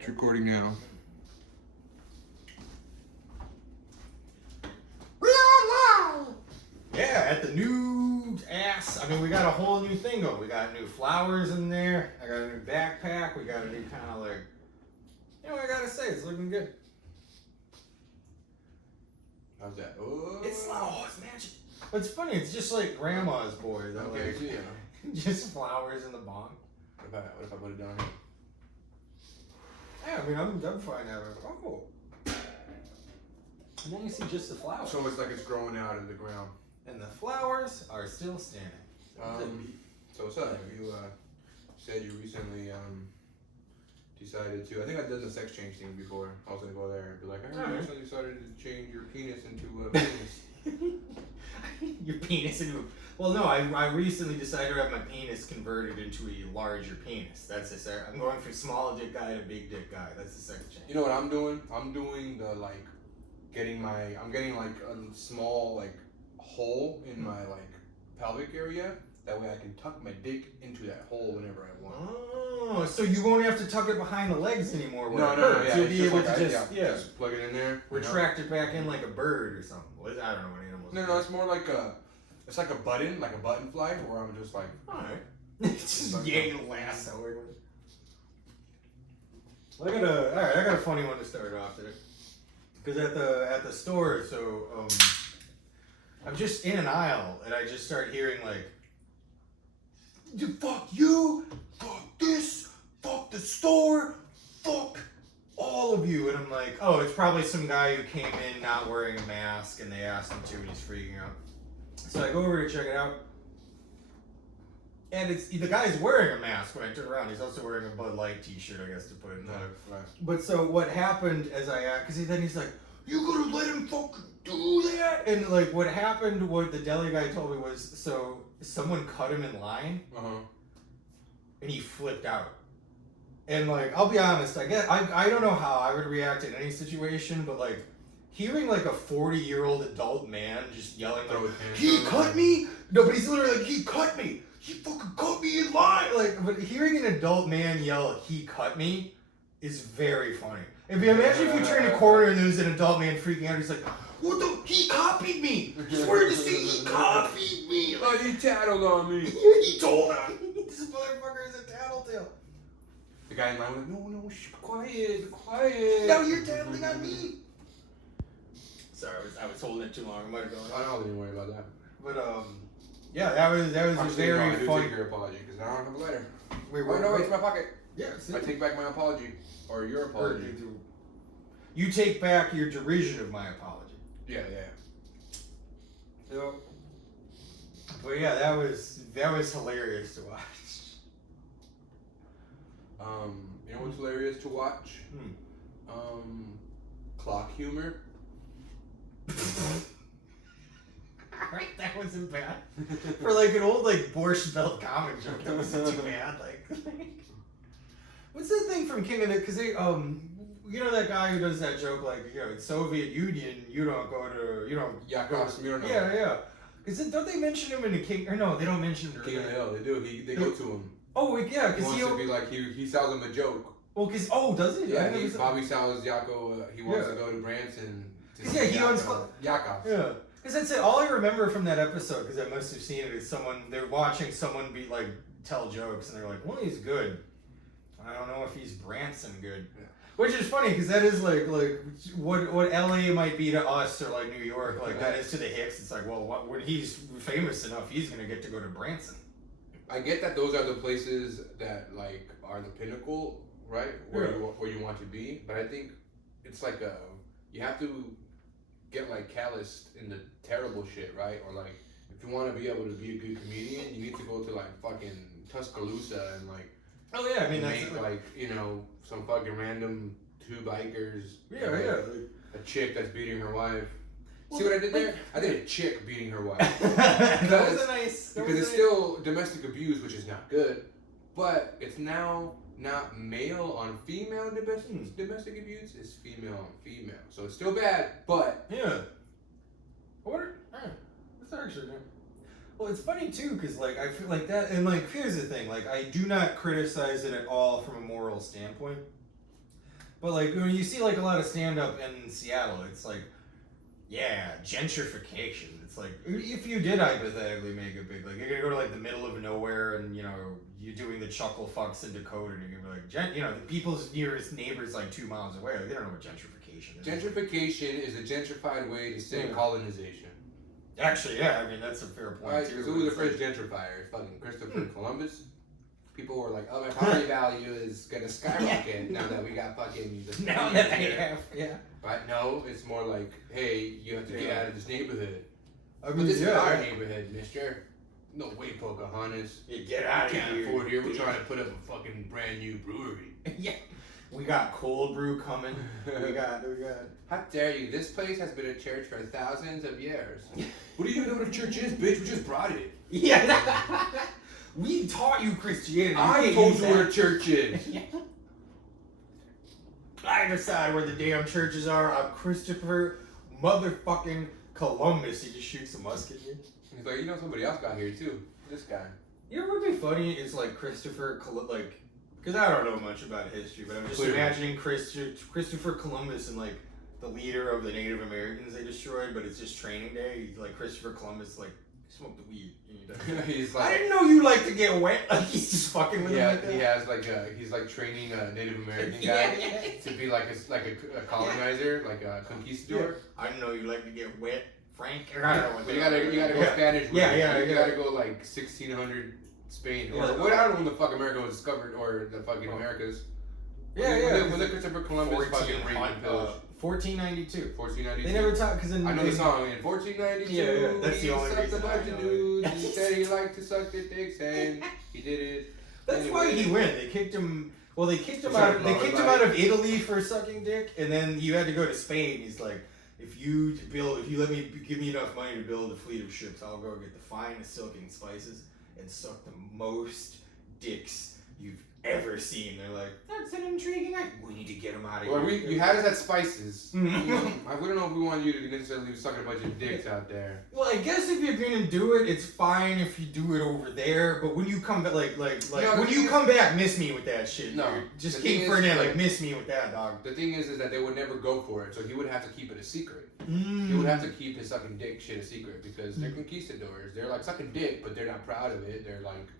It's recording now. Yeah, at the new ass. I mean, we got a whole new thing going. We got new flowers in there. I got a new backpack. We got a new kind of like, you know what I gotta say, it's looking good. How's that? Oh, It's magic. But it's funny, it's just like grandma's boy. Though, okay, like, yeah. just flowers in the bong. What if I put it down here? Yeah, I mean, I'm fine having it. Oh. And then you see just the flowers. So it's like it's growing out of the ground. And the flowers are still standing. So what's up? You said you recently decided to. I think I've done the sex change thing before. I was gonna go there and be like, I recently decided to change your penis into a penis. Your penis into. Well, no, I recently decided to have my penis converted into a larger penis. That's the I'm going from small dick guy to big dick guy. That's the sex change. You know what I'm doing? I'm doing the like, I'm getting like a small like hole in my like pelvic area. That way I can tuck my dick into that hole whenever I want. Oh, so you won't have to tuck it behind the legs anymore. No, yeah, you'll be able like to just plug it in there. Retract it back in like a bird or something. I don't know what animals. No, it's more like it's like a button fly, where I'm just like. Alright. It's just yank lasso. Well, I got a funny one to start off today. Because at the store, so I'm just in an aisle and I just start hearing like, fuck you, fuck this, fuck the store, fuck all of you. And I'm like, oh, it's probably some guy who came in not wearing a mask and they asked him to and he's freaking out. So I go over to check it out. And the guy's wearing a mask when I turn around. He's also wearing a Bud Light t-shirt, I guess, to put it in there. Right. But so what happened as because then he's like, you gonna let him fucking do that? And like what happened, what the deli guy told me was, so someone cut him in line, and he flipped out. And like, I'll be honest, I don't know how I would react in any situation, but like, hearing like a 40-year-old adult man just yelling like, he cut me? No, but he's literally like, he cut me! He fucking cut me in line! Like, but hearing an adult man yell, he cut me, is very funny. Imagine if you turn a corner and there's an adult man freaking out, he's like, what the? He copied me! Swear to see, he copied me! Like, oh, he tattled on me! He told on me! This motherfucker is a tattletale. The guy in line was like, no, shh, quiet. No, you're tattling on me! Sorry, I was holding it too long. I might have gone. I don't even worry about that. But yeah, that was Actually, very I do funny. take your apology because I don't have a letter. Wait, no, it's in my pocket. Yeah, I take back my apology or your apology. You take back your derision of my apology. Yeah. So, but yeah, that was hilarious to watch. You know what's hilarious to watch? Clock humor. Right, that wasn't bad. For like an old like Borscht Belt comic joke, that wasn't too bad. Like, what's that thing from King of the? Because they you know that guy who does that joke like, you know, in Soviet Union, you don't go to. Yakov Smirnoff. Yeah. Because don't they mention him in the King? Or no, they don't mention him. King of the Hill. They do. They go to him. Oh yeah, because he wants to be like he sells him a joke. Well, does he? Yeah, Bobby sells Yakov. He wants to go to Branson. Yeah, he owns Yakov. Yeah. Because that's it. All I remember from that episode, because I must have seen it, is they're watching someone be like tell jokes, and they're like, "Well, he's good. I don't know if he's Branson good." Yeah. Which is funny, because that is like what LA might be to us, or like New York, like that is to the Hicks. It's like, well, when he's famous enough, he's gonna get to go to Branson. I get that those are the places that like are the pinnacle, right? Where you want to be, but I think it's like you have to get like calloused in the terrible shit, right? Or like if you want to be able to be a good comedian, you need to go to like fucking Tuscaloosa and like make like some fucking random two bikers. Yeah. A chick that's beating her wife. See what I did there? I did a chick beating her wife. That was nice. Because it's still domestic abuse, which is not good, but it's now not male on female domestic abuse. It's female on female, so it's still bad, but That's actually good. Well, it's funny too, because like I feel like that, and like here's the thing: like I do not criticize it at all from a moral standpoint. But like when you see like a lot of stand up in Seattle, it's like, yeah, gentrification. It's like if you did hypothetically make it big, like you're gonna go to like the middle of nowhere, and you know you're doing the chuckle fucks in Dakota, and you're gonna be like, you know, the people's nearest neighbor's like 2 miles away. Like, they don't know what gentrification is. Gentrification is a gentrified way to say colonization. Actually, yeah, I mean that's a fair point. Right, so who was the first gentrifier? Fucking Christopher Columbus. People were like, "Oh, my property value is gonna skyrocket now that we got fucking." Now that they have, yeah. But no, it's more like, "Hey, you have to get out of this neighborhood." I mean, But this is our neighborhood, Mister. No way, Pocahontas. You get out of here. Can't afford here. We're trying to put up a fucking brand new brewery. Yeah. We got cold brew coming. we got. How dare you? This place has been a church for thousands of years. What do you even know what a church is, bitch? We just brought it. Yeah. We taught you Christianity. I told you what a church is. Yeah. I decide where the damn churches are. I'm Christopher motherfucking Columbus. He just shoots a musket here. He's like, you know, somebody else got here too. This guy. You know what would be funny is like Christopher, like, because I don't know much about history, but I'm just imagining Christopher Columbus and like the leader of the Native Americans they destroyed, but it's just training day. He's like Christopher Columbus, like smoked the weed. And he's like, I didn't know you like to get wet. Like he's just fucking with him like that. He has like he's like training a Native American guy to be like a colonizer, like a conquistador. I didn't know you like to get wet, Frank. Or I don't know. But you gotta go Spanish. You gotta go like 1600 Spain or what? I don't know when the fuck America was discovered or the fucking Americas. When the Christopher Columbus fucking raped and pillaged. 1492. 1492. They never talk because I know the song in 1492. Yeah, that's the only reason. He sucked a bunch of dudes. He said he liked to suck their dicks, and he did it. That's why he went. They kicked him. Well, they kicked him out. They kicked him out of Italy for sucking dick, and then you had to go to Spain. He's like, if you give me enough money to build a fleet of ships, I'll go get the finest silk and spices and suck the most dicks you've ever seen. They're like, that's an intriguing idea. We need to get him out of here. You had us at spices. We don't know if we want you to necessarily be sucking a bunch of dicks out there. Well, I guess if you're gonna do it, it's fine if you do it over there. But when you come back, when you come back, miss me with that shit. No, just keep for now. Like, miss me with that, dog. The thing is that they would never go for it, so he would have to keep it a secret. He would have to keep his sucking dick shit a secret because they're conquistadors. They're like sucking dick, but they're not proud of it. They're like,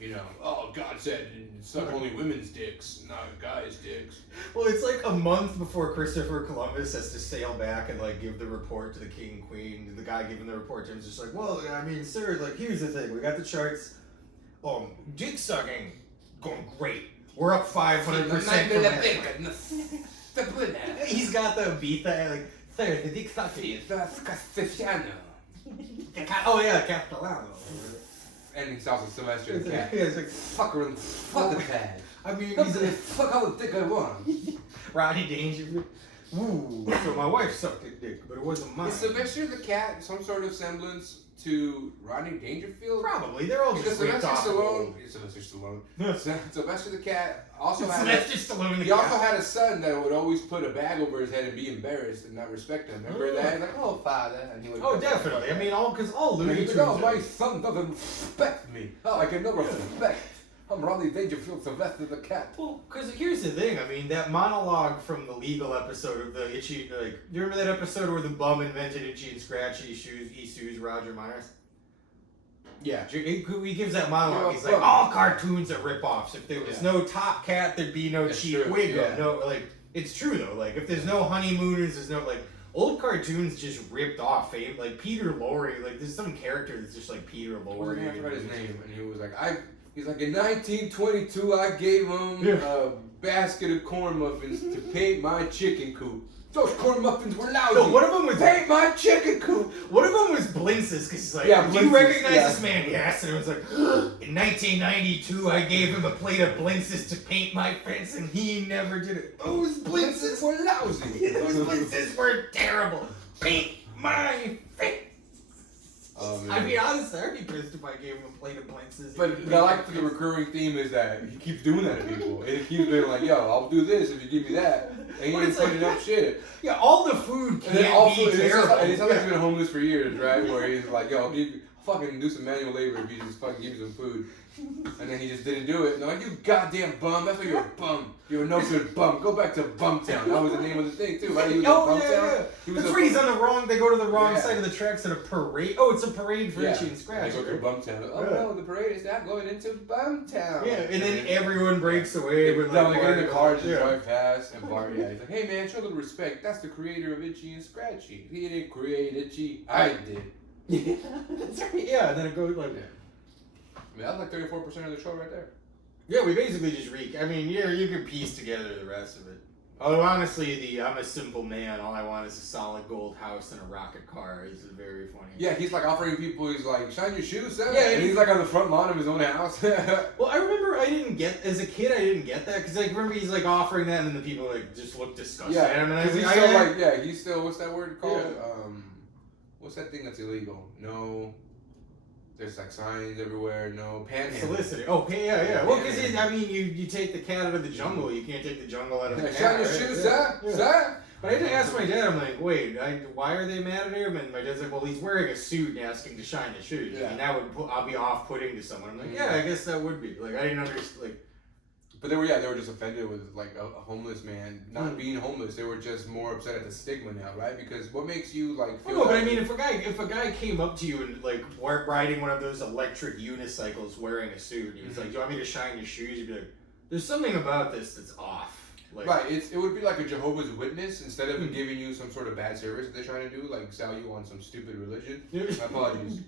you know, oh, God said suck only women's dicks, not guys' dicks. Well, it's like a month before Christopher Columbus has to sail back and like give the report to the king and queen. The guy giving the report to him is just like, well, I mean, sir, like here's the thing. We got the charts. Dick sucking going great. We're up 500%. He's got the beat that like, sir, the dick sucking. Oh yeah, Castellano. And he's also Sylvester the cat. Yeah, it's like, fuck the cat. I mean, he's like, fuck all the dick I want. Rodney Dangerfield. Ooh, so my wife sucked a dick, but it wasn't mine. Is Sylvester the cat some sort of semblance to Rodney Dangerfield? Probably. They're all just Sylvester Stallone. Sylvester Stallone. Sylvester the cat also had a son that would always put a bag over his head and be embarrassed and not respect him. Remember that? He's like, oh, father. And he would definitely. I mean, because all Looney Tunes. Oh, my son doesn't respect me. Oh, I can never respect. I'm Rodney Dangerfield, Sylvester the cat. Well, because here's the thing. I mean, that monologue from the legal episode of the Itchy, like, do you remember that episode where the bum invented Itchy and Scratchy? He sues Roger Myers? Yeah. He gives that monologue. He's like, all cartoons are rip-offs. If there was no Top Cat, there'd be no Cheap Wiggle. Yeah. No, like, it's true, though. Like, if there's no Honeymooners, there's no, like, old cartoons just ripped off. Like, Peter Lorre, like, there's some character that's just like Peter Lorre. I forgot his name, and he was like, he's like, in 1922, I gave him a basket of corn muffins to paint my chicken coop. Those corn muffins were lousy. No, one of them was paint my chicken coop. One of them was Blintz's, because he's like, do you recognize this man? Yes. And it was like, in 1992, I gave him a plate of Blintz's to paint my fence, and he never did it. Those Blintz's were lousy. Those Blintz's were terrible. Paint my fence. Oh, I mean, honestly, I'd be pissed if I gave him a plate of Blintz's. But the recurring theme is that he keeps doing that to people. And he keeps being like, yo, I'll do this if you give me that. And he ain't putting up shit. Yeah, all the food can't be terrible. And he's like he's been homeless for years, right? Where he's like, yo, I'll fucking do some manual labor if you just fucking give me some food. And then he just didn't do it. And they're like, you goddamn bum. That's why you're a bum. You're a no good bum. Go back to Bumtown. That was the name of the thing, too, right? He was yeah. That's right. He's on the wrong, they go to the wrong side of the tracks at a parade. Oh, it's a parade for Itchy and Scratch. They go to Bumtown. Oh, no, the parade is not going into Bumtown. Yeah, and then everyone breaks away. They get in the car, just drive past, and Bart, he's like, hey, man, show a little respect. That's the creator of Itchy and Scratchy. He didn't create Itchy. I did. Yeah, that's right. Yeah, and then it goes like that. I mean, that's like 34% of the show right there. Yeah, we basically just I mean, yeah, you can piece together the rest of it. Although, honestly, I'm a simple man. All I want is a solid gold house and a rocket car. Is very funny. Yeah, he's like offering people, he's like, shine your shoes, son. Yeah, and he's like on the front lawn of his own house. Well, I remember as a kid, I didn't get that. Because, like, remember he's, like, offering that, and then the people, like, just look disgusted at him. And he's still, what's that word called? Yeah. What's that thing that's illegal? No... There's like signs everywhere, no panhandling. Soliciting. Oh, yeah. Well, because you take the cat out of the jungle, you can't take the jungle out of the cat. Shine your shoes, sir. But I did ask my dad. I'm like, wait, why are they mad at him? And my dad's like, well, he's wearing a suit and asking to shine his shoes. Yeah. And that would I'll be off-putting to someone. I'm like, yeah, I guess that would be. Like, I didn't understand. Like, but they were just offended with like a homeless man not being homeless. They were just more upset at the stigma now, right? Because what makes you like feel? No, but I mean, if a guy came up to you and like riding one of those electric unicycles wearing a suit, and he's like, "Do you want me to shine your shoes?" You'd be like, "There's something about this that's off." Like, right, it would be like a Jehovah's Witness instead of giving you some sort of bad service that they're trying to do, like sell you on some stupid religion. My apologies.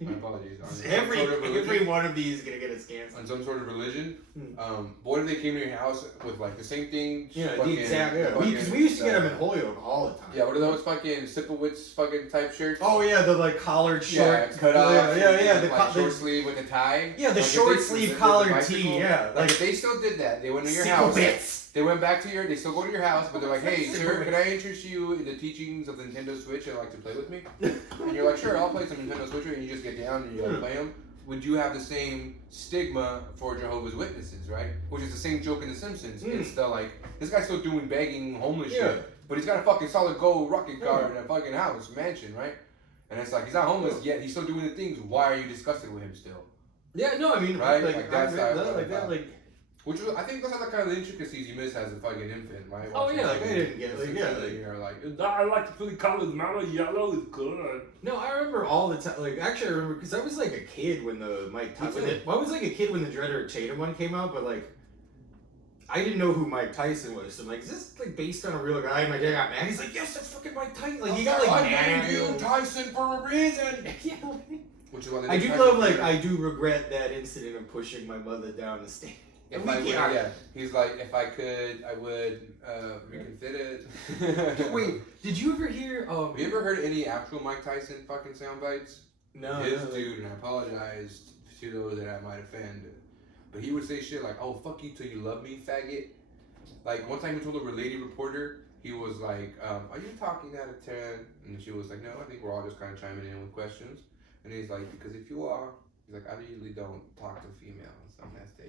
Every one of these is gonna get us canceled. On some sort of religion. What if they came to your house with like the same thing? Yeah, the exact. Yeah, because we used to get them in Holyoke all the time. Yeah, what are those fucking Sipowicz fucking type shirts? Oh yeah, the like collared short. Yeah, cut off. Yeah. The short sleeve with a tie. Yeah, the short sleeve collared tee. Yeah, like if they still did that, they went to your house. They went back to they still go to your house, but they're like, hey, sir, could I interest you in the teachings of the Nintendo Switch and like to play with me? And you're like, sure, I'll play some Nintendo Switch, and you just get down and you play them. Would you have the same stigma for Jehovah's Witnesses, right? Which is the same joke in The Simpsons. It's the like, this guy's still doing begging homeless shit, but he's got a fucking solid gold rocket car and a fucking house, mansion, right? And it's like, he's not homeless yet, he's still doing the things. Why are you disgusted with him still? Yeah, no, I mean, right? Like that. Which was, I think those are the kind of intricacies you miss as a fucking infant, right? Oh yeah, like I didn't get it. You're like, I like to feel the colors, man. Yellow is good. No, I remember all the time. Like actually, I remember because I was like a kid when the Mike Tyson. I was like a kid when the Dredder Tatum one came out, but like I didn't know who Mike Tyson was. So I'm like, is this like based on a real guy? And my dad got mad. He's like, yes, that's fucking Mike Tyson. Like he got like mad at you, Tyson, for a reason. Yeah. Which is why I do love I do regret that incident of pushing my mother down the stairs. If I would, he's like, if I could, I would reconsider it. Wait, did you ever hear? Have you ever heard any actual Mike Tyson fucking sound bites? No. Dude, and I apologize to those that I might offend, but he would say shit like, "Oh, fuck you till you love me, faggot." Like one time he told a lady reporter, he was like, "Are you talking out of turn?" And she was like, "No, I think we're all just kind of chiming in with questions." And he's like, "Because if you are," he's like, "I usually don't talk to females unless they,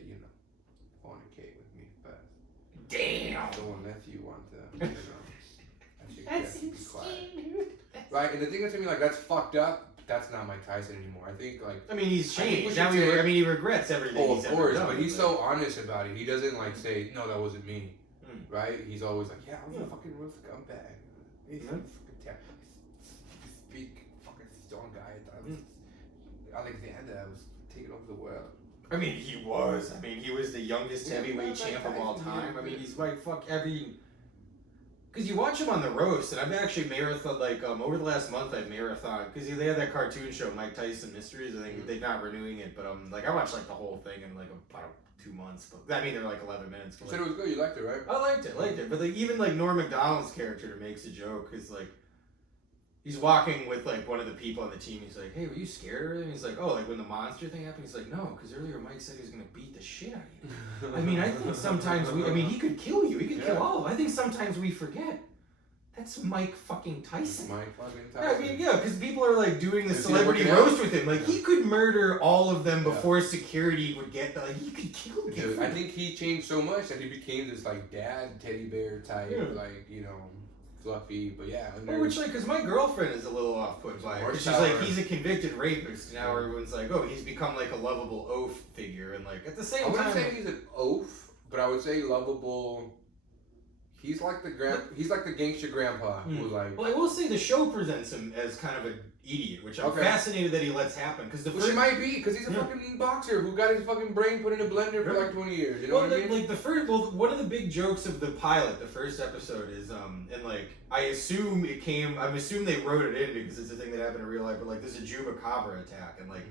fornicate with me first." Damn. So unless you want to, that's insane. Right, and the thing is to me, like, that's fucked up. That's not Mike Tyson anymore. I think, like, I mean, he's changed. Now he regrets everything. Oh, of course, but he's so honest about it. He doesn't like say, "No, that wasn't me." Right? He's always like, "Yeah, I was a fucking real scumbag. He's fucking speak fucking strong guy. Alexander was taking over the world." I mean, he was. I mean, he was the youngest heavyweight champ of all time. I mean, he's like, fuck every... Because you watch him on the roast, and I've actually marathon, like, over the last month, I've marathon, because they had that cartoon show, Mike Tyson Mysteries. I think they're not renewing it, but, like, I watched, like, the whole thing in, like, about 2 months. But I mean, they're, like, 11 minutes. But, you said it was good. You liked it, right? I liked it. But, like, even, like, Norm Macdonald's character makes a joke, because, like, he's walking with, like, one of the people on the team. He's like, "Hey, were you scared or anything?" He's like, "Oh, like, when the monster thing happened?" He's like, "No, because earlier Mike said he was going to beat the shit out of you." I mean, I think sometimes he could kill you. He could kill all of them. I think sometimes we forget. That's Mike fucking Tyson. Mike fucking Tyson. Yeah, I mean, yeah, because people are, like, doing the celebrity roast with him. Like, he could murder all of them before security would get them. Like, he could kill them. Dude, I think he changed so much that he became this, like, dad teddy bear type, like, fluffy, but yeah. Which, like, because my girlfriend is a little off-put by it. She's like, he's a convicted rapist. Now everyone's like, oh, he's become like a lovable oaf figure, and like at the same time, I wouldn't say he's an oaf, but I would say lovable. He's like the gangster grandpa who like. Well, I will say the show presents him as kind of an idiot, which I'm fascinated that he lets happen. Because which he might be, because he's a fucking boxer who got his fucking brain put in a blender for like 20 years. You know what I mean? Like one of the big jokes of the pilot, the first episode is and like I'm assuming they wrote it in because it's a thing that happened in real life. But like there's a Chupacabra attack, and like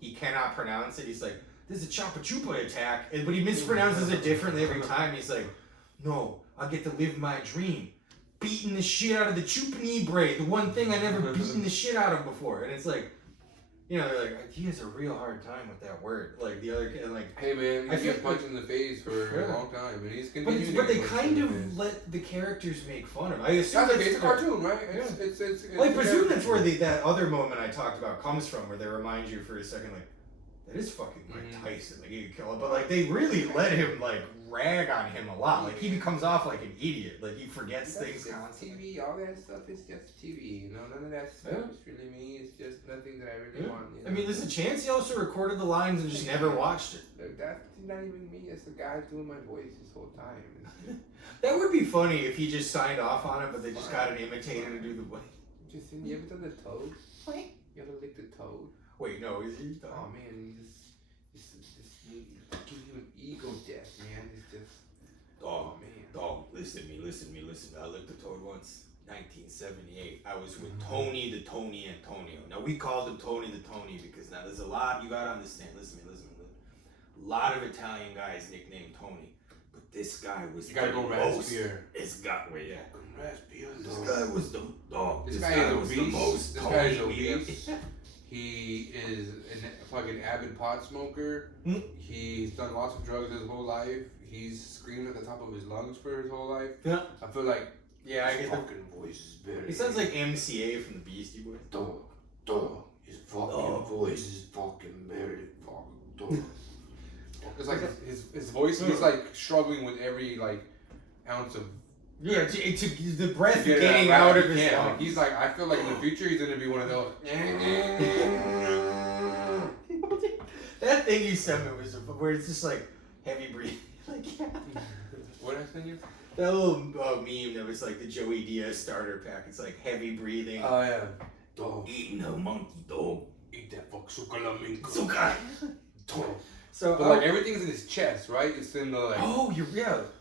he cannot pronounce it. He's like, "There's a Chapa Chupa attack," but he mispronounces it differently every time. He's like, "No, I get to live my dream. Beating the shit out of the Chupanibre, the one thing I never beaten the shit out of before." And it's like, you know, they're like, he has a real hard time with that word. Like the other kid, like, hey man, he's been punched in the face for a long time, and he's continuing. But they kind of let the characters make fun of him. I assume it's a cartoon, right? It's I presume that's where that other moment I talked about comes from, where they remind you for a second, like, that is fucking Mike Tyson. Like, you could kill him. But, like, they really let him, like, rag on him a lot. Like, he becomes off like an idiot. Like, he forgets things constantly. TV, all that stuff is just TV. You know, none of that stuff is really me. It's just nothing that I really want. You know? I mean, there's a chance he also recorded the lines and just never watched it. That's not even me. It's the guy doing my voice this whole time. That would be funny if he just signed off on it, but they just got an imitator to do the voice. You ever done the toad? You ever licked the toad? Wait, no, is he? Oh man, you just give you an ego death, man. It's just dog, man. Dog, listen to me. I licked the toad once, 1978. I was with Tony the Tony Antonio. Now we called him Tony the Tony because now there's a lot you gotta understand. Listen to me. A lot of Italian guys nicknamed Tony, but this guy was you gotta go Raspier. It's got way Raspier. This guy was the dog. This guy was the most. This guy is obese. He is a fucking avid pot smoker. He's done lots of drugs his whole life. He's screamed at the top of his lungs for his whole life. Yeah. I feel like I get fucking voice is better. He sounds like MCA from the Beastie Boys. Dog. His fucking voice is fucking better than fucking dog. It's like his voice. He's like struggling with every like ounce of. Yeah, to the breath getting out of his lungs. Like, he's like, I feel like in the future he's gonna be one of those. That thing you sent me was where it's just like heavy breathing. Like, What did I send you? That little meme that was like the Joey Diaz starter pack. It's like heavy breathing. Oh yeah. Dog eating a monkey. Dog eat that fuck sucalaminco. Dog. So, but like everything's in his chest, right? It's in the like. Oh,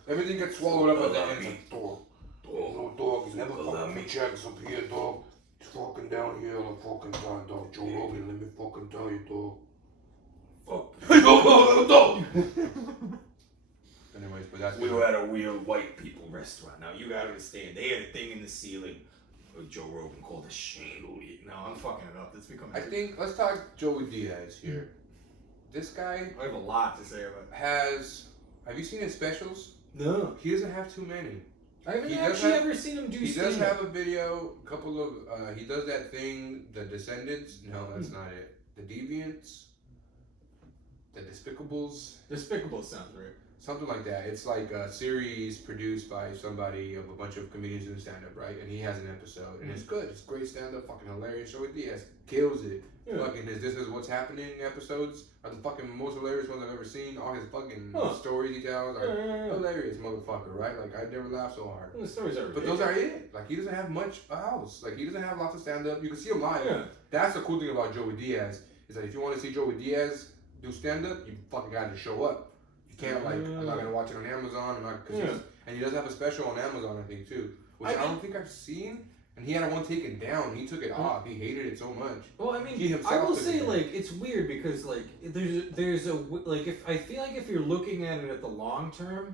everything gets swallowed up at the end. It's like, dog. He's never fucking me checks up here, dog. He's fucking down here all the fucking time, dog. Joe Rogan, let me fucking tell you, dog. Fuck. Dog. Anyways, but that's. We were at a weird white people restaurant. Now you gotta understand, they had a thing in the ceiling. Joe Rogan called a chandelier. No, I'm fucking it up. It's becoming. I think let's talk Joey Diaz here. This guy. I have a lot to say about. Have you seen his specials? No. He doesn't have too many. I haven't actually ever seen him do. He does have a video. A couple of. He does that thing. The Descendants. No, that's not it. The Deviants. The Despicables. Despicable sounds right. Something like that. It's like a series produced by somebody of a bunch of comedians doing stand-up, right? And he has an episode, and it's good. It's great stand-up, fucking hilarious. Joey Diaz kills it. Yeah. Fucking This Is What's Happening episodes are the fucking most hilarious ones I've ever seen. All his fucking stories he tells are hilarious, motherfucker, right? Like, I never laughed so hard. The stories are But those are it. Like, he doesn't have much else. Like, he doesn't have lots of stand-up. You can see him live. Yeah. That's the cool thing about Joey Diaz, is that if you want to see Joey Diaz do stand-up, you fucking gotta show up. Can't like I'm not gonna watch it on Amazon. And he does have a special on Amazon, I think too, which I don't think I've seen. And he had one taken down. He took it off. He hated it so much. Well, I mean, I will say like it's weird because like there's a like if I feel like if you're looking at it at the long term,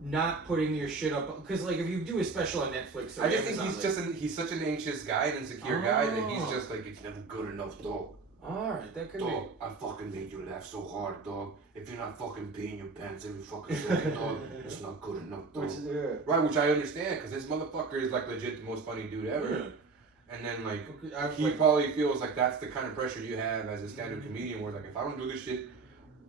not putting your shit up because like if you do a special on Netflix, or I just think he's such an anxious guy, an insecure guy that he's just like it's never good enough, dog. Alright, that could be. Dog, I fucking made you laugh so hard, dog. If you're not fucking peeing your pants every fucking second, dog, it's not good enough, dog. Right, which I understand, because this motherfucker is like legit the most funny dude ever. Yeah. And then like, he probably feels like that's the kind of pressure you have as a stand-up comedian, where like, if I don't do this shit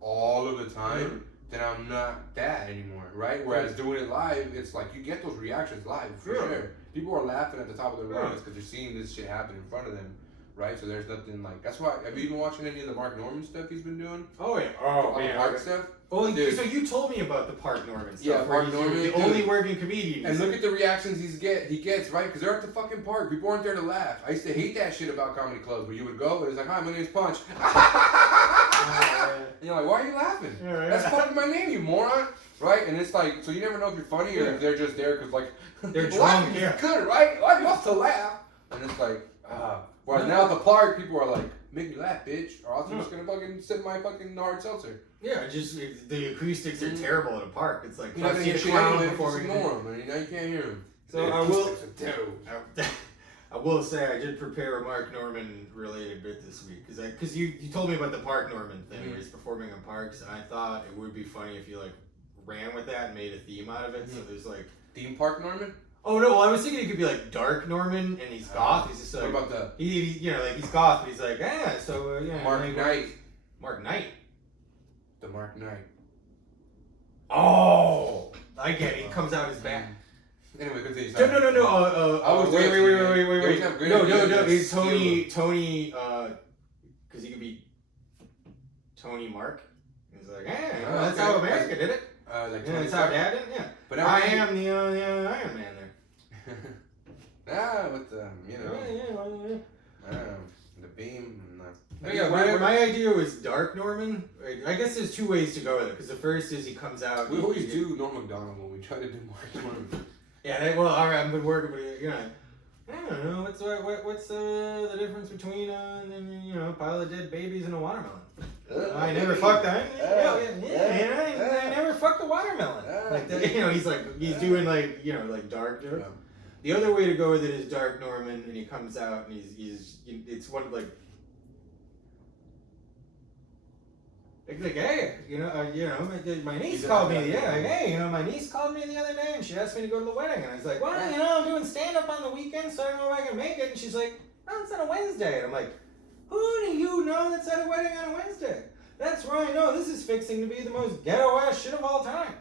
all of the time, then I'm not that anymore, right? Whereas doing it live, it's like you get those reactions live for sure. People are laughing at the top of their lungs because they're seeing this shit happen in front of them, right? So there's nothing like that's why. Have you been watching any of the Mark Norman stuff he's been doing? Oh yeah. Oh man. Park stuff. Oh, so you told me about the Park Norman stuff. Yeah, Park Norman, the only working comedian. And look at the reactions he gets, right? Because they're at the fucking park. People aren't there to laugh. I used to hate that shit about comedy clubs where you would go and it's like, hi, my name's Ponch. And you're like, why are you laughing? That's fucking my name, you moron. Right? And it's like, so you never know if you're funny or if they're just there because like, they're drunk. Yeah. Good, right? I love to laugh. And it's like, whereas now at the park, people are like, make me laugh, bitch, or else I'm just gonna fucking sip my fucking hard seltzer. Yeah, just the acoustics are terrible at a park. It's like you're not gonna get shit out of it before ignore them, and now you can't hear them. So I will say I did prepare a Mark Norman related bit this week because you told me about the Park Norman thing where he's performing in parks, and I thought it would be funny if you like ran with that and made a theme out of it. So there's like theme Park Norman. Oh no! Well, I was thinking it could be like Dark Norman, and he's goth. He's just like what about he like he's goth, but he's like so Mark Knight. Mark Knight. The Mark Knight. Oh, I get it. He comes out his back. Anyway, continue. No. Wait. No. He's Tony. Because he could be Tony Mark. He's like, that's how America did it. That's how Dad did it. Yeah. But I am the Iron Man there. With the the beam. My idea was Dark Norman. I guess there's two ways to go with it. Because the first is he comes out. We always do Norm Macdonald when we try to do Mark Norman. Yeah, well, all right, I've been working with it. I don't know. What's the difference between a pile of dead babies and a watermelon? I never fucked that. I never fucked a watermelon. Like that, he's doing like dark jokes. Yeah. The other way to go with it is Dark Norman, and he comes out and it's one of like hey, my niece called me. My niece called me the other day, and she asked me to go to the wedding, and I was like, well, I'm doing stand up on the weekend, so I don't know if I can make it. And she's like, oh, it's on a Wednesday, and I'm like, who do you know that's at a wedding on a Wednesday? That's right. No, this is fixing to be the most ghetto ass shit of all time.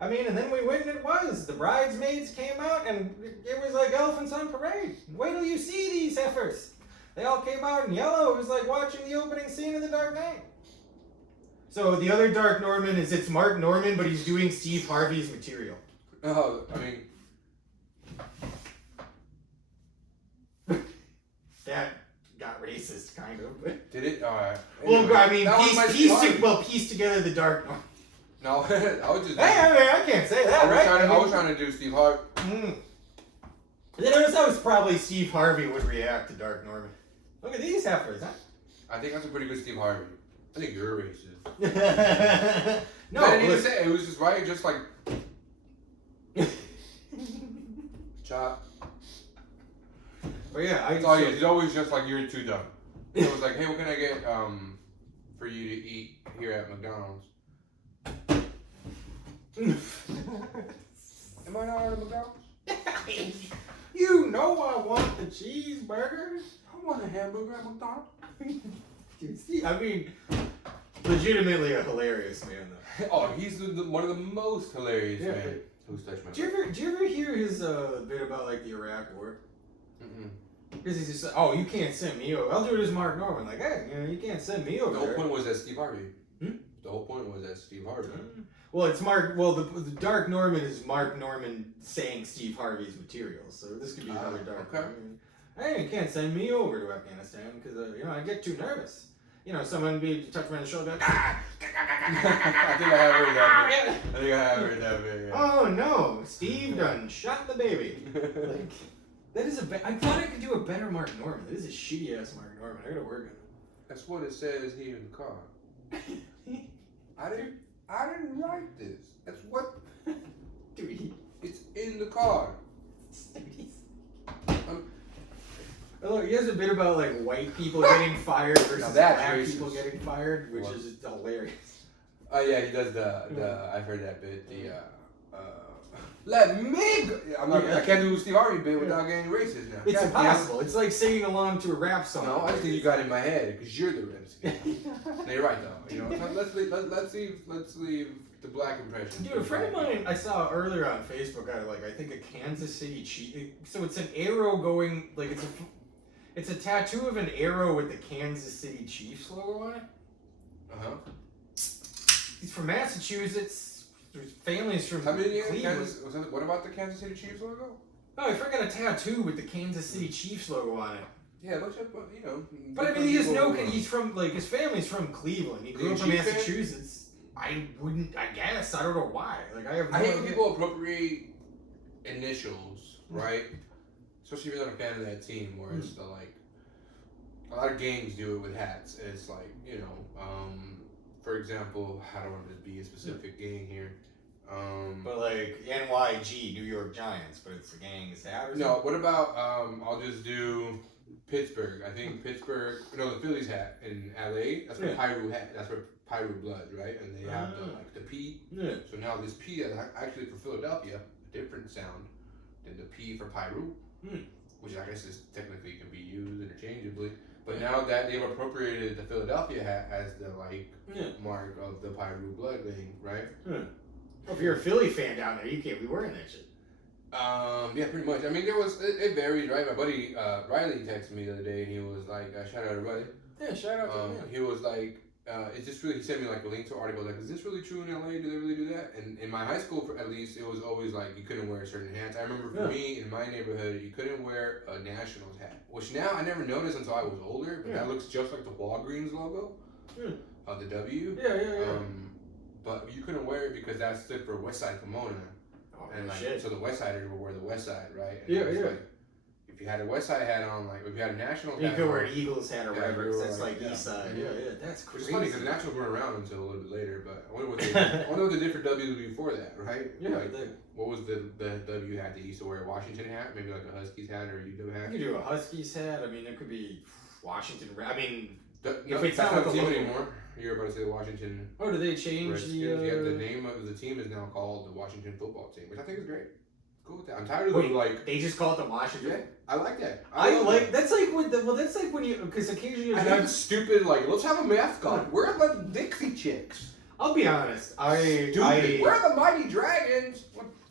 I mean, and then we went, and it was. The bridesmaids came out, and it was like elephants on parade. Wait till you see these heifers. They all came out in yellow. It was like watching the opening scene of The Dark Knight. So the other Dark Norman is it's Mark Norman, but he's doing Steve Harvey's material. Oh, I mean, that got racist, kind of. Did it? Well, I mean, piece together the Dark Norman. No, I was just. I can't say that, right? I was trying to do Steve Harvey. Then notice that was probably Steve Harvey would react to Dark Norman. Look at these heifers, huh? I think that's a pretty good Steve Harvey. I think you're racist. No, I didn't even say it. It was just right, just like chop. But yeah, It's always just like you're too dumb. It was like, hey, what can I get for you to eat here at McDonald's? Am I not at McDonald's? You know I want the cheeseburger. I want a hamburger at McDonald's. See, I mean, legitimately a hilarious man, though. Oh, he's one of the most hilarious men who's touched my life. Do you ever hear his bit about like the Iraq War? Because he's just like, oh, you can't send me over. I'll do it as Mark Norman. Like, hey, you can't send me over. The whole point was that Steve Harvey. The whole point was that Steve Harvey. Well, it's Mark. Well, the Dark Norman is Mark Norman saying Steve Harvey's material. So this could be another Dark Norman. Hey, you can't send me over to Afghanistan because I get too nervous. Someone touch me on the shoulder. I think I have heard that bit. Yeah. Oh no, Steve done shot the baby. Like, that is I thought I could do a better Mark Norman. That is a shitty ass Mark Norman. I gotta work on it. That's what it says here in the car. I didn't write this. That's what. Dude, it's in the car. Look, he has a bit about like white people getting fired versus black people getting fired, which is hilarious. Oh yeah, he does the I've heard that bit. Let me go. I can't do Steve Harvey bit without getting racist now. It's impossible. It's like singing along to a rap song. No, I just think you got it in my head because you're the Redskins. No, you're right though. You know, let's leave the black impression. Dude, a friend of mine I saw earlier on Facebook got I think a Kansas City Chief. So it's an arrow going like it's a tattoo of an arrow with the Kansas City Chiefs logo on it. He's from Massachusetts. His family's from Cleveland. What about the Kansas City Chiefs logo? Oh, I forgot a tattoo with the Kansas City Chiefs logo on it. Yeah, looks like, you know. But I mean, he has no. He's from his family's from Cleveland. He grew up in Massachusetts. I guess. I don't know why. Like I hate when people appropriate initials, right? Especially if you're not a fan of that team, where it's a lot of games do it with hats. And it's like, you know, for example, I don't want to be a specific gang here. But like NYG, New York Giants, but it's a gang's hat or something? No, what about, I'll just do Pittsburgh. I think Pittsburgh, no, the Phillies hat in LA, that's for Pyro hat. That's for Pyro Blood, right? And they have the P. Yeah. So now this P is actually for Philadelphia, a different sound than the P for Pyro, which I guess is technically can be used interchangeably. But now that they've appropriated the Philadelphia hat as the mark of the Pyro Blood thing, right? Well, if you're a Philly fan down there, you can't be wearing that shit. Yeah, pretty much. I mean, it varies, right? My buddy Riley texted me the other day, and he was like, "Shout out to Riley." Yeah, shout out to him. He was like, "It's just really." He sent me like a link to an article. Like, is this really true in LA? Do they really do that? And in my high school, at least, it was always like you couldn't wear certain hats. I remember for me in my neighborhood, you couldn't wear a Nationals hat, which now I never noticed until I was older. But that looks just like the Walgreens logo, the W. Yeah. But you couldn't wear it because that stood for West Side Pomona. And so the West Siders would wear the West Side, right? And like, if you had a West Side hat on, like if you had a National hat, you could wear an Eagles hat or whatever. Because that's like East Side. Yeah, that's crazy. It's funny because the Nationals weren't around until a little bit later. But I wonder what the different W's before that, right? Yeah. Like, what was the W hat that you used to wear? A Washington hat, maybe like a Huskies hat or a UW hat. You could do a Huskies hat. I mean, it could be Washington. I mean, if it's not the team anymore. You're about to say the Washington. Oh, did they change Redskins. The name of the team is now called the Washington Football Team, which I think is great. Cool with that. I'm tired of they just call it the Washington. Yeah, I like that. That's like when you because occasionally I have stupid let's have a mascot. Where are the Dixie Chicks? I'll be honest. Where are the Mighty Dragons?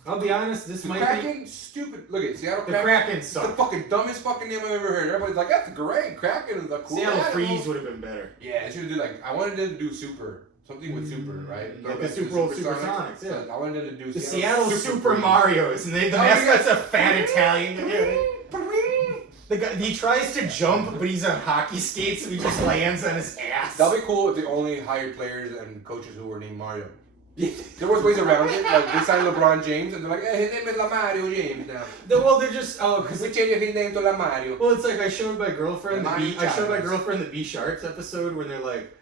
I'll be honest. This might Kraken, be stupid. Look at Seattle. The Kraken suck. It's the fucking dumbest fucking name I've ever heard. Everybody's like, that's great. Kraken is the cool. Seattle Freeze would have been better. Yeah, it should do I wanted them to do Super. Something with Super, right? Like the Supersonics, yeah. So I wanted them to do the Seattle Super Marios, and the mascot's a fat Italian. The guy, he tries to jump, but he's on hockey skates, so he just lands on his ass. That'd be cool if they only hired players and coaches who were named Mario. There was ways around it. Like they signed LeBron James, and they're like, "Hey, his name is Mario James now." Well, they're just because we changed his name to Mario. Well, it's like I showed my girlfriend the B Sharks episode when they're like,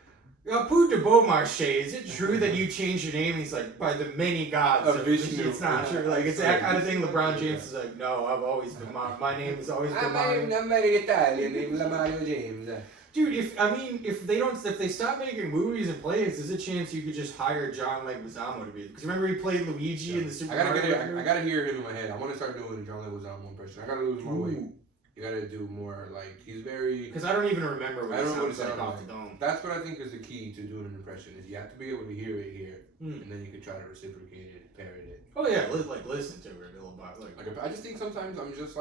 Pou de Beaumarchais, is it true that you changed your name? And he's like, by the many gods of Vishnu. It's not true. Like, it's that kind of thing. LeBron James is like, no, I've always been my name has always been Mario. I'm very Italian, named Mario James. Dude, if they stop making movies and plays, there's a chance you could just hire John Leguizamo to be. Because remember he played Luigi in the Super Mario. I gotta hear him in my head. I want to start doing John Leguizamo impression. I gotta lose more weight. You gotta do more, he's very... Because I don't even remember what he sounds like off the dome. That's what I think is the key to doing an impression, is you have to be able to hear it here, and then you can try to reciprocate it, parrot it. Oh yeah, listen to it a little bit. I just think sometimes I'm just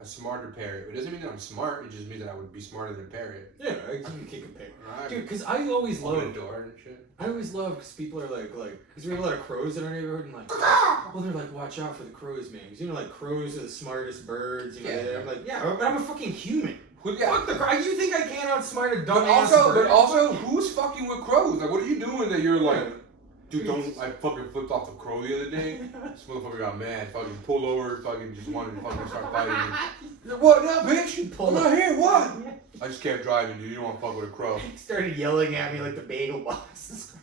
a smarter parrot. It doesn't mean that I'm smart, it just means that I would be smarter than a parrot. Yeah, you can kick a parrot. Right. Dude, because I always love... a door and shit. I always love because people are because we have a lot of crows in our neighborhood and well, they're like, watch out for the crows, man. Because crows are the smartest birds. I'm like, yeah, but I'm a fucking human. Fuck the crow. You think I can't outsmart a dumbass bird? But also, who's fucking with crows? What are you doing that you're like, dude, I fucking flipped off the crow the other day. This motherfucker got mad, fucking pulled over, fucking just wanted to fucking start fighting me. What now, bitch? I'm not here, what? I just kept driving, dude. You don't want to fuck with a crow. He started yelling at me like the bagel box.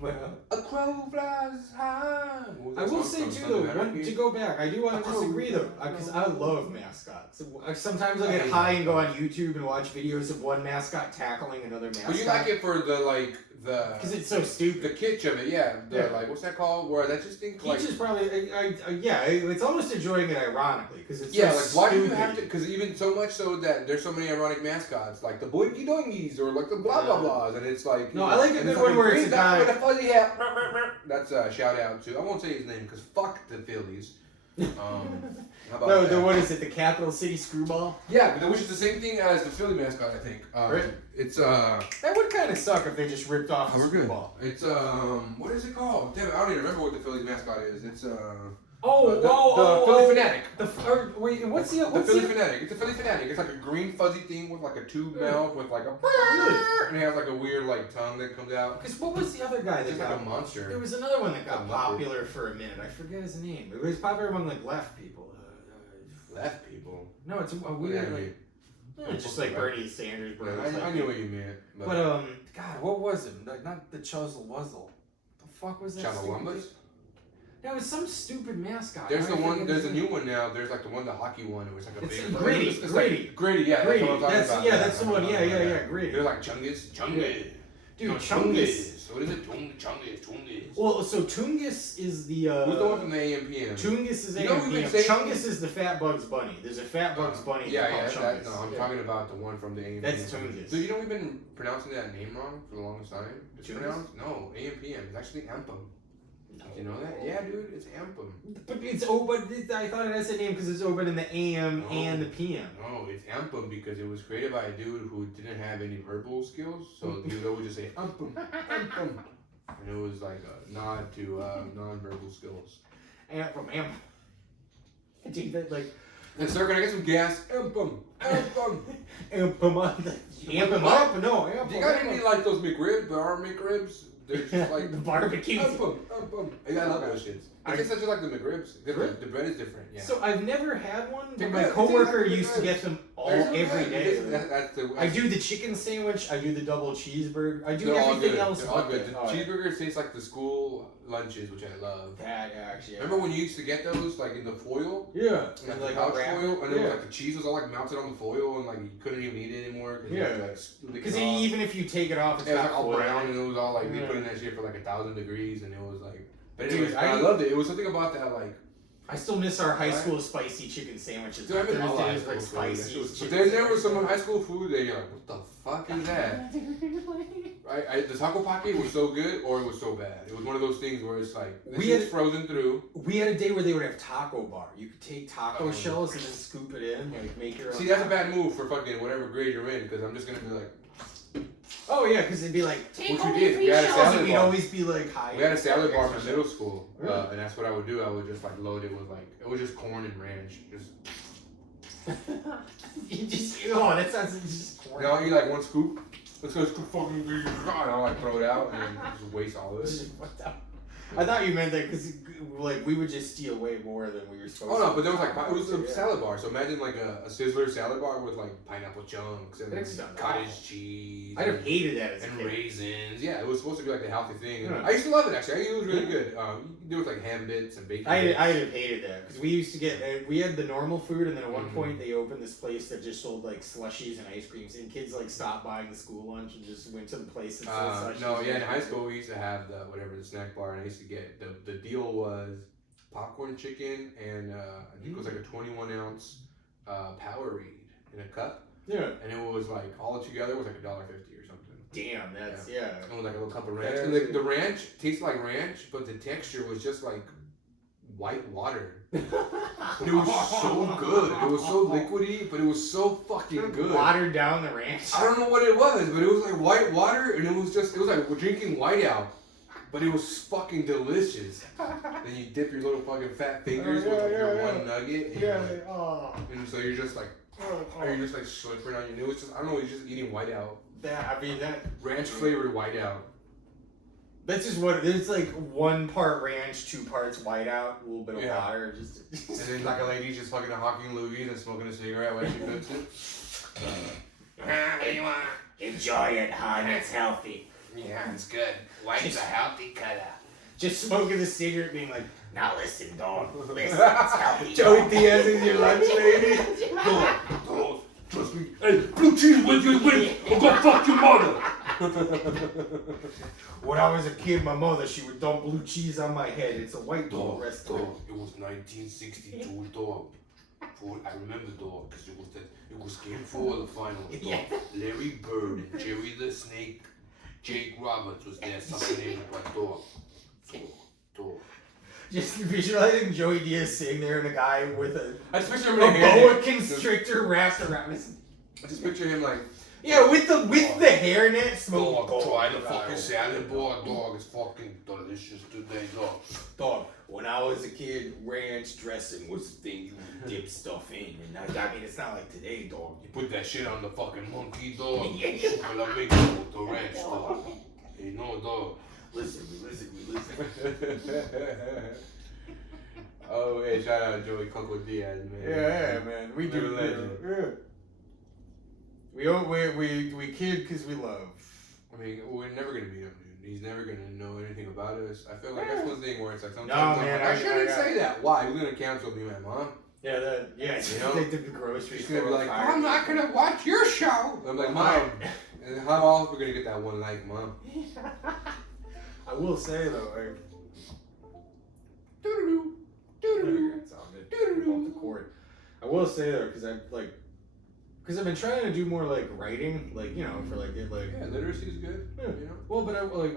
Well, a crow flies high. I will say too though, to go back, I do want to disagree though, because I love mascots. Sometimes I get high and go on YouTube and watch videos of one mascot tackling another mascot. But you like it for because it's so stupid. The kitsch of it, yeah. Like, what's that called? Where that just think like. Kitsch is probably, it's almost enjoying it ironically because it's yeah, so like why do you stupid. have to? Because even so much so that there's so many ironic mascots, like the boinky doingies or like the blah blah blahs, and it's like. No, I like a good one where it's a guy. With a fuzzy hat. That's a shout out to. I won't say his name because fuck the Phillies. How about No, that? what is it? The Capital City Screwball? Yeah, which is the same thing as the Philly mascot, I think. Right. It's That would kind of suck if they just ripped off the we're good. Screwball. It's what is it called? Damn it, I don't even remember what the Philly mascot is. It's the Philly Fanatic. What's the Philly Fanatic. It's a Philly Fanatic. It's like a green fuzzy thing with like a tube mouth with like a and it has like a weird like tongue that comes out. Because what was the other guy that It's got like a monster. There was another one that got A popular for a minute. I forget his name. It was popular among like left people. Left people. No, it's a weird like. Just like Bernie Sanders, bro. I knew what you meant. But God, what was it? Like, not the Chuzzle Wuzzle. The fuck was that? Chalalumbas? No, it was some stupid mascot. There's the one. There's a new one now. There's like the one, the hockey one. It was like a It's big. Gritty. It's Gritty. like Gritty. Yeah, Gritty. that's what I'm talking about. That's the one. Yeah. Gritty. They're like Chungus. Chungus. Dude, No, Chungus. What is it? Chungus. Well, so Tungus is the. Who's the one from the AMPM? Tungus is You know what we've been AMPM. saying? Chungus is the Fat Bugs Bunny. There's a Fat Bugs Bunny. Yeah. called That, Chungus. no, I'm talking about the one from the AMPM. That's Tungus. So you know we've been pronouncing that name wrong for the longest time. It's Tungus? pronounced AMPM. It's actually Ampum. You know that? Yeah, dude, it's Ampum. But I thought it has a name because it's open in the AM and the PM. No, it's Ampum because it was created by a dude who didn't have any verbal skills. So the dude would just say Ampum, Ampum. And it was like a nod to non-verbal skills. Ampum. Dude, that like. And sir, can I get some gas? Ampum, Ampum. Amp him up? No, amp You got any like those McRibs, but aren't McRibs? They're just like the barbecue. Ampum. I love those shits. It tastes just like the McRibs. The bread is different. Yeah. So I've never had one, but The my bread- coworker it tastes like used to the get them There's every no day. bread. That's I do the chicken sandwich. I do the double cheeseburger. I do They're all everything good. else. They're all but good. that. The Oh, yeah. cheeseburgers taste like the school lunches, which I love. That actually. Yeah. Remember when you used to get those like in the foil? Yeah. And like pouch wrap foil, it. and then like the cheese was all like melted on the foil, and like you couldn't even eat it anymore because Because even if you take it off, it's it was not like all foil. brown, and it was all like they Yeah. put in that shit for like 1,000 degrees, and it was like. But Dude, anyways, I loved it. It was something about that like. I still miss our high school spicy chicken sandwiches. Dude, I miss all high Thursdays, school like food. spicy. But chicken then there was some sandwiches. high school food that you're like, what the fuck is that? The taco pocket was so good or it was so bad. It was one of those things where it's like, this is frozen through. We had a day where they would have taco bar. You could take taco shells and then scoop it in, like make your own. See, that's a bad move for fucking whatever grade you're in, because I'm just going to be like. Oh yeah, because it'd be like, take Which only we did. 3 We had a shells, salad and we'd bar. always be like high. We had a salad bar in middle school, Really? and that's what I would do. I would just like load it with like, it was just corn and ranch. That sounds just corn. I'll eat like one scoop. Let's go scoop fucking and I'll like throw it out and then just waste all of it. What the- I thought you meant that because like we would just steal way more than we were supposed to. Oh no, but there was like it was a Yeah. salad bar. So imagine like a Sizzler salad bar with like pineapple chunks and That's not cottage awful. cheese. I'd have hated that as a and kid. raisins. Yeah, it was supposed to be like a healthy thing. And Yeah. I used to love it actually. I it was really good. You could do it with like ham bits and bacon. I'd bits. have hated that because we used to get we had the normal food and then at one Mhm. point they opened this place that just sold like slushies and ice creams and kids like stopped buying the school lunch and just went to the place that sold slushies. No, yeah, in and high school we used to have the whatever the snack bar, and I used to get the deal was popcorn chicken and I think it was like a 21-ounce Powerade in a cup, Yeah. and it was like all together was like $1.50 or something. Damn, that's yeah. And with like a little cup of ranch, That's and it. the ranch tasted like ranch, but the texture was just like white water. But it was so good. It was so liquidy, but it was so fucking good. Watered down the ranch. I don't know what it was, but it was like white water, and it was like we're drinking whiteout, but it was fucking delicious. Then you dip your little fucking fat fingers with like your one nugget, and, Yeah. like, Oh. and so you're just like, or you're just like slurping on your. It was just I don't know, you're just eating whiteout, That I mean that. ranch flavored whiteout. That's just what it's like. 1 part ranch, 2 parts whiteout, a little bit of Yeah. water. And then like a lady's just fucking hawking loogies and smoking a cigarette while she cooks it. What do you want? Enjoy it, hon. It's healthy. Yeah, it's good. White's a healthy cutout. Just smoking the cigarette, being like, "Now listen, dog. Listen, it's healthy." Joey Diaz is your lunch lady. Trust me. Hey, blue cheese with you, win, or go fuck your mother. When I was a kid, my mother, she would dump blue cheese on my head. It's a white dog restaurant. Dog. It was 1962, dog. I remember, dog, because it was game 4 of the finals, dog. Yeah. Larry Bird and Jerry the Snake, Jake Roberts was there sucking in by dog. Dog. Just visualizing Joey Diaz sitting there and a guy with I just picture a him like boa constrictor wrapped around his. I just picture him like, Yeah, with the hairnet smoking. dog, try the fucking salad bar, dog. It's fucking delicious today, dog. Dog, when I was a kid, ranch dressing was the thing you would dip stuff in. And I mean, it's not like today, dog. You put that shit on the fucking monkey, dog. Yeah. Chocolate with the ranch, dog. You know, dog. Listen. Oh, hey, shout out Joey Coco Diaz, man. Yeah, man. We do. Legend. We kid because we love. I mean, we're never gonna beat him, dude. He's never gonna know anything about us. I feel like that's one thing where it's like sometimes No, I'm man, like, I shouldn't I say that. Why? Who's gonna cancel me, my mom? Yeah, You know? Take the grocery She's store. gonna be like, fire. I'm not gonna watch your show. I'm like, Mom, and how else we gonna get that one like, Mom? I will say though, like, Doo-doo-doo. Doo-doo-doo. it's all good. Off the cord. I will say though, because I've been trying to do more like writing, like for like Yeah, literacy is good. Yeah. You know? Well, but I like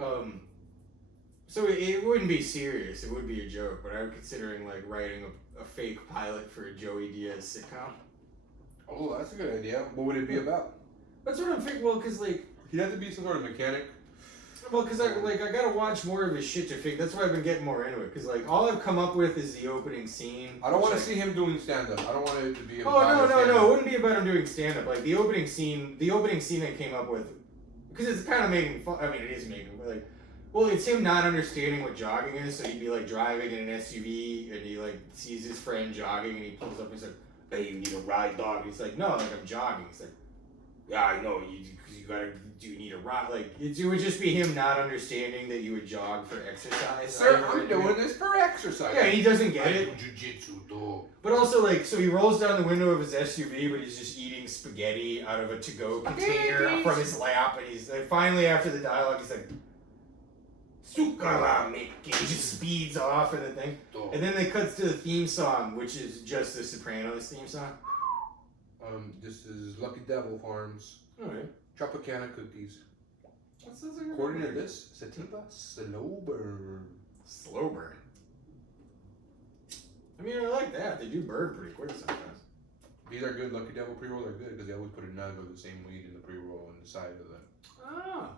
so it wouldn't be serious. It would be a joke. But I'm considering like writing a fake pilot for a Joey Diaz sitcom. Oh, that's a good idea. What would it be about? That's what I'm thinking. Well, because like, He'd have to be some sort of mechanic. well, because I gotta watch more of his shit to think. That's why I've been getting more into it. Because like all I've come up with is the opening scene. I don't want to which, see him doing stand up. I don't want it to be. Oh no! It wouldn't be about him doing stand up. Like the opening scene I came up with, because it's kind of making fun. I mean, it is making like, well, it's him not understanding what jogging is. So he'd be like driving in an SUV and he like sees his friend jogging and he pulls up and he's like, "Hey, you need a ride, dog?" He's like, "No, like I'm jogging." He's like, "Yeah, I know. Do you need a ride?" Like it would just be him not understanding that you would jog for exercise. Sir, I'm doing this for exercise. Yeah, he doesn't get it. do jujitsu, dog. But also, like, so he rolls down the window of his SUV, but he's just eating spaghetti out of a to-go container from his lap, and he's like, finally, after the dialogue, he's like, "Sukara, Mickey," he just speeds off in the thing. Dog. And then they cuts to the theme song, which is just the Sopranos theme song. This is Lucky Devil Farms. Alright. Tropicana cookies. That sounds like a According to good this, sativa slow burn. slow burn. I mean, I like that. They do burn pretty quick sometimes. These are good. Lucky Devil pre-rolls are good because they always put a nug of the same weed in the pre-roll on the side of the. Ah,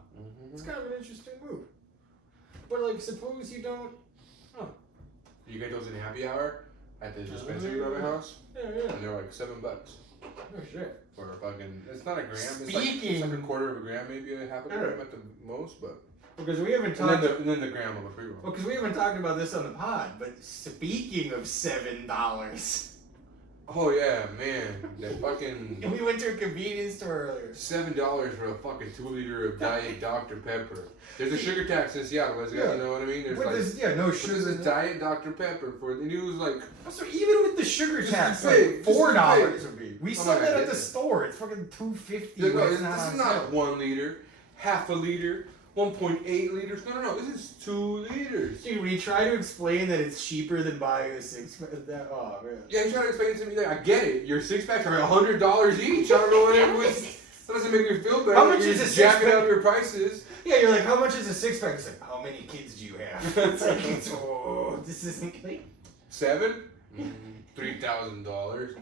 it's kind of an interesting move. But, like, suppose you don't. Huh. You get those in happy hour at the dispensary by my house, Yeah. and they're like $7 Oh, shit. for a fucking. It's not a gram. It's Speaking- like a quarter of a gram, maybe a half a gram at the most, but. Because we haven't And talked. then the gram of a pre-roll. Well, because we haven't talked about this on the pod, but speaking of $7, Oh yeah, man, that fucking we went to a convenience store earlier. $7 for a fucking 2 liter of Diet Dr Pepper. There's a sugar tax in Seattle, let's Yeah. you know what I mean? There's But like there's, no but sugar. this is Diet Dr Pepper for, and he was like, So even with the sugar This tax, is big. like This is $4 big. would be. We I'm saw not that gonna at the get it. store. It's fucking $2.50. no, when this it's not is on not sale. 1 liter, half a liter, 1.8 liters. No, this is 2 liters. Dude, when you try to explain that it's cheaper than buying a oh man. Yeah, he's trying to explain to me that I get it. Your 6-packs are $100 each. I don't know what it was. That doesn't make me feel better. How much You're is a just jacking 6-pack? up your prices? Yeah, you're like, how much is a 6-pack? It's like, how many kids do you have? It's like, oh, this isn't like. 7? $3,000.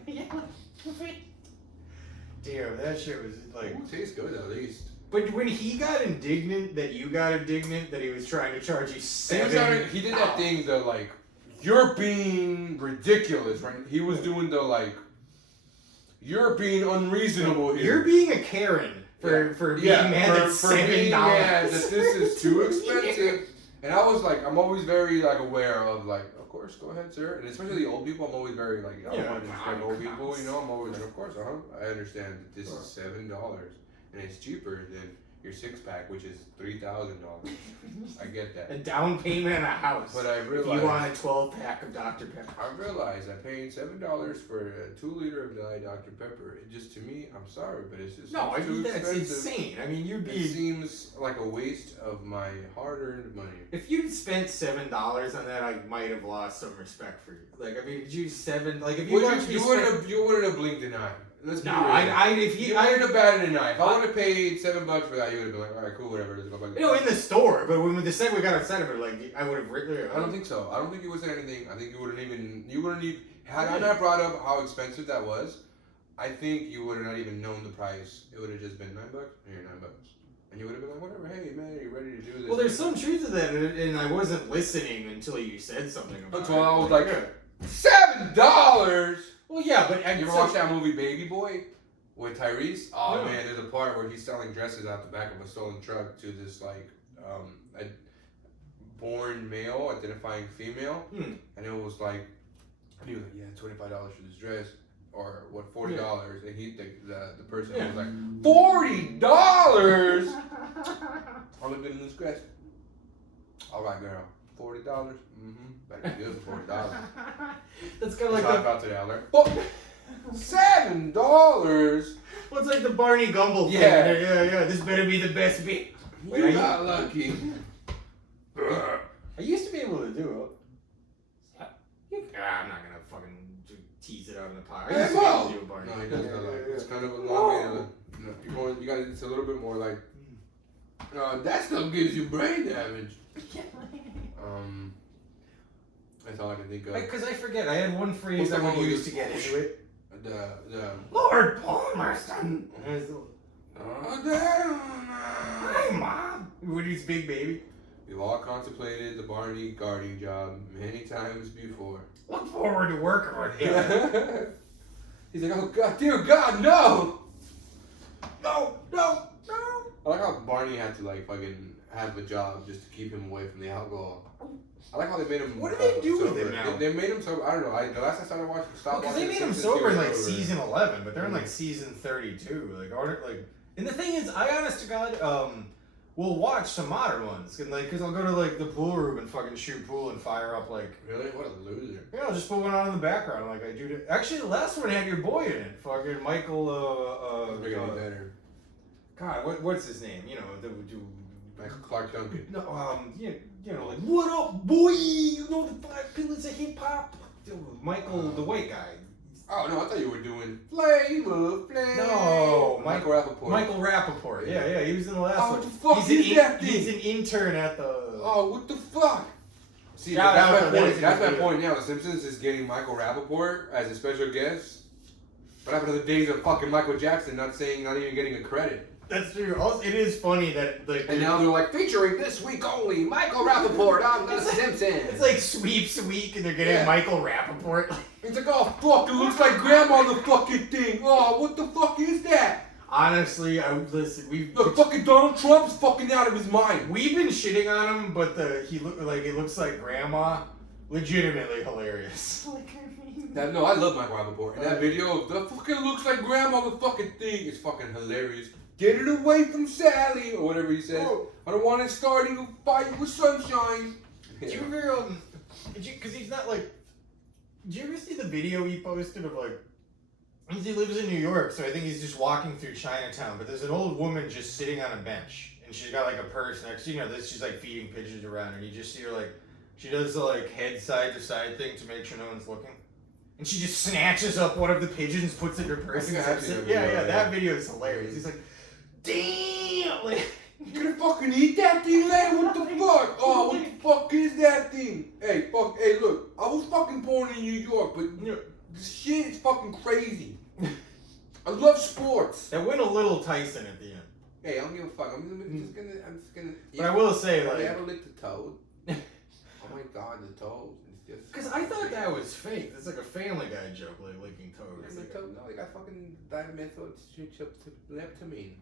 Damn, that shit was like. Ooh, tastes good at least. But when he got indignant that you got indignant that he was trying to charge you $7, He did that thing, the like, you're being ridiculous, right? He was doing the like, you're being unreasonable here. You're being a Karen for being mad at for being $7. mad that this is too expensive. And I was like, I'm always very like aware of like, of course, go ahead, sir. And especially the old people, I'm always very like, I don't want to disrespect old people, you know. I'm always like, of course, I understand that this is $7 and it's cheaper than your 6-pack, which is $3,000. I get that. A down payment and a house. But I if realized you want a 12-pack of Dr. Pepper. I realized I'm paying $7 for a 2-liter of Diet Dr. Pepper. It just, to me, I'm sorry, but it's just No, I too mean, that's expensive. insane. I mean, you'd It be... seems like a waste of my hard-earned money. If you'd spent $7 on that, I might have lost some respect for you. Like, I mean, did you like if you You wouldn't have blinked an eye. Let's be no, real. you wouldn't have batted an eye. If I would have paid $7 for that, you would have been like, all right, cool, whatever. Let's go back. You know, in the store, but when the second we got outside of it, like, I would have really... I don't think so. I don't think you would say anything. I think you wouldn't had I not brought up how expensive that was, I think you would have not even known the price. It would have just been $9. Here, $9. And you would have been like, whatever, hey man, are you ready to do this? Well, there's some truth to that, and I wasn't listening until you said something about That's it. why I was like, $7! Well, yeah, but... You ever watch that movie Baby Boy with Tyrese? Oh No. man, there's a part where he's selling dresses out the back of a stolen truck to this like a born male identifying female, and it was like, and he was like, yeah, $25 for this dress, or what, $40, and he the person was like, $40. I looked in the scratch. All right, girl. $40? Better be good for $40. That's kind of like how I felt today. I was like, $7? Well, it's like the Barney Gumble thing. Yeah. Yeah. This better be the best bit. You got lucky. I used to be able to do it. I'm not gonna fucking tease it out in the pie. I used to be able to do a Barney. No, he does not like. It's kind of a long way to. You got. It's a little bit more like. That stuff gives you brain damage. That's all I can think of. Because I forget. I had one phrase I would use to get into it. The Lord Palmerston. Oh damn! Hi, Mom. Woody's big baby. We've all contemplated the Barney guarding job many times before. Look forward to working with him. He's like, oh God, dear God, no! No. I like how Barney had to like fucking have a job just to keep him away from the alcohol. I like how they made him. What do they do sober. with him now? They made him sober. I don't know. The last I started watching, Because they made him sober in like season 11, but they're in like season 32. And the thing is, I honest to God, will watch some modern ones, because I'll go to like the pool room and fucking shoot pool and fire up like. Really? What a loser. Yeah, I'll just put one on in the background like I do to. Actually, the last one had your boy in it, fucking Michael. We're gonna be better. God, what's his name? You know, Michael Clark Duncan. No, you know, like what up, boy? You know the 5 pillars of hip hop. Michael, the white guy. Oh no, I thought you were doing Flavor Flav. No, Michael Rappaport. Michael Rappaport. Yeah, he was in the last one. What the fuck is that thing? He's an intern at the. Oh, what the fuck? See, Shout that's out my to point. that That's my video. point now. The Simpsons is getting Michael Rappaport as a special guest. What happened to the days of fucking Michael Jackson not even getting a credit? That's true. Also, it is funny that like. And now they're like, featuring this week only, Michael Rappaport on The Simpsons. It's like Sweeps Week, and they're getting Michael Rappaport. It's like, oh fuck, it looks like grandma the fucking thing. Oh, what the fuck is that? Honestly, The fucking Donald Trump's fucking out of his mind. We've been shitting on him, but it looks like grandma. Legitimately hilarious. No, I love Michael Rappaport. And that video of the fucking looks like grandma the fucking thing is fucking hilarious. Get it away from Sally, or whatever he says. I don't want it starting a fight with sunshine. Did you ever, because he's not like, did you ever see the video he posted of like, he lives in New York, so I think he's just walking through Chinatown, but there's an old woman just sitting on a bench, and she's got like a purse next to, she's like feeding pigeons around, and you just see her like, she does the like head side to side thing to make sure no one's looking. And she just snatches up one of the pigeons, puts it in her purse, and I think I have seen that video is hilarious. He's like, damn, like, you gonna fucking eat that thing, lad? What the fuck? Oh, what the fuck is that thing? Hey, look, I was fucking born in New York, but this shit is fucking crazy. I love sports. That went a little Tyson at the end. Hey, I don't give a fuck. I'm just gonna. But I will say, Have like, you ever licked the toad? Oh my god, the toad. Because I thought that was fake. That's like a Family Guy joke, like licking toads. No, they got fucking dimethyltryptamine.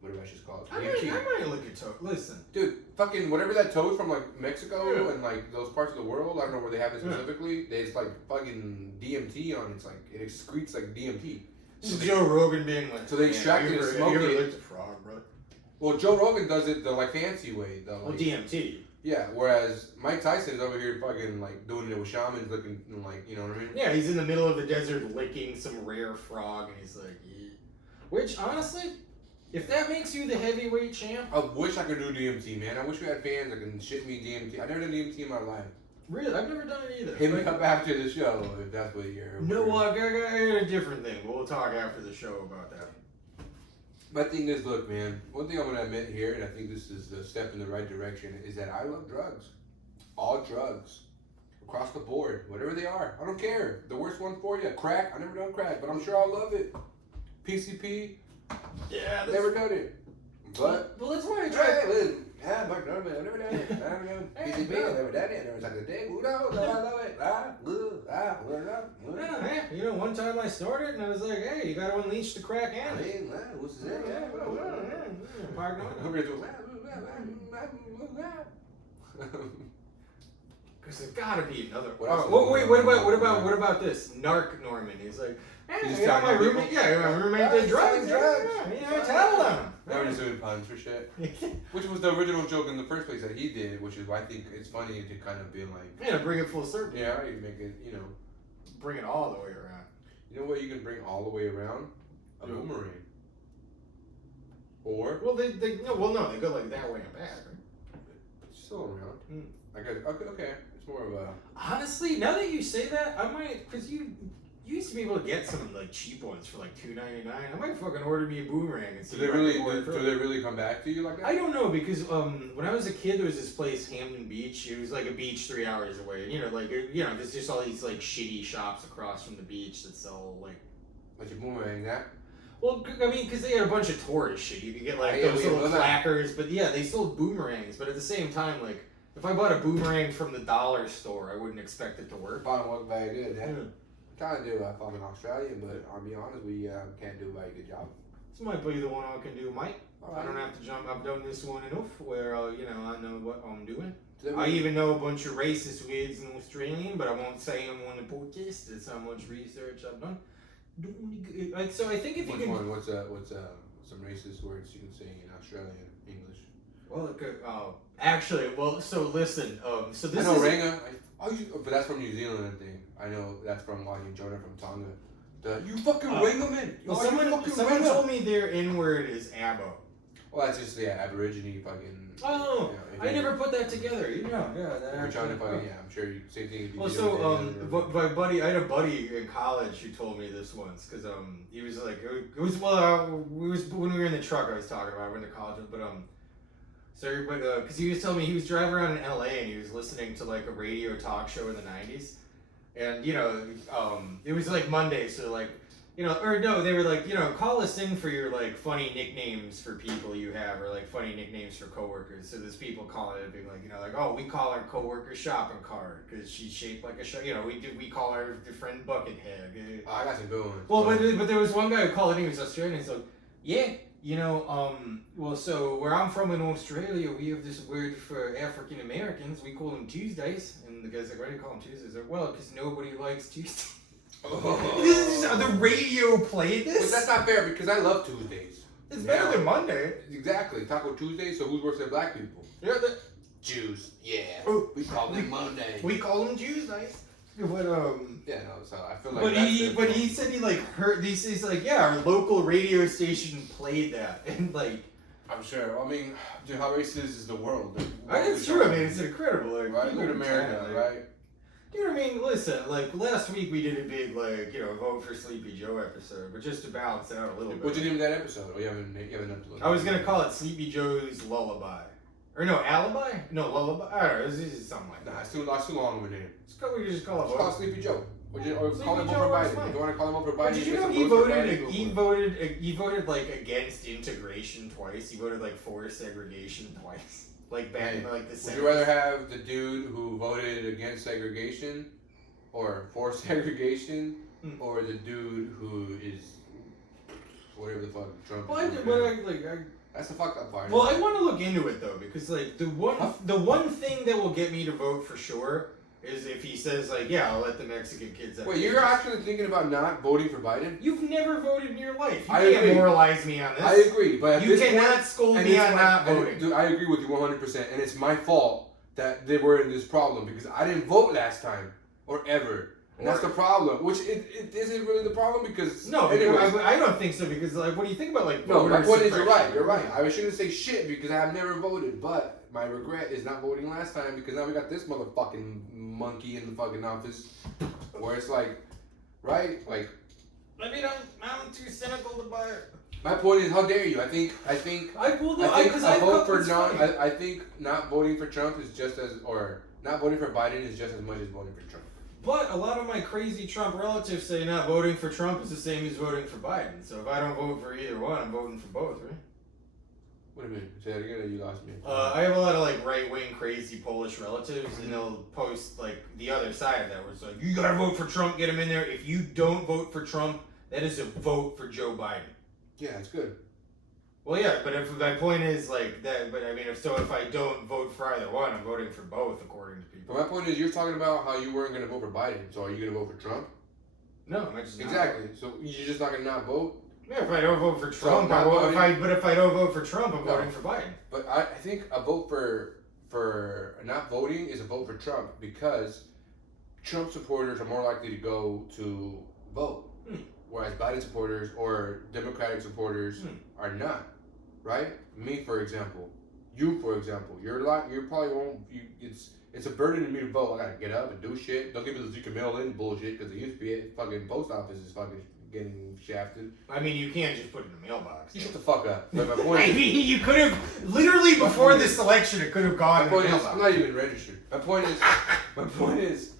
Whatever that shit's called. I might lick a toad. Listen. Dude, fucking whatever that toad from like Mexico and like those parts of the world, I don't know where they have it specifically, there's like fucking DMT on it. It's like, it excretes like DMT. This is Joe Rogan being like, so they extracted and smoked you ever it. licked a frog, bro? Well, Joe Rogan does it the like fancy way, though. Well, Like, DMT. yeah, whereas Mike Tyson is over here fucking like doing it with shamans, looking like, you know what I mean? Yeah, he's in the middle of the desert licking some rare frog, and he's like, yeah. Which honestly, if that makes you the heavyweight champ, I wish I could do DMT, man. I wish we had fans that can ship me DMT. I never done DMT in my life. really, I've never done it either. Hit me up after the show if that's what you're. No, well, I got a different thing. We'll talk after the show about that. My thing is, look, man. One thing I'm gonna admit here, and I think this is a step in the right direction, is that I love drugs. All drugs, across the board, whatever they are. I don't care. The worst one for you, crack. I never done crack, but I'm sure I'll love it. PCP. Yeah, Never done it. But well, that's why I tried. Yeah, Mark Norman, I've never done it. I never done PCP, I've never done it. Never sucked a dick. Who knows? I love it. Yeah, you know, one time I snorted and I was like, hey, you gotta unleash the crack I animal. mean, what's his name? Park Norman. Because there's gotta be another. What about this? Narc Norman. He's like, hey, He's you know, my talking to roommate. Yeah, my roommate did drugs. Yeah, I tell them. Never just doing puns for shit. Which was the original joke in the first place that he did, which is why I think it's funny to kind of be like, Yeah, to bring it full circle. yeah, you make it, you know. Bring it all the way around. You know what you can bring all the way around? A boomerang. Or Well, they go like that way and back, right? it's still around. Mm. I got okay. It's more of a Honestly, now that you say that, I might, because you used to be able to get some like cheap ones for like $2.99. I might fucking order me a boomerang and see. do they really come back to you like that? I don't know, because when I was a kid, there was this place, Hampton Beach. It was like a beach 3 hours away. And, there's just all these like shitty shops across from the beach that sell like. Like your boomerang, that? Well, I mean, because they had a bunch of tourist shit. You could get like Yeah, those we little know that. clackers, but yeah, they sold boomerangs. But at the same time, like if I bought a boomerang from the dollar store, I wouldn't expect it to work. Bottom work very good, yeah. Yeah. Trying to do if I'm an Australian, but I'll be honest, we can't do a very good job. This might be the one I can do, Mike. All I don't right. have to jump. I've done this one enough where I know what I'm doing. So I even know a bunch of racist words in Australian, but I won't say them on the podcast. That's how much research I've done. Like, so I think if you Which can. one? What's some racist words you can say in Australian English? Well, actually, so listen. So this I know is. Ranga. But that's from New Zealand, I think. I know that's from watching Jonah from Tonga. You fucking Rangaman! Well, Oh, you someone Ranga. told me their N word is abo. Well, that's just Aborigine fucking. Oh, if I you- never put that together. Yeah, that We're trying to actually- fucking I'm sure same thing. If you Well, did so with my buddy, I had a buddy in college who told me this once because he was like it was when we were in the truck I was talking about. We were in the college, but because he was telling me he was driving around in L.A. and he was listening to like a radio talk show in the '90s, and it was like Monday, so like. Or no, they were like, call us in for your like funny nicknames for people you have, or like funny nicknames for coworkers. So there's people calling it, being like, oh, we call our coworker shopping cart because she's shaped like a we call our friend Buckethead. I got some good ones. Well, but there was one guy who called in. He was Australian. He's like, yeah, well, so where I'm from in Australia, we have this word for African Americans. We call them Tuesdays, and the guy's like, why do you call them Tuesdays? Like, well, because nobody likes Tuesdays. Oh. This is the radio played this. But that's not fair because I love Tuesdays. It's better than Monday. Exactly. Taco Tuesday, so who's worse than black people? Yeah, Jews. Yeah. Oh, We call them Monday. we call them Tuesdays. But Yeah, no, so I feel like but he said he like heard these. He's like, yeah, our local radio station played that, and like. I'm sure. I mean, dude, how racist is the world? It's true. I mean, it's incredible. Like, Right? people Look at America, pretend, right? You know what I mean? Listen, like last week we did a big vote for Sleepy Joe episode, but just to balance it out a little bit. What's the name of that episode? Oh, you haven't up to I was gonna call it Sleepy Joe's Lullaby, or no Alibi? No Lullaby. I don't know. It's just something like Nah, that. it's too long of a name. We could just call Just it. call it Sleepy Joe. Or Sleepy call him Joe over works Biden. fine. If you want to call him over But Biden, did you get know some he votes for voted? Biden, He go for it. voted like against integration twice. He voted like for segregation twice. Like back in like the 70s. Would you rather have the dude who voted against segregation or for segregation, or the dude who is whatever the fuck Trump is? That's a fucked up part. Well, I want to look into it though because like the one thing that will get me to vote for sure Is if he says like, yeah, I'll let the Mexican kids. Wait, you're actually thinking about not voting for Biden? You've never voted in your life. You I can't agree. moralize me on this. I agree, but at you this cannot point, scold me on not voting. Dude, I agree with you 100%, and it's my fault that they were in this problem because I didn't vote last time or ever. And that's the problem, which it isn't really the problem because... No, I don't think so because, like, what do you think about, like... No, my point is you're right. I shouldn't say shit because I have never voted, but my regret is not voting last time because now we got this motherfucking monkey in the fucking office where it's like, right? Like... I mean, I'm too cynical to buy it. My point is, how dare you? I think not voting for Trump is just as, or not voting for Biden is just as much as voting for Trump. But a lot of my crazy Trump relatives say not voting for Trump is the same as voting for Biden. So if I don't vote for either one, I'm voting for both, right? What do you mean? Say that again, you lost me. I have a lot of like right-wing crazy Polish relatives, and they'll post like the other side of that, where it's like, you gotta vote for Trump, get him in there. If you don't vote for Trump, that is a vote for Joe Biden. Yeah, it's good. Well, yeah, but if my point is like that, but I mean, if I don't vote for either one, I'm voting for both, according to people. But my point is, you're talking about how you weren't going to vote for Biden. So are you going to vote for Trump? No, I'm just exactly. So you're just not going to not vote. Yeah, if I don't vote for Trump, if I don't vote for Trump, I'm voting for Biden. But I think a vote for not voting is a vote for Trump because Trump supporters are more likely to go to vote, whereas Biden supporters or Democratic supporters are not. Right? Me, for example. You, for example. You probably won't. It's a burden to me to vote. I gotta get up and do shit. Don't give me this you can mail in bullshit because it used to be fucking post office is fucking getting shafted. I mean, you can't just put it in a mailbox. You shut the fuck up. But my point I mean, you could have literally before this election, it could have gone. My point is, I'm not even registered. My point is.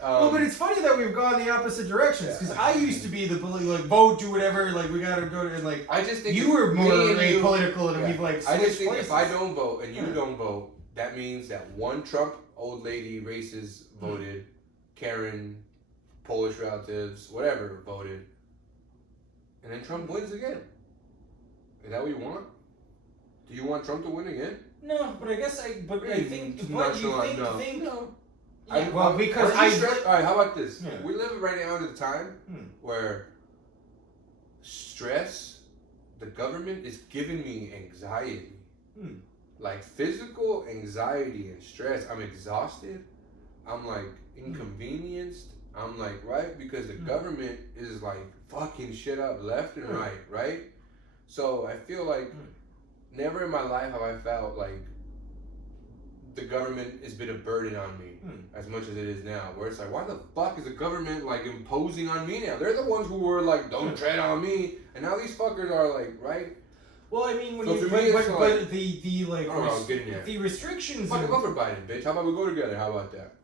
Well, but it's funny that we've gone the opposite directions because I used to be the like vote, do whatever, like we gotta go to and like. I just think you were more apolitical and we've like. I just think if I don't vote and you don't vote, that means that one Trump old lady racist voted, Karen, Polish relatives, whatever voted, and then Trump wins again. Is that what you want? Do you want Trump to win again? No, but I guess I think. No. Yeah, well, because all right, how about this? Yeah. We live right now in a time where stress, the government is giving me anxiety. Like physical anxiety and stress. I'm exhausted. I'm like inconvenienced. I'm like, right? Because the government is like fucking shit up left and right? So I feel like never in my life have I felt like the government has been a burden on me as much as it is now. Where it's like, why the fuck is the government like imposing on me now? They're the ones who were like, don't tread on me, and now these fuckers are like, right? Well, I mean, when so you but the like the restrictions. Fucking go for Biden, bitch. How about we go together? How about that?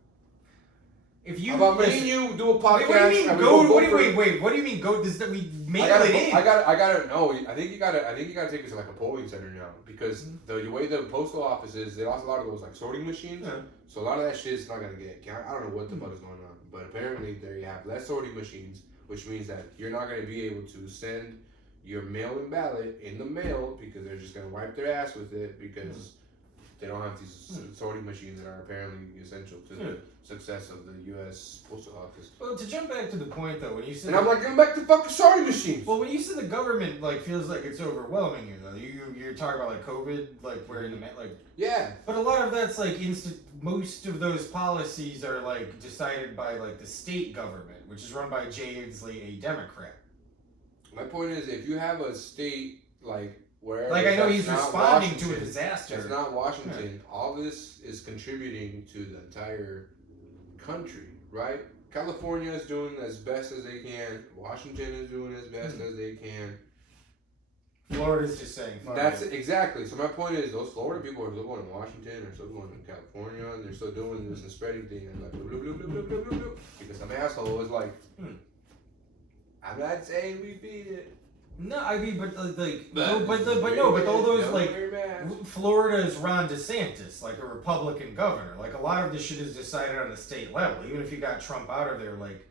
If you how about me and you do a podcast? What do you mean go? Wait. What do you mean go? Does that we mail it in? I gotta. No, I think you gotta take us to like a polling center now because the way the postal office is, they lost a lot of those like sorting machines. Yeah. So a lot of that shit is not gonna get counted. I don't know what the fuck is going on, but apparently there you have less sorting machines, which means that you're not gonna be able to send your mail-in ballot in the mail because they're just gonna wipe their ass with it because they don't have these sorting machines that are apparently essential to the success of the U.S. Postal Office. Well, to jump back to the point though, when you said, and I'm like, get back to fucking sorting machines. Well, when you said the government like feels like it's overwhelming you though, you're talking about like COVID, like where in the like But a lot of that's like most of those policies are like decided by like the state government, which is run by Jay Inslee, a Democrat. My point is, if you have a state like where I know he's responding to a disaster. It's not Washington. All this is contributing to the entire country, right? California is doing as best as they can. Washington is doing as best as they can. Florida's just saying. That's exactly. So my point is, those Florida people are still going to Washington, they're still going to California, and they're still doing this and spreading things and like blah, blah, blah, blah, blah, blah, blah, because some asshole is like, I'm not saying we beat it. No, I mean, but all those like Florida's Ron DeSantis, like a Republican governor. Like a lot of this shit is decided on the state level. Even if you got Trump out of there, like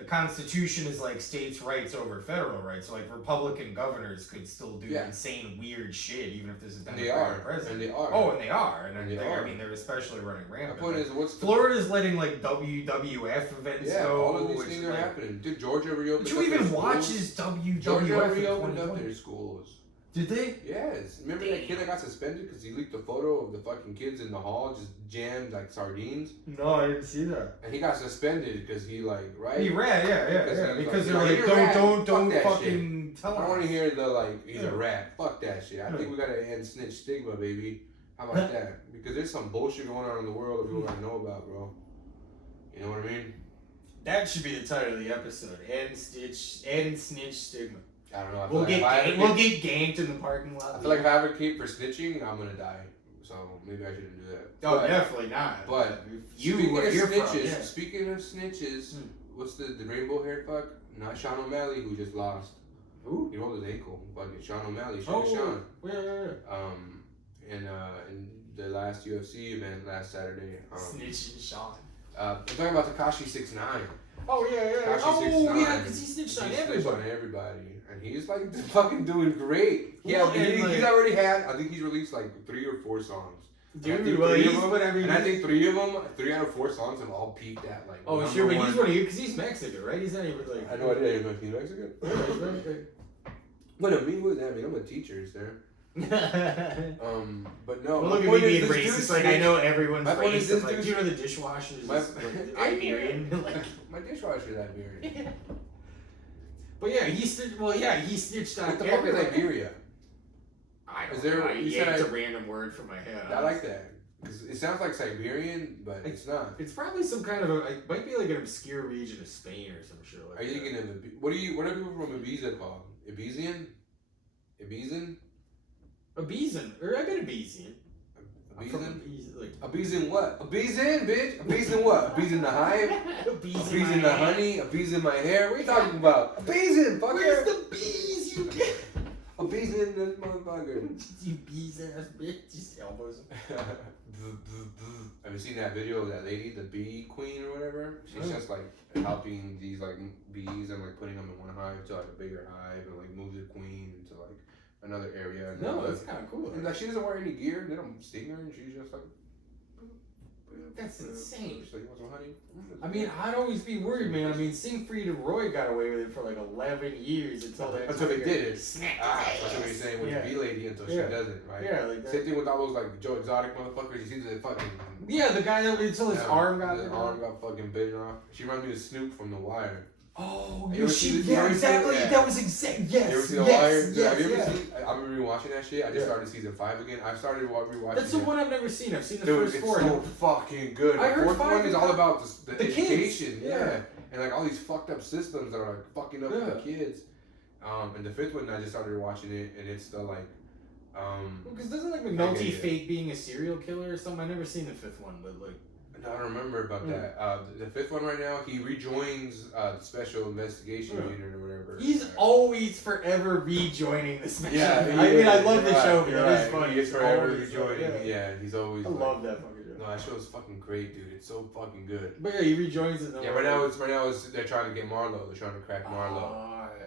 the Constitution is like states' rights over federal rights. So like Republican governors could still do insane, weird shit, even if this is Democratic president. And they are. Oh, and they are. And they are. I mean, they're especially running rampant. My point is, what's Florida's letting like WWF events go. All of these things are happening. Did Georgia reopen? Did you even watch his WWF? Georgia reopened up their schools. Did they? Yes. Remember that kid that got suspended because he leaked a photo of the fucking kids in the hall just jammed like sardines? No, I didn't see that. And he got suspended because he like, right? He ran, yeah. Because they're like, don't fucking tell I us. don't want to hear the like, he's a rat. Fuck that shit. I think we gotta end snitch stigma, baby. How about that? Because there's some bullshit going on in the world that people gotta know about, bro. You know what I mean? That should be the title of the episode. End snitch stigma. I don't know. We'll get ganked in the parking lot. I feel like if I advocate for snitching, I'm gonna die. So maybe I shouldn't do that. Oh, definitely not. But speaking of snitches, what's the rainbow hair fuck? Not Sean O'Malley, who just lost. Who? He rolled his ankle. Fucking Sean O'Malley. Sean. Yeah. In the last UFC event last Saturday. Snitching Sean. I'm talking about Tekashi 6ix9ine. Oh yeah. Tekashi because he snitched on everybody. everybody. On everybody. And he's like fucking doing great. He's already had, I think he's released like 3 or 4 songs. Dude, well, he's whatever. And I think 3 out of 4 songs have all peaked at like. Oh, sure, but he's one of you because he's Mexican, right? He's not even like. I know idea he's Mexican. What I mean, what does that mean? I'm a teacher, sir. But no. Well, look at me being racist. Like I know everyone's racist. Like, do you know the dishwasher is Iberian? Like my dishwasher is Iberian. But yeah, he snitched on. What the fuck is Iberia? I don't know. It's a random word from my head. I like that. Because it sounds like Siberian, but it's not. It's probably some kind of it might be like an obscure region of Spain or some shit like that. Are you thinking of what are people from Ibiza called? Ibizian? Or I bet Ibizian. Ibizian what? Ibizian, bitch? Ibizian what? Ibizian the hive? Ibizian the honey? Ibizian my hair? What are you talking about? Ibizian, fucker! Where's the bees you get? Ibizian this motherfucker. You bees ass bitch. Just elbows him. Have you seen that video of that lady, the bee queen or whatever? She's just like helping these like bees and like putting them in one hive to like a bigger hive and like move the queen into like another area. And that's kind of cool. And like she doesn't wear any gear. They don't sting her, and she's just like. That's insane. She's like, you want some honey? I mean, I'd always be worried, man. I mean, Siegfried and Roy got away with it for like 11 years until they did it. That's what you're saying with the bee lady until she doesn't, right? Yeah, like that. Same thing with all those like Joe Exotic motherfuckers. You see the fucking. Yeah, the guy that until his arm got fucking bitten off. She reminds me of Snoop from The Wire. Oh, exactly. Yeah. That was exactly You ever seen The Wire? Have you ever seen? I've been rewatching that shit. I just started season 5 again. I've started rewatching. That's the one I've never seen. I've seen the first 4. It's so fucking good. I heard the 4th one is all about the education. Kids. Yeah. And like all these fucked up systems that are like fucking up the kids. And the 5th one, I just started watching it, and it's the like. Because doesn't like McNulty fake being a serial killer or something? I've never seen the 5th one, but like. I don't remember about that. The 5th one right now, he rejoins the Special Investigation Unit or whatever. He's always forever rejoining the Special. I love the show. It's funny. He's forever rejoining. Yeah, he's always. I love that fucking show. No, that show is fucking great, dude. It's so fucking good. But yeah, he rejoins it. Yeah, right now they're trying to get Marlo. They're trying to crack Marlo.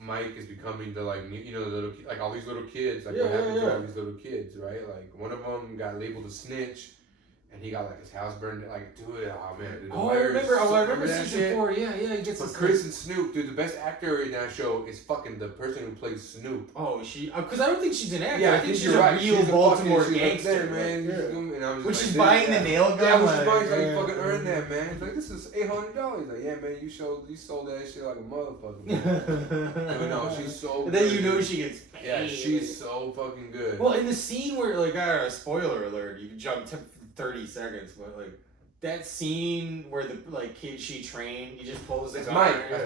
Mike is becoming the like the little like all these little kids what happened to all these little kids, right? Like one of them got labeled a snitch. And he got like his house burned. Like, dude, oh man. Dude, I remember season 4. Yeah, he gets. But Chris and Snoop, dude, the best actor in that show is fucking the person who plays Snoop. Oh, because I don't think she's an actor. Yeah, I think she's a real Baltimore gangster, man. And I was when she's buying the nail gun. Yeah, when she's buying, like, you fucking earned that, man. It's like, this is $800. Like, yeah, man, you sold that shit like a motherfucker. But no, she's so. And then you know she gets paid. Yeah, she's so fucking good. Well, in the scene where like, spoiler alert, you can jump 30 seconds, but like that scene where the like kid she trained, he just pulls the gun.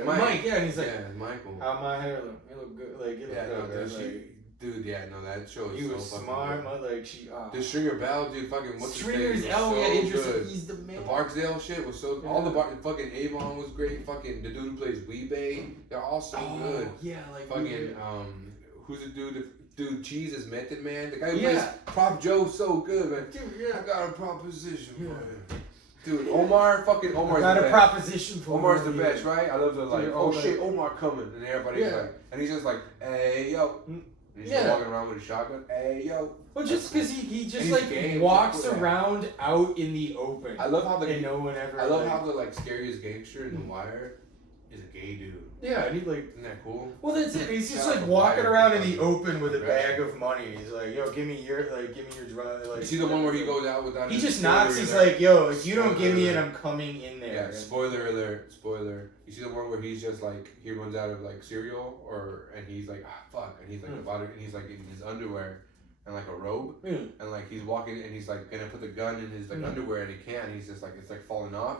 Mike, yeah, and he's like, Michael. How my hair look? It look good, like it look good. Dude, that show is so fucking smart, good. Like she. The Stringer Bell, dude, fucking what's Stringer's interesting. He's the man. The Barksdale shit was so. All the fucking Avon was great. Fucking the dude who plays Weebay, they're all so good. Yeah, like fucking who's the dude? Dude, Cheese is Method Man. The guy who plays Prop Joe so good, man. Dude, yeah. I got a proposition for you. Dude, Omar's I got the a best. proposition for Omar's the you. best, right? I love the like, Dude, oh Omar. shit, Omar coming, and everybody's Yeah. like, and he's just like, hey yo, and he's Yeah. just walking around with a shotgun, hey yo. Well, just because he just And like he's game. walks Yeah. around out in the open. I love how and no one ever. I love like, how the like scariest gangster in The Wire is a gay dude. Yeah, and he like. Isn't that cool? Well, that's it. He's just Shout out like to walking Wire. around in the open with a Right. bag of money. He's like, "Yo, give me your drug." Like, You see the one where he goes out without. He his just spoiler knocks. He's alert? like, "Yo, if you don't Spoiler give me it, alert. I'm coming in there." Yeah, spoiler alert, spoiler. You see the one where he's just like he runs out of like cereal and he's like fuck and he's like about it and he's like in his underwear and like a robe and like he's walking and he's like gonna put the gun in his like underwear and he can't. He's just like it's like falling off.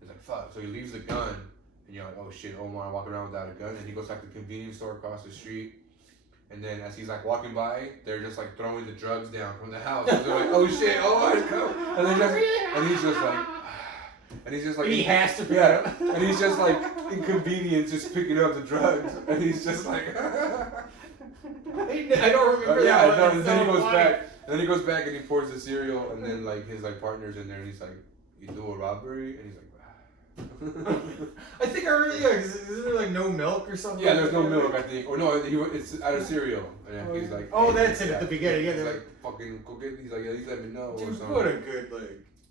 He's like fuck. So he leaves the gun and you're like oh shit, Omar walking around without a gun and he goes back to the convenience store across the street. And then as he's like walking by, they're just like throwing the drugs down from the house. And they're like, oh shit, Omar's coming. And he's just like. And he's just like he has to pick it yeah, up. and he's just like inconvenienced, just picking up the drugs, and he's just like. I don't remember Yeah, that. no, One. and It's then he so goes funny. back, and then he goes back and he pours the cereal, and then like his like partner's in there, and he's like, "You do a robbery," and he's like. I think I really isn't there like no milk or something? Yeah, like there's no that? milk, I think, or no, it's out of cereal, and he's like. Oh, that's it at the beginning. Yeah, He's they're like fucking go get. He's like, at least let me know. or dude, something. what a good like.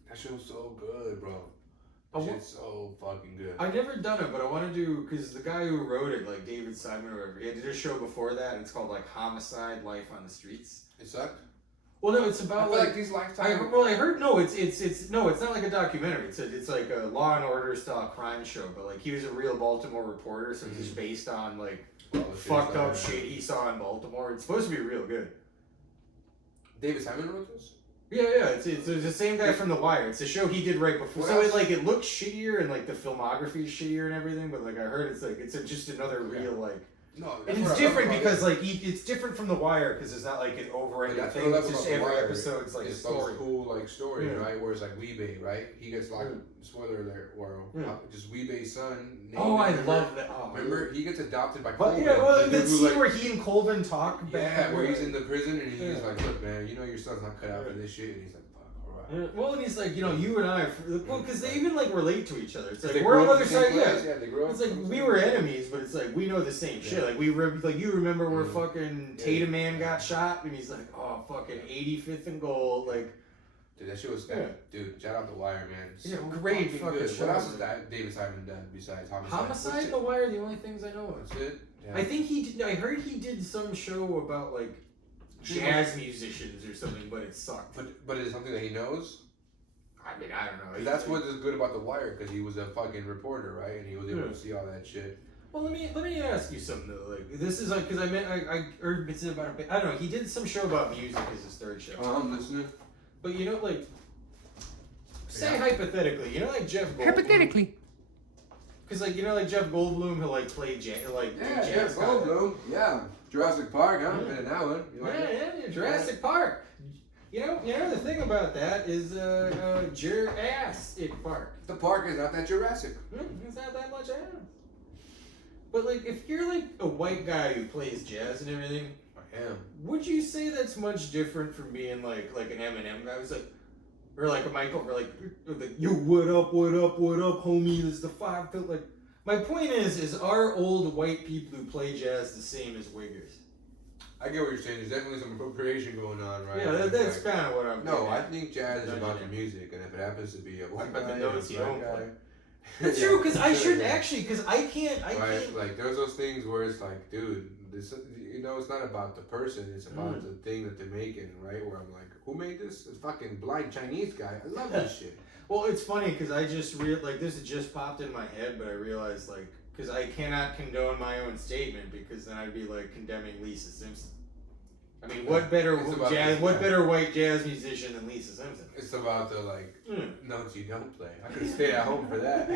That show's so good, bro. I That wa- shit's so fucking good. I've never done it, but I want to do because the guy who wrote it, like David Simon or whatever, he did a show before that. And it's called like Homicide: Life on the Streets. It sucked. Well, no, it's I about feel like like these I lifetime. heard no, it's no, it's not like a documentary. It's like a Law and Order style crime show, but like he was a real Baltimore reporter, so it's just based on like all the shit fucked like up that. shit he saw in Baltimore. It's supposed to be real good. David Simon wrote this? Yeah, it's the same guy from The Wire. It's a show he did right before. What So else? it looks shittier and like the filmography is shittier and everything. But like I heard it's just another real like. No, And it's different because like it's different from The Wire because it's not like an overending that's thing. what I It's love just about The every Wire. episode's like a It's story. those cool like story, Yeah. right? Whereas like Weebay, right? He gets locked. Spoiler alert. Or just Weebay's son. Oh, I remember? love that. Oh, Remember, he gets adopted by But Colvin. yeah, well, the that dude who, scene like, where he and Colvin talk. yeah, where he's in the prison and he's Yeah. like, look, man, you know your son's not cut out for this shit, and he's like, fuck, all right. Yeah, well, and he's like, you and I, well, because they even like relate to each other. It's like They we're grew on up the in other the same side, place. yeah. Yeah, they grew up. It's like in the we same were place. enemies, but it's like we know the same shit. Yeah. Like like you remember where Mhm. fucking Yeah. Tatum Man got shot, and he's like, oh, fucking 85th and goal, like. Dude, that shit was Yeah. Dude, shout out The Wire, man. Yeah, So great fucking good. show. What else is that David Simon done besides Homicide? Homicide and The Wire are the only things I know of. That's it. Yeah. I think I heard he did some show about like jazz musicians or something, but it sucked. But is it something that he knows? I mean, I don't know. That's what is good about The Wire, because he was a fucking reporter, right? And he was able to see all that shit. Well, let me ask you something though. Like this is like because I heard it's about I don't know. He did some show about music as his third show. I'm listening. But like, say Yeah. hypothetically, like Jeff Goldblum. Hypothetically. Because like like Jeff Goldblum, he'll like play jazz, like do Yeah, jazz. yeah, Goldblum. Yeah, Jurassic Park. I haven't Yeah. been in that one. You like it? Yeah, Jurassic Park. You know the thing about that is Jurassic Park. The park is not that Jurassic. It's not that much ass. But like, if you're like a white guy who plays jazz and everything, I am. would you say that's much different from being like an Eminem guy who's like, or like a Michael, or like yo, what up, homie? This is the five. Like, my point is are old white people who play jazz the same as wiggers? I get what you're saying. There's definitely some appropriation going on, right? Yeah, that's Like, kind of what I'm. no, getting I at. think jazz is about the Judging music, and if it happens to be a white About the guy, notes or a you black don't guy, play. That's true, because I sure, shouldn't yeah. actually, because I can't. Right, like there's those things where it's like, dude, this, it's not about the person, it's about the thing that they're making, right? Where I'm like, who made this? It's fucking blind Chinese guy. I love this shit. Well, it's funny because I just this just popped in my head, but I realized like because I cannot condone my own statement because then I'd be like condemning Lisa Simpson. I mean, what better It's about jazz? the- What better white jazz musician than Lisa Simpson? It's about the like Mm. notes you don't play. I could stay at home for that.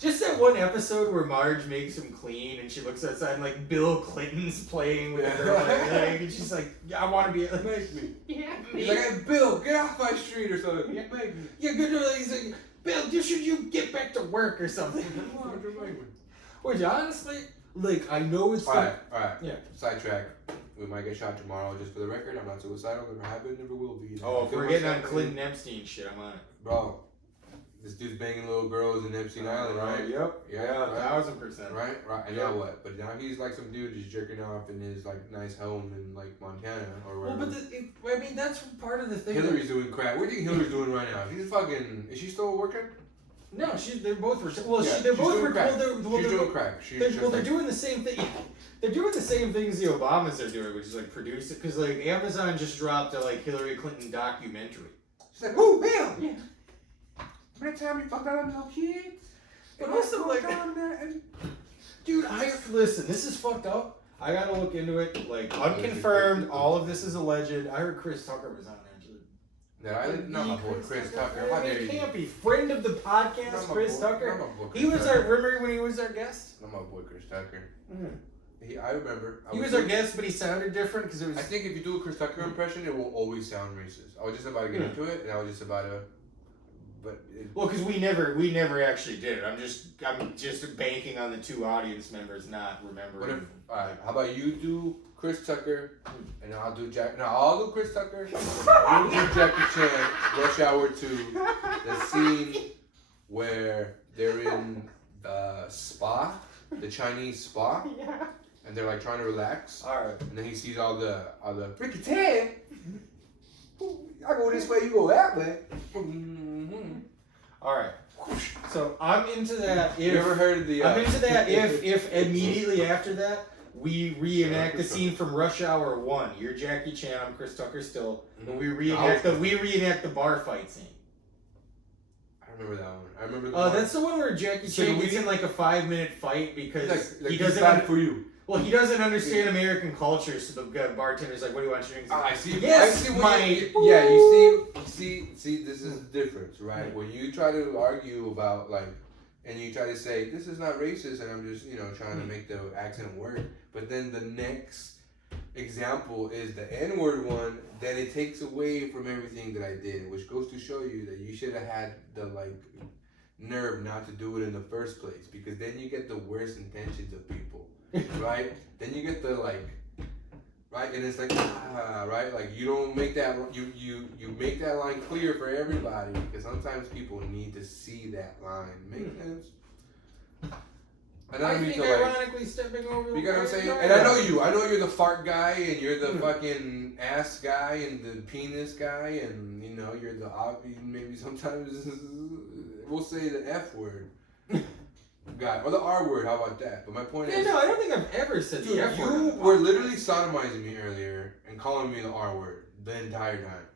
Just that one episode where Marge makes him clean and she looks outside and like Bill Clinton's playing with her leg and she's like, yeah, I want to be. Make me. Yeah, He's like, hey, Bill, get off my street or something. Yeah. Make me. yeah, good. He's like, Bill, should you get back to work or something? Which honestly, like, I know it's All right. Yeah. Sidetrack. We might get shot tomorrow. Just for the record, I'm not suicidal. Never have been. Never will be. Oh, if Kill we're getting on myself, Clinton Epstein shit, I'm on it. bro, this dude's banging little girls in Epstein Island, right? Yep. Yeah, Yeah, 1000%. Right. And Yep. now what? But now he's like some dude just jerking off in his like nice home in like Montana or Well, wherever. but I mean, that's part of the thing. Hillary's doing crack. What do you think Hillary's doing right now? She's fucking. Is she still working? No, they're both. Well, Yeah, they're she's both. doing crack. She's doing crack. Crack. They're doing the same thing. They're doing the same things the Obamas are doing, which is like produce it, because like Amazon just dropped a like Hillary Clinton documentary. She's like, "Ooh, Bill! Yeah. How many times you fucked out little kids?" But also like, dude, listen. This is fucked up. I gotta look into it. Like unconfirmed. All of this is alleged. I heard Chris Tucker was on actually. No, I didn't know my boy Chris Tucker. How dare you? Can't be friend of the podcast, Chris Tucker. He was our. Remember when he was our guest? Not my boy Chris Tucker. Mm-hmm. I remember. He was our guest, but he sounded different because it was. I think if you do a Chris Tucker impression, it will always sound racist. I was just about to get into it, and I was just about to. Well, because we never actually did it. I'm just banking on the two audience members not remembering. Alright, how about you do Chris Tucker, and I'll do Jack. No, I'll do Chris Tucker. You do Jackie Chan. Rush Hour 2. The scene where they're in the spa, the Chinese spa, Yeah. and they're like trying to relax. All right. And then he sees all the Ricky Tan. I go this way, you go that way. All right. So I'm into that. You ever heard of the? I'm into that. If immediately after that we reenact the scene from Rush Hour 1. You're Jackie Chan. I'm Chris Tucker still. And we reenact the bar fight scene. I remember that one. I remember the one. That's the one where Jackie Chan gets in like a 5-minute fight because like he doesn't. bad for you. Well, he doesn't understand American culture, so the bartender's like, "What do you want to drink?" I see. Yes, I see my. Yeah, you see. This is the difference, right? When you try to argue about like, and you try to say this is not racist, and I'm just trying to make the accent work, but then the next example is the N-word one, then it takes away from everything that I did, which goes to show you that you should have had the like nerve not to do it in the first place, because then you get the worst intentions of people. Right? Then you get the like, right? And it's like, right? Like you don't make that, you make that line clear for everybody, because sometimes people need to see that line. Make sense? And I think ironically stepping over. You get what I'm saying? And I know you're the fart guy, and you're the fucking ass guy, and the penis guy, and you're the maybe sometimes we'll say the F word. God, or the R word, how about that? But my point is... no, I don't think I've ever said the F word. You were literally sodomizing me earlier and calling me the R word the entire time.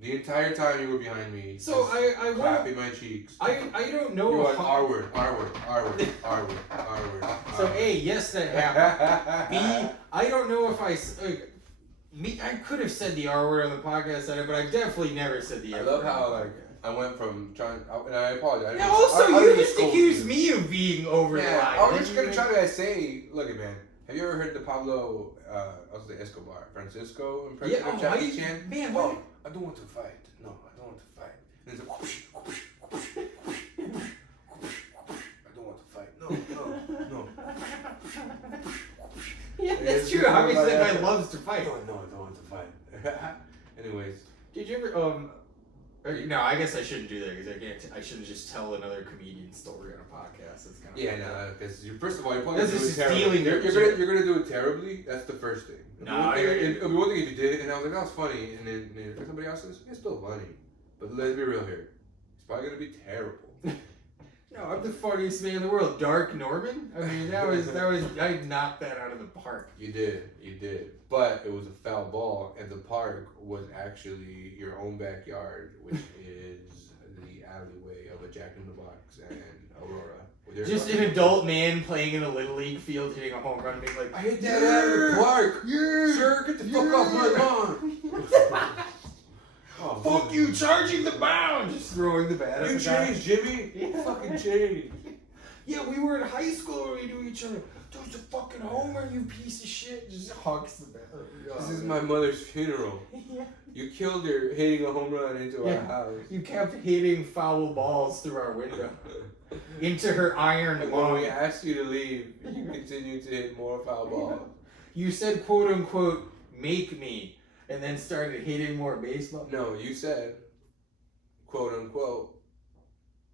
The entire time you were behind me. So I clapping my cheeks. I don't know. You were like, R word, R word, R word, R word, R word. So A, yes, that happened. B, I don't know if I could have said the R word on the podcast, but I've definitely never said the F word. I love how like... I went from trying, and I apologize. Yeah, also, you just accused me of being over the line. I was just going to try to say, look, man, have you ever heard the Pablo, Francisco impression of Jackie Chan? Man, what? I don't want to fight. No, I don't want to fight. And it's like, whoosh, whoosh, whoosh, whoosh, whoosh, whoosh, whoosh. I don't want to fight. No. Yeah, that's true. Obviously, that guy loves to fight. No, I don't want to fight. Anyways. Did you ever, no, I guess I shouldn't do that because I shouldn't just tell another comedian story on a podcast. That's kind of no, because first of all, you're probably this doing is terribly. stealing. You're gonna do it terribly. That's the first thing. One thing if you did it, and I was like, that was funny, and then for somebody else, it's still funny. But let's be real here. It's probably gonna be terrible. No, I'm the funniest man in the world. Dark Norman? I mean, that was I knocked that out of the park. You did. But it was a foul ball, and the park was actually your own backyard, which is the alleyway of a Jack in the Box and Aurora. Just an adult man playing in a Little League field hitting a home run and being like, I hit that out of the park! Yeah! Sir, get the fuck off my lawn! Oh, fuck you, charging the bound! Just throwing the bat at the guy. You changed, Jimmy! You fucking changed! Yeah, we were in high school when we knew each other. There's a fucking homer, you piece of shit. Just hucks the bat. This is my mother's funeral. Yeah. You killed her hitting a home run into our house. You kept hitting foul balls through our window. Into her iron lung. When we asked you to leave, you continued to hit more foul balls. You said, quote unquote, make me, and then started hitting more baseball. No, you said, quote unquote,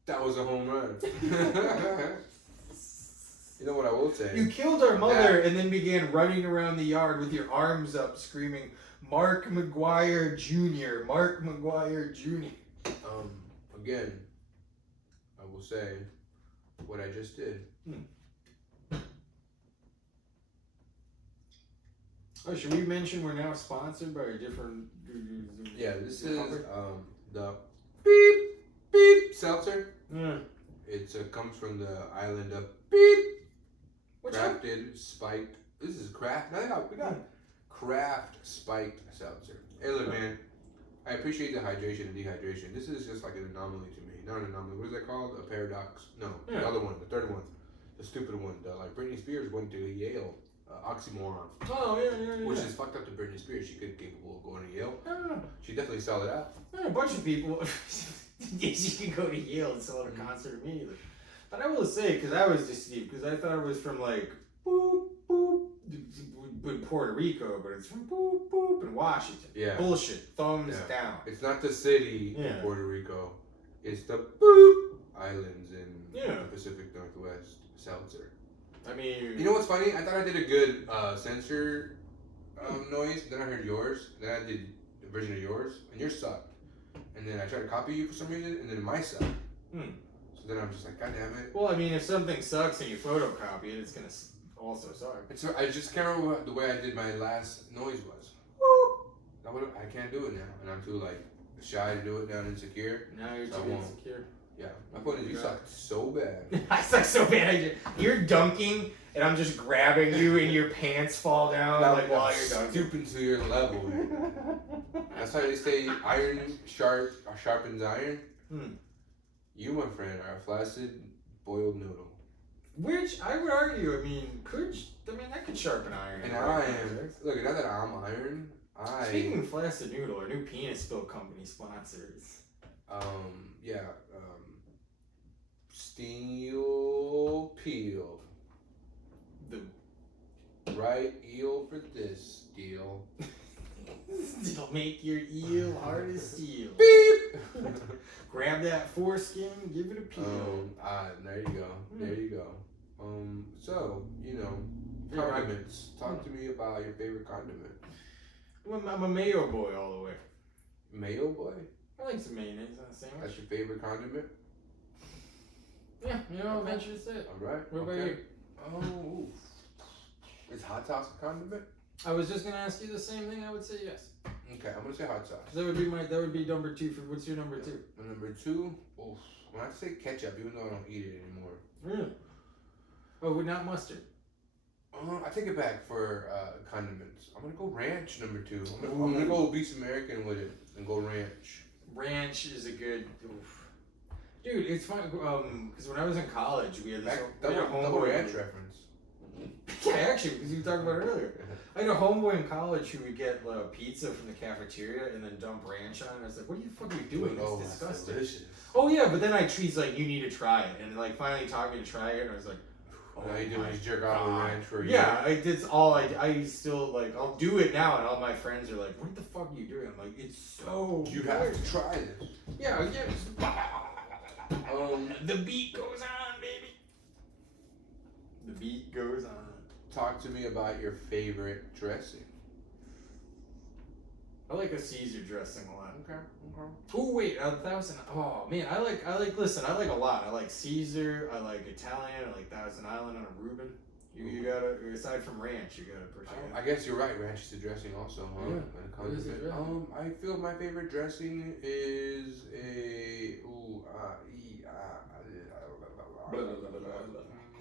that was a home run. You know what I will say? You killed our mother and then began running around the yard with your arms up, screaming, "Mark McGuire Jr., Mark McGuire Jr." Again, I will say what I just did. Oh, should we mention we're now sponsored by a different... Yeah, this is the beep, beep seltzer. Yeah. It comes from the island of beep. What's Crafted, spiked. This is craft. Now we got craft spiked seltzer. Hey, look, man. I appreciate the hydration and dehydration. This is just like an anomaly to me. Not an anomaly. What is that called? A paradox? No, the other one, the third one, the stupid one. Like Britney Spears went to Yale. Oxymoron. Oh, yeah. Which is fucked up to Britney Spears. She could capable of going to Yale. Oh. She definitely sell it out. A bunch of people. She could go to Yale and sell at a concert immediately. But I will say, because I was deceived, because I thought it was from like boop boop in Puerto Rico, but it's from boop boop in Washington. Yeah. Bullshit. Thumbs down. It's not the city Yeah. of Puerto Rico. It's the boop islands in the Pacific Northwest. Seltzer. I mean, you know what's funny? I thought I did a good censor noise. Then I heard yours. Then I did the version of yours, and yours sucked. And then I tried to copy you for some reason, and then mine sucked. So then I'm just like, God damn it. Well, I mean, if something sucks and you photocopy it, it's gonna also suck. I just can't remember what the way I did my last noise was. I can't do it now, and I'm too like shy to do it now and insecure. Now you're so too insecure. Yeah, my point is you sucked so bad. I suck so bad. You're dunking, and I'm just grabbing you, and your pants fall down like while you're dunking. Stooping to your level. That's why they say iron sharpens iron. You, my friend, are a flaccid boiled noodle. Which I would argue. I mean, that could sharpen iron. And I am. Look, now that I'm iron, Speaking of flaccid noodle, our new penis spill company sponsors. Steel peel. The right eel for this steel. It'll make your eel hard as steel. Beep! Grab that foreskin, give it a peel. There you go. There you go. So, condiments. Talk to me about your favorite condiment. I'm a mayo boy all the way. Mayo boy? I like some mayonnaise on a sandwich. That's your favorite condiment? Yeah, I'll venture to say it. Alright. What about you? Oh, is hot sauce a condiment? I was just gonna ask you the same thing. I would say yes. Okay, I'm gonna say hot sauce. That would be number two. What's your number two? My number two, I'm gonna have to say ketchup, even though I don't eat it anymore. Really? Oh, not mustard. I take it back for condiments. I'm gonna go ranch number two. I'm gonna go obese American with it and go ranch. Ranch is a good. Oof. Dude, it's fun because when I was in college, we had this double ranch reference. Yeah, actually, because you talked about it earlier. I had a homeboy in college who would get pizza from the cafeteria and then dump ranch on it. I was like, "What the fuck are you doing? That's disgusting." Delicious. Oh yeah, but then he's like, "You need to try it," and like finally taught me to try it, and I was like, all you do is jerk off with ranch for a year. Yeah, that's all I still like. I'll do it now, and all my friends are like, "What the fuck are you doing?" I'm like, "It's so." You have to try this. Yeah. The beat goes on, baby. The beat goes on. Talk to me about your favorite dressing. I like a Caesar dressing a lot. Okay. Oh wait, 1,000. Oh man, I like. Listen, I like a lot. I like Caesar. I like Italian. I like Thousand Island on a Reuben. You gotta, aside from ranch, you gotta pursue. I guess you're right. Ranch is a dressing also. Huh? Yeah. What is it? I feel my favorite dressing is a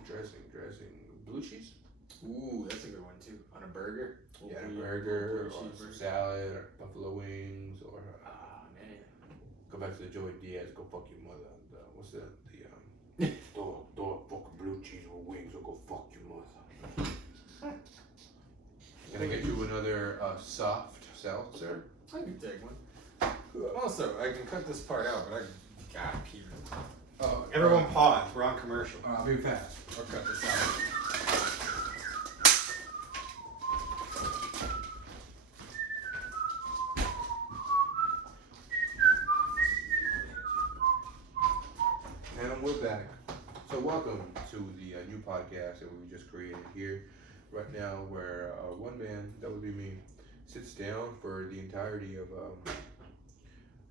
dressing. Blue cheese. Ooh, that's a good one too. On a burger. Yeah, a burger, or some salad, or buffalo wings, or man. Go back to the Joey Diaz. Go fuck your mother. What's that? Dog, fucking blue cheese with wings, or go fuck your mother. Can I get you another soft seltzer? I can take one. Also, I can cut this part out, but God, Peter. Everyone pause. We're on commercial. I'll be fast. Or cut this out. to the new podcast that we just created here right now, where one man, that would be me, sits down for the entirety of a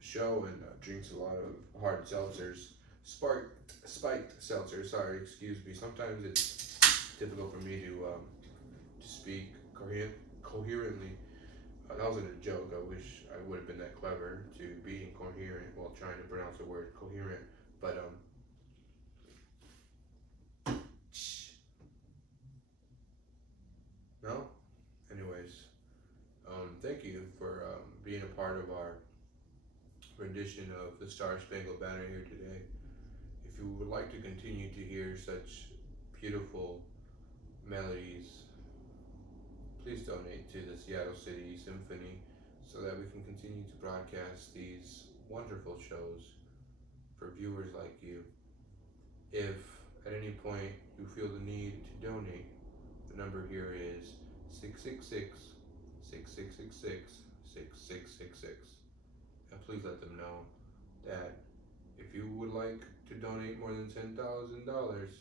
show and drinks a lot of hard seltzers, spiked seltzers. Sorry, excuse me. Sometimes it's difficult for me to speak coherently. That wasn't a joke. I wish I would have been that clever to be incoherent while trying to pronounce the word coherent. But no. Anyways, thank you for being a part of our rendition of the Star Spangled Banner here today. If you would like to continue to hear such beautiful melodies, please donate to the Seattle City Symphony so that we can continue to broadcast these wonderful shows for viewers like you. If at any point you feel the need to donate, the number here is 666-6666-6666. And please let them know that if you would like to donate more than $10,000,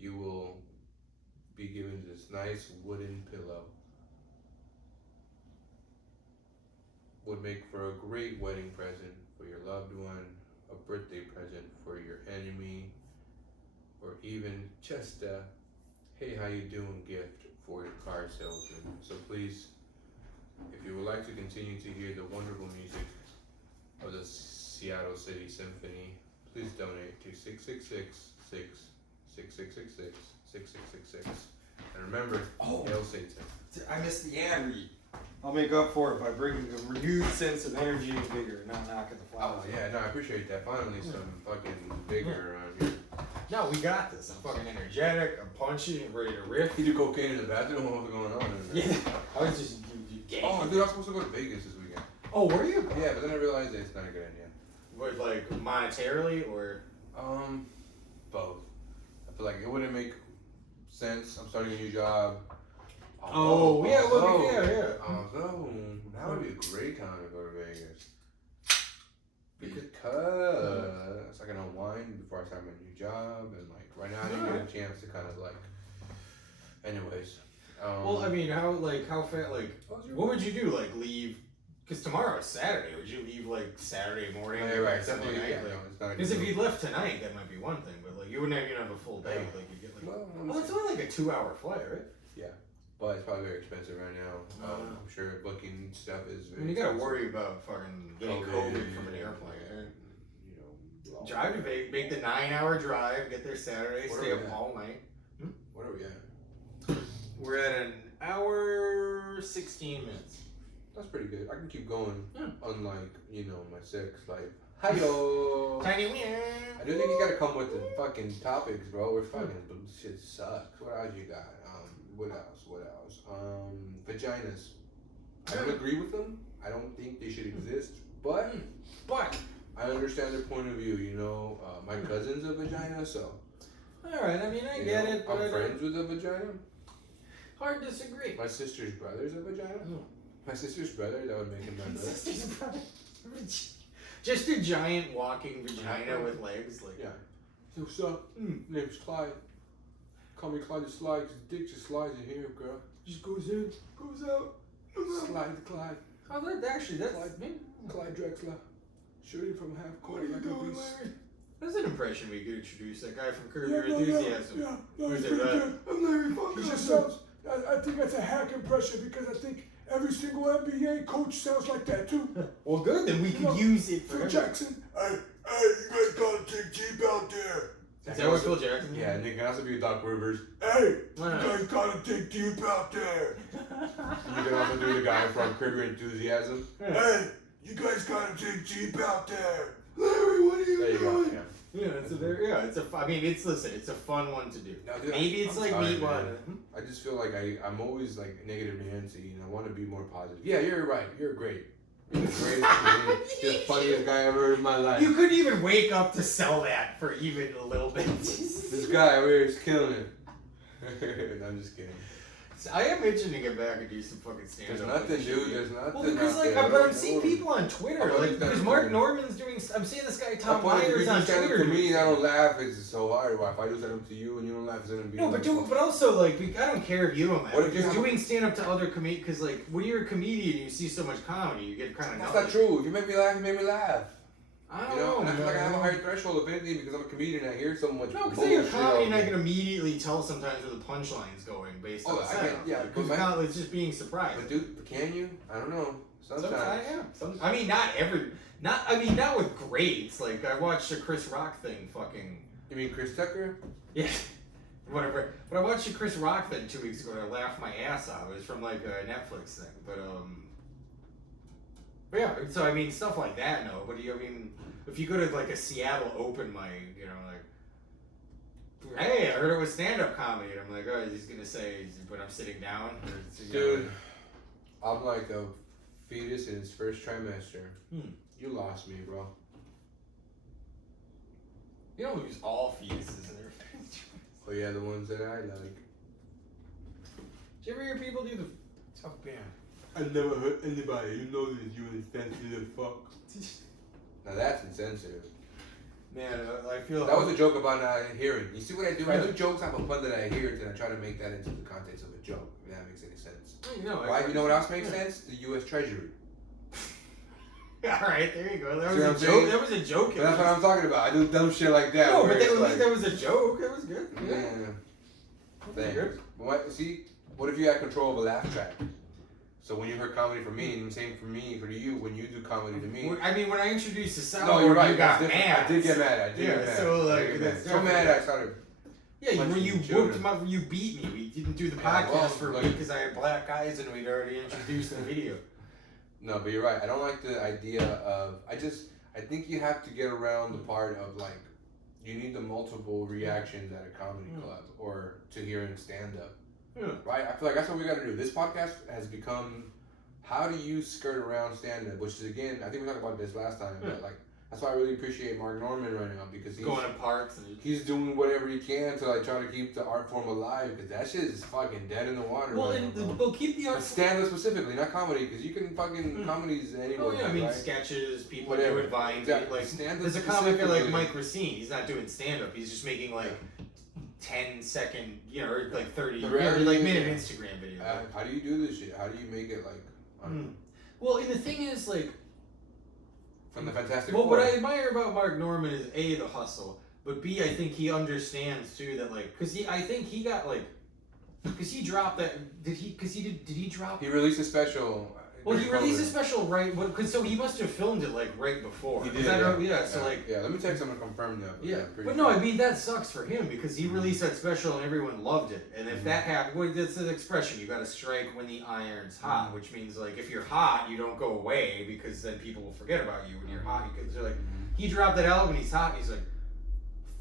you will be given this nice wooden pillow. Would make for a great wedding present for your loved one, a birthday present for your enemy, or even just a hey how you doing gift for your car salesman. So please, if you would like to continue to hear the wonderful music of the Seattle City Symphony, please donate to 666-6666-6666. And remember, hail Satan. I missed the ad read. I'll make up for it by bringing a renewed sense of energy and vigor, not knocking the flowers. Oh yeah, no, I appreciate that. Finally, some fucking vigor around here. No, we got this. I'm fucking energetic. I'm punchy and ready to riff. You do cocaine in the bathroom? What was going on in there? Yeah, I was just. Oh, dude, I was supposed to go to Vegas this weekend. Oh, were you? Yeah, but then I realized that it's not a good idea. What, like monetarily or? Both. I feel like it wouldn't make sense. I'm starting a new job. Oh, yeah. So that would be a great time to go to Vegas. Because I can unwind before I start my new job, and like right now I didn't get a chance to kind of like. Anyways. Well, I mean, how fast? Like, what would you do? Like, leave? Because tomorrow is Saturday. Would you leave like Saturday morning? Yeah, right. Sunday Definitely. night? Yeah, Like, no, it's not. because if you left tonight, that might be one thing. But like, you wouldn't even have a full day. Like, you get like. Well, it's only like a 2-hour flight, right? Yeah, but it's probably very expensive right now. I'm sure booking stuff is very. I mean, you gotta expensive. worry about fucking getting COVID from an airplane. And, Drive to Vegas, make the 9-hour drive, get there Saturday, stay up all night. What are we at? We're at an hour 16 minutes. That's pretty good. I can keep going. Unlike, my sex life. Hi-yo! Tiny wee. I do think you gotta come with the fucking topics, bro. We're fucking shit sucks. What else you got? What else? Vaginas. I don't agree with them. I don't think they should exist. But I understand their point of view. My cousin's a vagina, so. Alright, I mean, I get it, but I'm friends with a vagina. Hard to disagree. My sister's brother's a vagina. My sister's brother, that would make him my brother. Sister's brother. Just a giant walking vagina with legs, like. Yeah. So what's up? Name's Clyde. Call me Clyde the Slide, 'cause dick just slides in here, girl. Just goes in, goes out. Slide the Clyde. Oh, that's Clyde Drexler. Shooting from half court like a beast. That's an impression we could introduce. That guy from Curb Your Enthusiasm. I'm Larry fucking I think that's a hack impression because I think every single NBA coach sounds like that too. Well, good. Then we could use it for Phil Jackson. Hey, you guys gotta take Jeep out there. Is that what Phil Jackson? Yeah, and it can also be Doc Rivers. Hey, you guys gotta take Jeep out there. You can also do the guy from Curb Your Enthusiasm. Hey, you guys gotta take Jeep out there. Larry, what are you doing? Yeah. It's a it's a fun one to do. No, dude, maybe it's I'm like sorry, meat one. I just feel like I'm always like negative Nancy, and I want to be more positive. Yeah, you're right. You're great. You're the greatest. You're the funniest guy I ever heard in my life. You couldn't even wake up to sell that for even a little bit. This guy over here is killing it. No, I'm just kidding. I am itching to get back and do some fucking stand-up. There's nothing, dude. There's nothing. Well, because like, but I'm seeing people on Twitter, like, because Mark Norman's doing. I'm seeing this guy Tom Myers on Twitter. To me, I don't laugh. It's so hard. If I do stand up to you and you don't laugh, it's gonna be. No, but dude, but also like, I don't care if you don't laugh. What if because doing stand-up to other comedians, because like, when you're a comedian, and you see so much comedy, you get kind of. That's not true. If you make me laugh, you make me laugh. I don't know. And I feel like I have a higher threshold of anything because I'm a comedian. I hear so much. No, because you're a comedy, and I can immediately tell sometimes where the punchline's going based on the setup. Yeah, because it's just being surprised. But dude, can you? I don't know. Sometimes. I mean, not with grades. Like I watched a Chris Rock thing. Fucking. You mean Chris Tucker? Yeah. Whatever. But I watched a Chris Rock thing 2 weeks ago and I laughed my ass off. It was from like a Netflix thing. But yeah, so I mean stuff like that, no. But I mean, if you go to like a Seattle open mic, you know, like, hey, I heard it was stand-up comedy, and I'm like, oh, he's gonna say, but I'm sitting down. Dude, I'm like a fetus in its first trimester. You lost me, bro. You don't lose all fetuses in their first trimester. Oh yeah, the ones that I like. Did you ever hear people do the tough band? I never hurt anybody. You know this. You insensitive fuck. Now that's insensitive. Man, I feel that was a joke about not hearing. You see what I do? Yeah. I do jokes off of fun that I hear, and I try to make that into the context of a joke. If that makes any sense. Why? You know what else makes sense? The U.S. Treasury. All right, there you go. That was a joke. That was a joke. That's what I'm talking about. I do dumb shit like that. No, but that was a joke. That was good. Yeah. Thanks. What? See, what if you had control of a laugh track? So when you heard comedy from me, and same for me, for you, when you do comedy to me. I mean, when I introduced the sound, no, you're right. You got mad. I did get mad. I did get mad. So like, so mad I started. Yeah, when you whooped him up, you beat me. We didn't do the podcast for a week because I had black eyes and we'd already introduced the video. No, but you're right. I don't like the idea of. I think you have to get around the part of like, you need the multiple reactions at a comedy club or to hearing stand up. Yeah. Right? I feel like that's what we got to do. This podcast has become, how do you skirt around stand-up? Which is, again, I think we talked about this last time, but like, that's why I really appreciate Mark Norman right now, because he's going to parks and he's doing whatever he can to like try to keep the art form alive, because that shit is fucking dead in the water. Well, right we'll keep the art stand-up specifically, not comedy, because you can fucking comedies anywhere. Oh yeah, I mean right? Sketches, people doing vines, exactly. Like stand-up. There's a comic like Mike Racine. He's not doing stand-up. He's just making like 10-second, you know, or like 30, or like minute Instagram video. How do you do this shit? How do you make it like? Well, and the thing is, like, from the Fantastic Four. What I admire about Mark Norman is A, the hustle, but B, I think he understands too that like, I think he got like, because he dropped that. Did he drop? He released a special. Well, he released a special right, because so he must have filmed it like right before. He did, so like. Yeah, let me text him and confirm that. Yeah, but no, I mean that sucks for him because he released that special and everyone loved it. And if that happened, well, that's the expression, you got to strike when the iron's hot, which means like if you're hot, you don't go away because then people will forget about you when you're hot. Because like he dropped that album and he's hot, and he's like,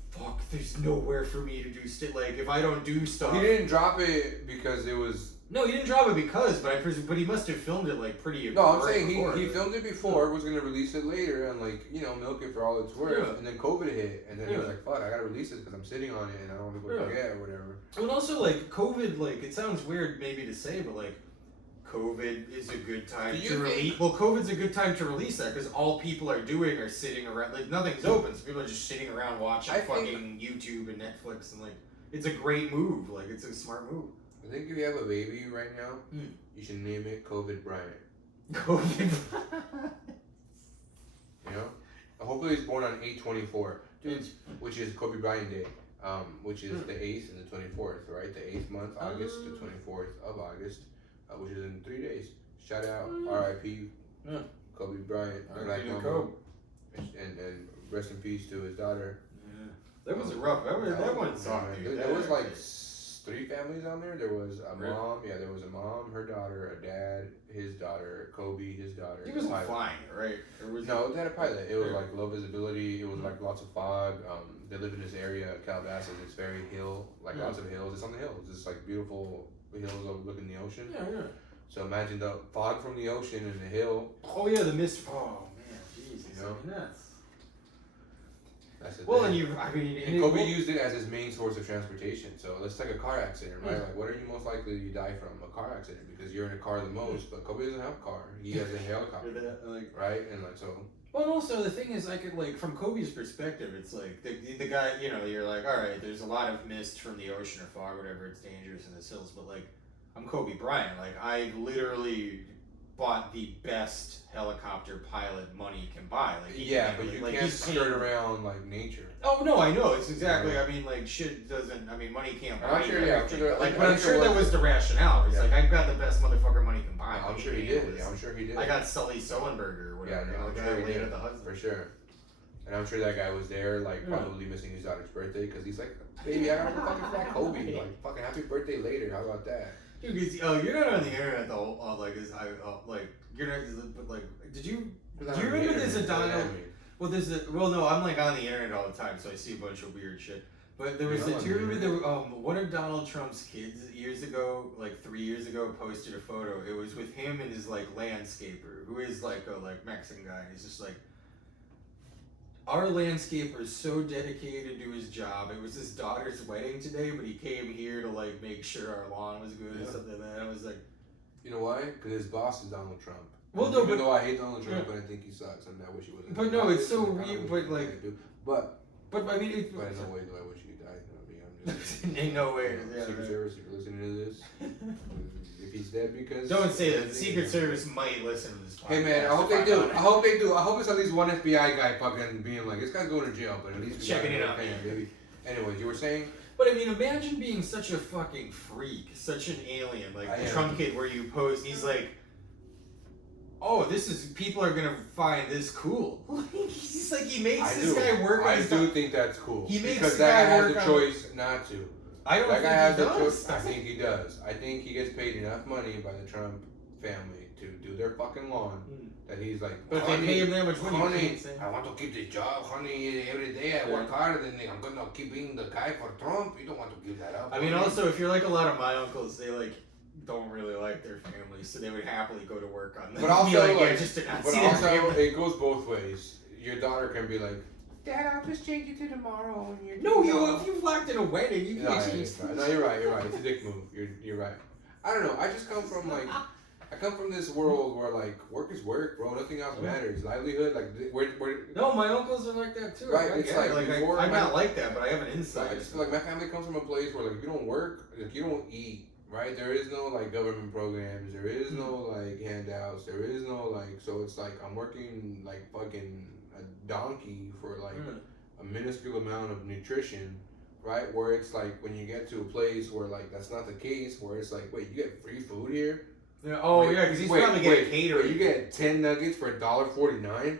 fuck, there's nowhere for me to do like if I don't do stuff. He didn't drop it because it was. No, he didn't drop it because, but he must have filmed it like pretty. No, I'm saying he filmed it before, was gonna release it later, and like milk it for all it's worth. And then COVID hit, and then he was like, "Fuck, I gotta release it because I'm sitting on it, and I don't want people to forget or whatever." And also, like COVID, like it sounds weird maybe to say, but like COVID is a good time to release. Well, COVID's a good time to release that because all people are doing are sitting around. Like nothing's open, so people are just sitting around watching fucking YouTube and Netflix, and like it's a great move. Like it's a smart move. I think if you have a baby right now, you should name it COVID Bryant. COVID. Hopefully he's born on 8/24, which is Kobe Bryant Day, which is the 8th and the 24th, right? The 8th month, August, the 24th of August, which is in 3 days. Shout out, R.I.P. Kobe Bryant, and rest in peace to his daughter. Yeah. That was rough. That one sucked, dude. There was like 3 families on there. There was a mom. Yeah, there was a mom, her daughter, a dad, his daughter, Kobe, his daughter. He wasn't flying, right? No, they had a pilot. It was like low visibility. It was like lots of fog. They live in this area, Calabasas. It's very lots of hills. It's on the hills. It's like beautiful hills overlooking the ocean. Yeah. So imagine the fog from the ocean and the hill. Oh yeah, the mist. Oh man, Jesus. Nuts. That's the Well, thing. and Kobe used it as his main source of transportation. So let's take a car accident, right? Like, what are you most likely to die from? A car accident, because you're in a car the most. But Kobe doesn't have a car; he has a helicopter, right? And like so. Well, and also the thing is, from Kobe's perspective, it's like the guy. You know, you're like, all right, there's a lot of mist from the ocean or fog, whatever. It's dangerous in the hills, but like, I'm Kobe Bryant. Like, I literally bought the best helicopter pilot money can buy. Like, But you can't skirt around like nature. Oh no, I know it's exactly. I mean, like shit doesn't. I mean, money can't buy. I'm sure, but I'm sure that was the rationale. It's like I've got the best motherfucker money can buy. I'm sure he did. Yeah, I'm sure he did. I got Sully Soenberger or whatever. Yeah, the guy laid at the Hudson for sure. And I'm sure that guy was there, like probably missing his daughter's birthday, because he's like, baby, I gotta go fucking fly Kobe. Like, fucking happy birthday later. How about that? Dude, you're not on the internet though. You're not. But like, do you remember there's a Donald? Well, no, I'm like on the internet all the time, so I see a bunch of weird shit. But there was do you remember one of Donald Trump's kids years ago, like 3 years ago, posted a photo. It was with him and his like landscaper, who is like a Mexican guy. And he's just like, our landscaper is so dedicated to his job. It was his daughter's wedding today, but he came here to like make sure our lawn was good and something like that. And I was like, you know why? Because his boss is Donald Trump. Well, no, even though I hate Donald Trump, but I think he sucks, and I wish he wasn't. But no, it's so weird. But like, but I mean, but in no way do I wish he died. I mean, I'm just in no way. Secret Service, if you're listening to this, if he's dead, because don't say that. The Secret Service might listen to this podcast. Hey man, I hope they do. I hope they do. I hope it's at least one FBI guy fucking being like, this guy's going to jail, but at least checking it out, baby. Anyways, you were saying. But I mean, imagine being such a fucking freak, such an alien, like the Trump kid, where you pose. And he's like, oh, people are gonna find this cool. He's like, he makes this guy work on his do think that's cool. He makes because that guy has the choice not to. I don't that guy think has he the does. choice. I think he does. I think he gets paid enough money by the Trump family to do their fucking lawn that he's like, but if they pay him that much money, honey, I want to keep this job, honey. Every day I work hard, and I'm gonna keep being the guy for Trump. You don't want to give that up. I mean, also, if you're like a lot of my uncles, they like don't really like their families, so they would happily go to work on them. But also, it goes both ways. Your daughter can be like, Dad, I'll just change it to tomorrow. And if you've locked in a wedding, you can't change. No, you're right. It's a dick move. You're right. I don't know. I just come from like. I come from this world where like work is work, bro. Nothing else matters. Livelihood, like we're. No, my uncles are like that too. Right, it's like I'm not like that, but I have an insight. I just feel like my family comes from a place where like if you don't work, like you don't eat. Right, there is no like government programs. There is no like handouts. There is no like. So it's like I'm working like fucking a donkey for like a minuscule amount of nutrition. Right, where it's like when you get to a place where like that's not the case, where it's like, wait, you get free food here. Yeah, because he's probably getting catered. You get 10 nuggets for $1.49.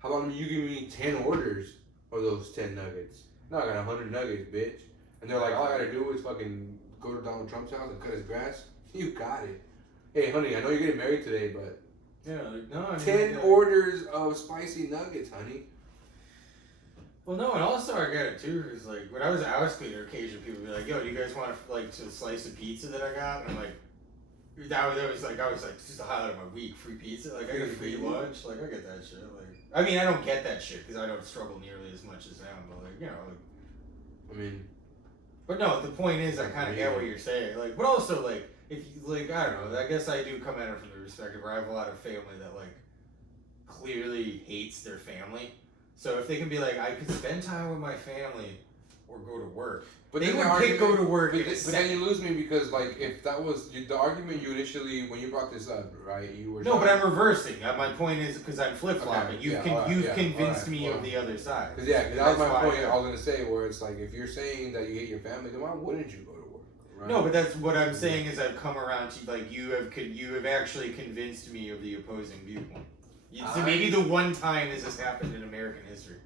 How about you give me 10 orders of those 10 nuggets? No, I got 100 nuggets, bitch. And they're like, all I gotta do is fucking go to Donald Trump's house and cut his grass. You got it. Hey, honey, I know you're getting married today, but 10 orders of spicy nuggets, honey. Well, no, and also I got it too. Cause like when I was a house cleaner, occasionally people would be like, "Yo, do you guys want to slice of pizza that I got?" And I'm like. I was like, this is the highlight of my week. Free pizza, like I get free lunch, like I get that shit. Like, I mean, I don't get that shit because I don't struggle nearly as much as them. But like, I mean, but no, the point is, I kind of get what you're saying. Like, but also like, if you like, I don't know. I guess I do come at it from the perspective where I have a lot of family that like clearly hates their family. So if they can be like, I could spend time with my family or go to work. But they would pick go to work. But then you lose me because, like, if that was the argument you initially, when you brought this up, right? You were but I'm reversing. My point is because I'm flip flopping. You've convinced me of the other side. Because that was my point. I was gonna say where it's like if you're saying that you hate your family, then why wouldn't you go to work? Right? No, but that's what I'm saying is I've come around to like you have actually convinced me of the opposing viewpoint. So maybe the one time this has happened in American history.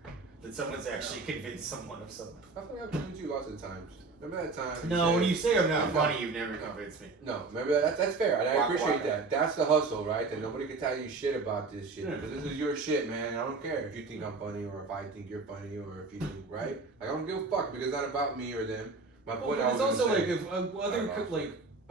That someone's actually convinced someone of something. I feel like I've convinced you lots of times. Remember that time? No, when you say I'm not funny, you've never convinced me. No, remember that's fair, and I appreciate that. That's the hustle, right? That nobody can tell you shit about this shit because this is your shit, man. I don't care if you think I'm funny or if I think you're funny or if you think right. Like I don't give a fuck because it's not about me or them. My point. It's also like if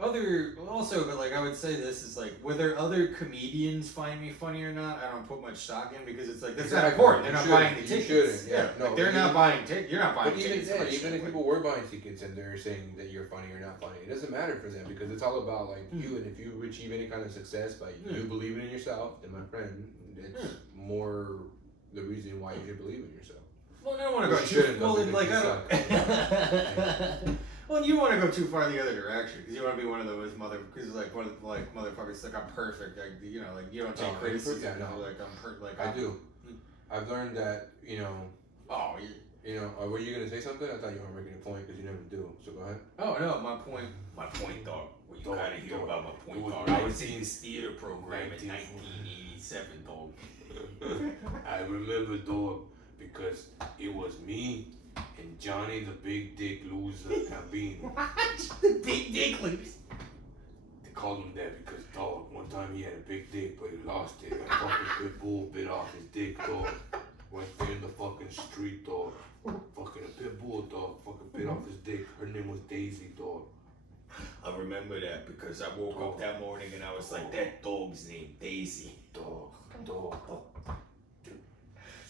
Also, but like I would say this is like whether other comedians find me funny or not, I don't put much stock in because it's like that's not important. They're not buying the tickets. Yeah, no, like they're not buying tickets. You're not buying tickets. Even if people were buying tickets and they're saying that you're funny or not funny, it doesn't matter for them because it's all about like you. And if you achieve any kind of success by you believing in yourself, then my friend, it's more the reason why you should believe in yourself. Well, I don't want to go too. Well, like I don't. Well, you want to go too far the other direction because you want to be one of those motherfuckers like I'm perfect. Like you know, like you don't take criticism. Yeah, no. Like I'm perfect. Like I do. I've learned that were you gonna say something? I thought you were making a point because you never do. So go ahead. Oh no, my point, dog. Well, you gotta hear about my point, dog. I was in this theater program in 1987, dog. I remember, dog, because it was me and Johnny the Big Dick Loser Cabine. The Big Dick Loser? They called him that because, dog, one time he had a big dick, but he lost it. A fucking pit bull bit off his dick, dog. Went there in the fucking street, dog. Fucking a pit bull, dog. Fucking bit off his dick. Her name was Daisy, dog. I remember that because I woke up that morning and I was like, that dog's name, Daisy. Dog.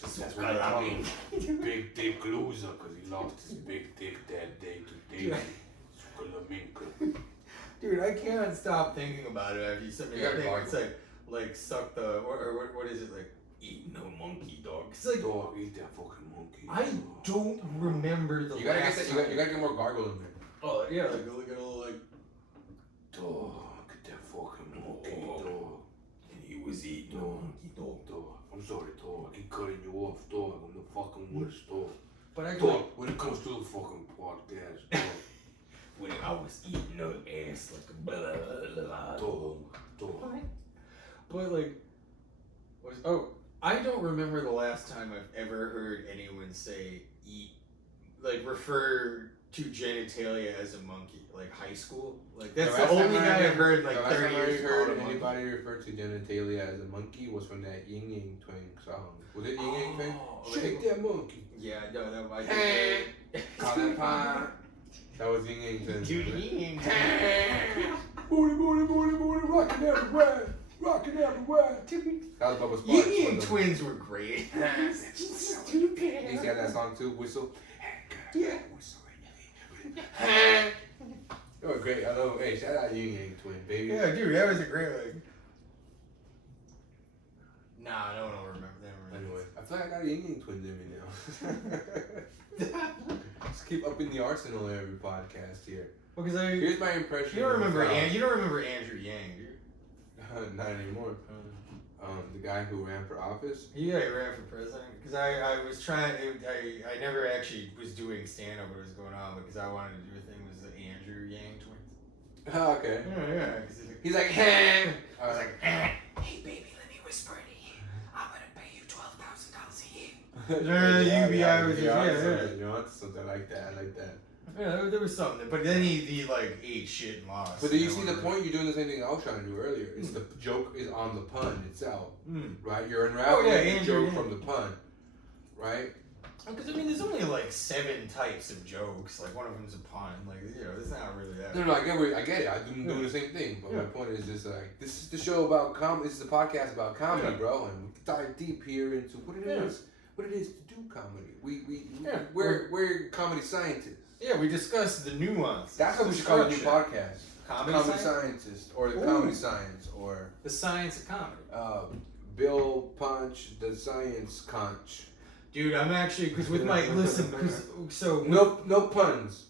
That's what I call him. Big Dick Loser, because he lost his big dick that day to Daisy. Dude, I can't stop thinking about it after you sent me that thing. It's like suck the, or what is it, like, eat no monkey, dog. It's like, dog, eat that fucking monkey. I don't remember the you gotta get more gargle in there. Oh, yeah, like a little, like, dog, get that fucking monkey, dog. And he was eating no monkey, dog. I'm sorry, dog. I keep cutting you off, dog. I'm the fucking worst, dog. But I dog, when it comes to the fucking podcast, dog. When I was eating her ass like a blah, blah, dog. But like, I don't remember the last time I've ever heard anyone say refer to genitalia as a monkey. Like high school, like that's the only guy I've heard like 30 years ago. Heard anybody refer to genitalia as a monkey was from that Ying Yang Twin song. Was it Ying Yang Twin? Shake that monkey. Yeah, no, that was. Call that pie. That was Ying Yang Twin. Dude, Ying Yang Twin. Booty, rocking everywhere. Dude. That was Bubba's Ying Yang Twins were great. Stupid. He's got that song too, Whistle. Yeah. They were great. I love. Hey, shout out Ying Yang Twin, baby. Yeah, dude, that was a great one. Nah, I don't remember that. Anyway, I feel like I got Ying Yang Twins in me now. Just keep up in the arsenal of every podcast here. Well, because here's my impression. You don't remember Andrew Yang, do you? Not anymore. The guy who ran for office. Yeah, he ran for president. Because I was trying. I never actually was doing stand up. What was going on? Because I wanted to do a thing. Was the Andrew Yang twins? Oh, okay. Yeah. He's like, hey. I was like, hey, baby, let me whisper in your ear. I'm gonna pay you $12,000 a year. UBI was you know, something like that. I like that. Yeah, there was something, but then he like ate shit and lost. But do you see the point? You're doing the same thing I was trying to do earlier. It's the joke is on the pun itself, right? You're unraveling the joke from the pun, right? Because I mean, there's only like 7 types of jokes. Like one of them's a pun. Like it's not really that. No, I get it. I'm doing the same thing. But my point is just like this is the show about comedy. This is the podcast about comedy, bro, and we dive deep here into what it is. What it is to do comedy. We're comedy scientists. Yeah, we discuss the nuance. That's what we should call a new podcast. Comedy scientist, or the comedy science, or the science of comedy. Bill Ponch, the science conch. Dude, I'm actually because with my no puns.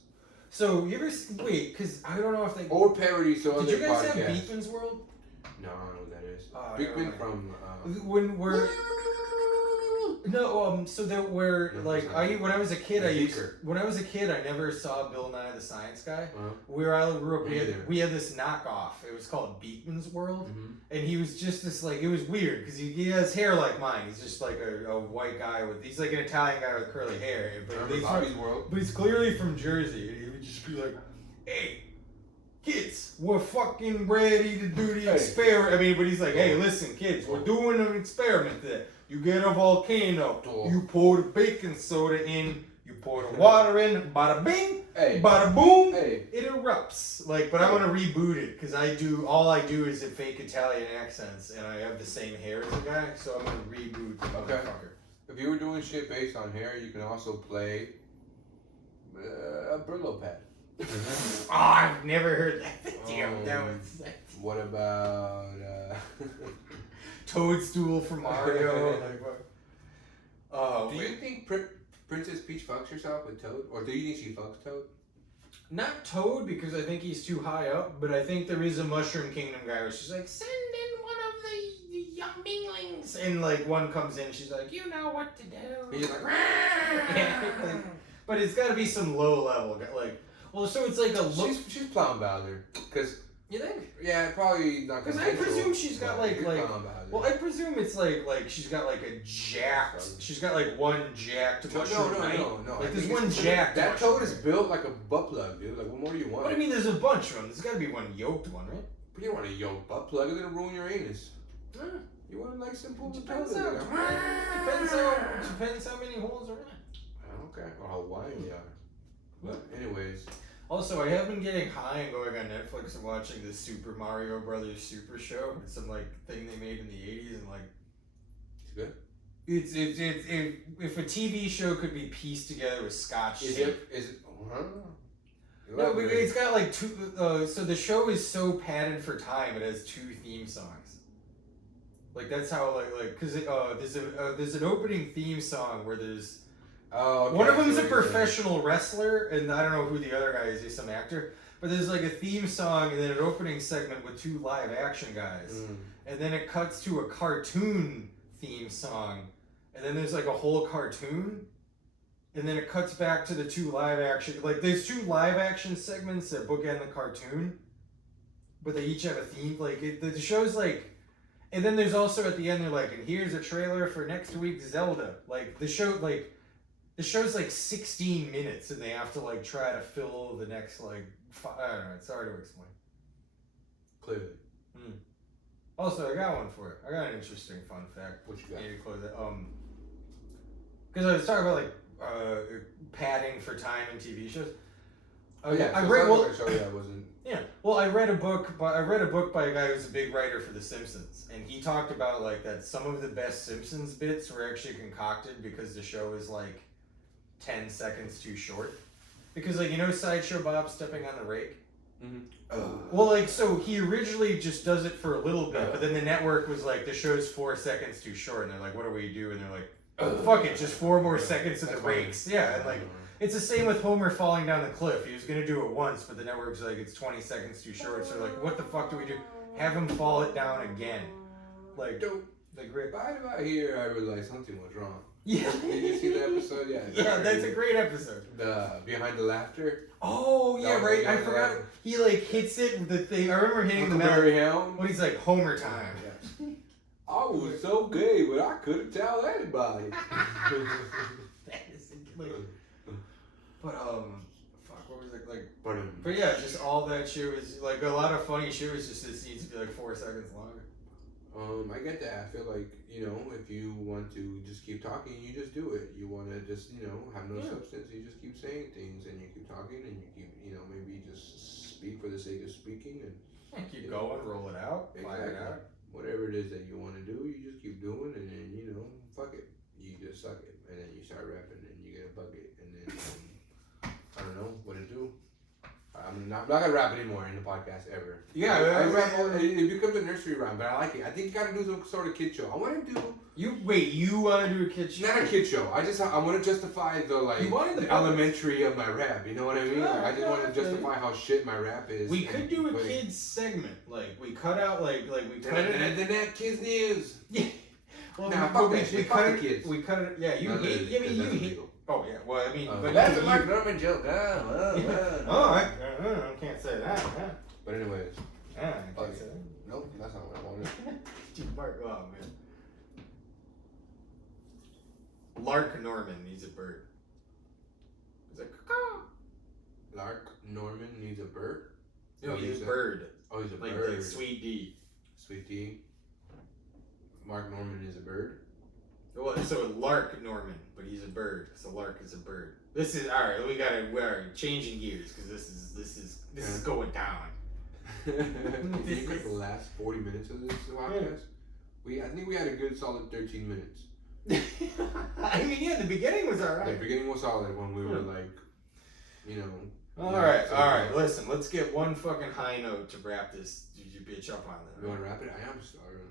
So you ever because I don't know if they or parody. So did you guys have Beekman's World? No, I don't know what that is. Beekman from when we're. No, so there were when I was a kid, I never saw Bill Nye the Science Guy. Where I grew up, we had this knockoff. It was called Beekman's World, and he was just this it was weird because he has hair like mine. He's just like a white guy he's like an Italian guy with curly hair. But he's clearly from Jersey, and he would just be like, "Hey, kids, we're fucking ready to do the experiment." I mean, but he's like, "Hey, listen, kids, we're doing an experiment there. You get a volcano, you pour the baking soda in, you pour the water in, bada bing, bada boom, it erupts. Like, but I want to reboot it because all I do is fake Italian accents, and I have the same hair as the guy, so I'm gonna reboot the motherfucker. If you were doing shit based on hair, you can also play a Brillo pad. Oh, I've never heard that. Damn, that was. What about Toadstool from Mario? Like, what? Oh, do you think Princess Peach fucks herself with Toad, or do you think she fucks Toad? Not Toad, because I think he's too high up, but I think there is a Mushroom Kingdom guy where she's like, send in one of the young minglings. And like one comes in, she's like, you know what to do. And he's like, like, but it's got to be some low level guy. Like, well, so it's like a she's plowing Bowser, because you think? Yeah, probably not. Because I presume she's got like well, I presume it's like she's got like a jacked. She's got like one jacked mushroom. No. Like there's one jacked. That Toad is built like a butt plug, dude. Like what more do you want? What do you mean? There's a bunch of them. There's got to be one yoked one, right? But you don't want a yoked butt plug. It's gonna ruin your anus. You want like simple. Depends how many holes are in it. Okay. Or how wide they are. But anyways. Also, I have been getting high and going on Netflix and watching the Super Mario Brothers Super Show. It's some like thing they made in the 80s and like. It's good. It's if a TV show could be pieced together with Scotch tape. Is it? No, but it's got like two. So the show is so padded for time. It has 2 theme songs. Like that's how like because there's an opening theme song where there's. Oh, okay. One of them's a professional wrestler, and I don't know who the other guy is. He's some actor. But there's like a theme song and then an opening segment with 2 live action guys. And then it cuts to a cartoon theme song. And then there's like a whole cartoon. And then it cuts back to the 2 live action. Like there's 2 live action segments that bookend the cartoon. But they each have a theme. Like the show's like... And then there's also at the end they're like, and here's a trailer for next week's Zelda. Like the show like... The show's like 16 minutes, and they have to like try to fill the next like I don't know. It's hard to explain. Clearly. Also, I got one for you. I got an interesting fun fact. What you got? I need to close it. Because I was talking about like padding for time in TV shows. Oh yeah, I read. Well, yeah. Well, I read a book by a guy who's a big writer for The Simpsons, and he talked about like that some of the best Simpsons bits were actually concocted because the show is like 10 seconds too short. Because like Sideshow Bob stepping on the rake. Well, like so he originally just does it for a little bit, but then the network was like the show's 4 seconds too short, and they're like, what do we do? And they're like, fuck it, just 4 more seconds of the rakes. Yeah, and like. It's the same with Homer falling down the cliff. He was going to do it once, but the network's like, it's 20 seconds too short. So like, what the fuck do we do? Have him fall it down again. Like, Rick. Right about here, I realized something was wrong. Yeah. Did you see the episode? Yeah. Yeah, that's a great episode. The Behind the Laughter. Oh, yeah, right. I forgot. He like hits it with the thing. I remember hitting the metal. When he's like, Homer time. Yeah. I was so gay, but I couldn't tell anybody. That is like... But fuck, what was it like? But yeah, just all that shit was like a lot of funny shit was just this needs to be like 4 seconds longer. I get that. I feel like if you want to just keep talking, you just do it. You want to just have no substance. You just keep saying things and you keep talking and you keep maybe just speak for the sake of speaking and keep going, roll it out, fly it out. Whatever it is that you want to do, you just keep doing and then fuck it. You just suck it and then you start rapping and you get a bucket and then. I don't know what to do. I'm not gonna rap anymore in the podcast ever. Yeah, I rap. It becomes a nursery rhyme, but I like it. I think you gotta do some sort of kid show. I want to do. You want to do a kid show? Not a kid show. I want to justify the elementary of my rap. You know what I mean? Yeah, I just want to justify how shit my rap is. We could do a kids segment. Like we cut out we cut it. The net kids news. Yeah. Well, fuck that shit. Fuck the kids. We cut it. Yeah, you hate. Oh yeah, well I mean, but that's a Mark Norman joke. I can't say that. But anyways, I can't say that. Nope, that's not what I wanted. Dude, Mark, oh man. Lark Norman needs a bird. He's like, caw. Lark Norman needs a bird. No, he's a bird. Oh, he's a bird. Like Sweet D. Sweet D. Mark Norman is a bird. Well, so Lark Norman, but he's a bird. So Lark is a bird. This is all right. We're changing gears because this This is going down. Can you cut the last 40 minutes of this podcast? I think we had a good solid 13 minutes. I mean, yeah, the beginning was alright. The beginning was solid when we were like, you know. Alright, listen, let's get one fucking high note to wrap this bitch up on then. You want to wrap it? I am starving.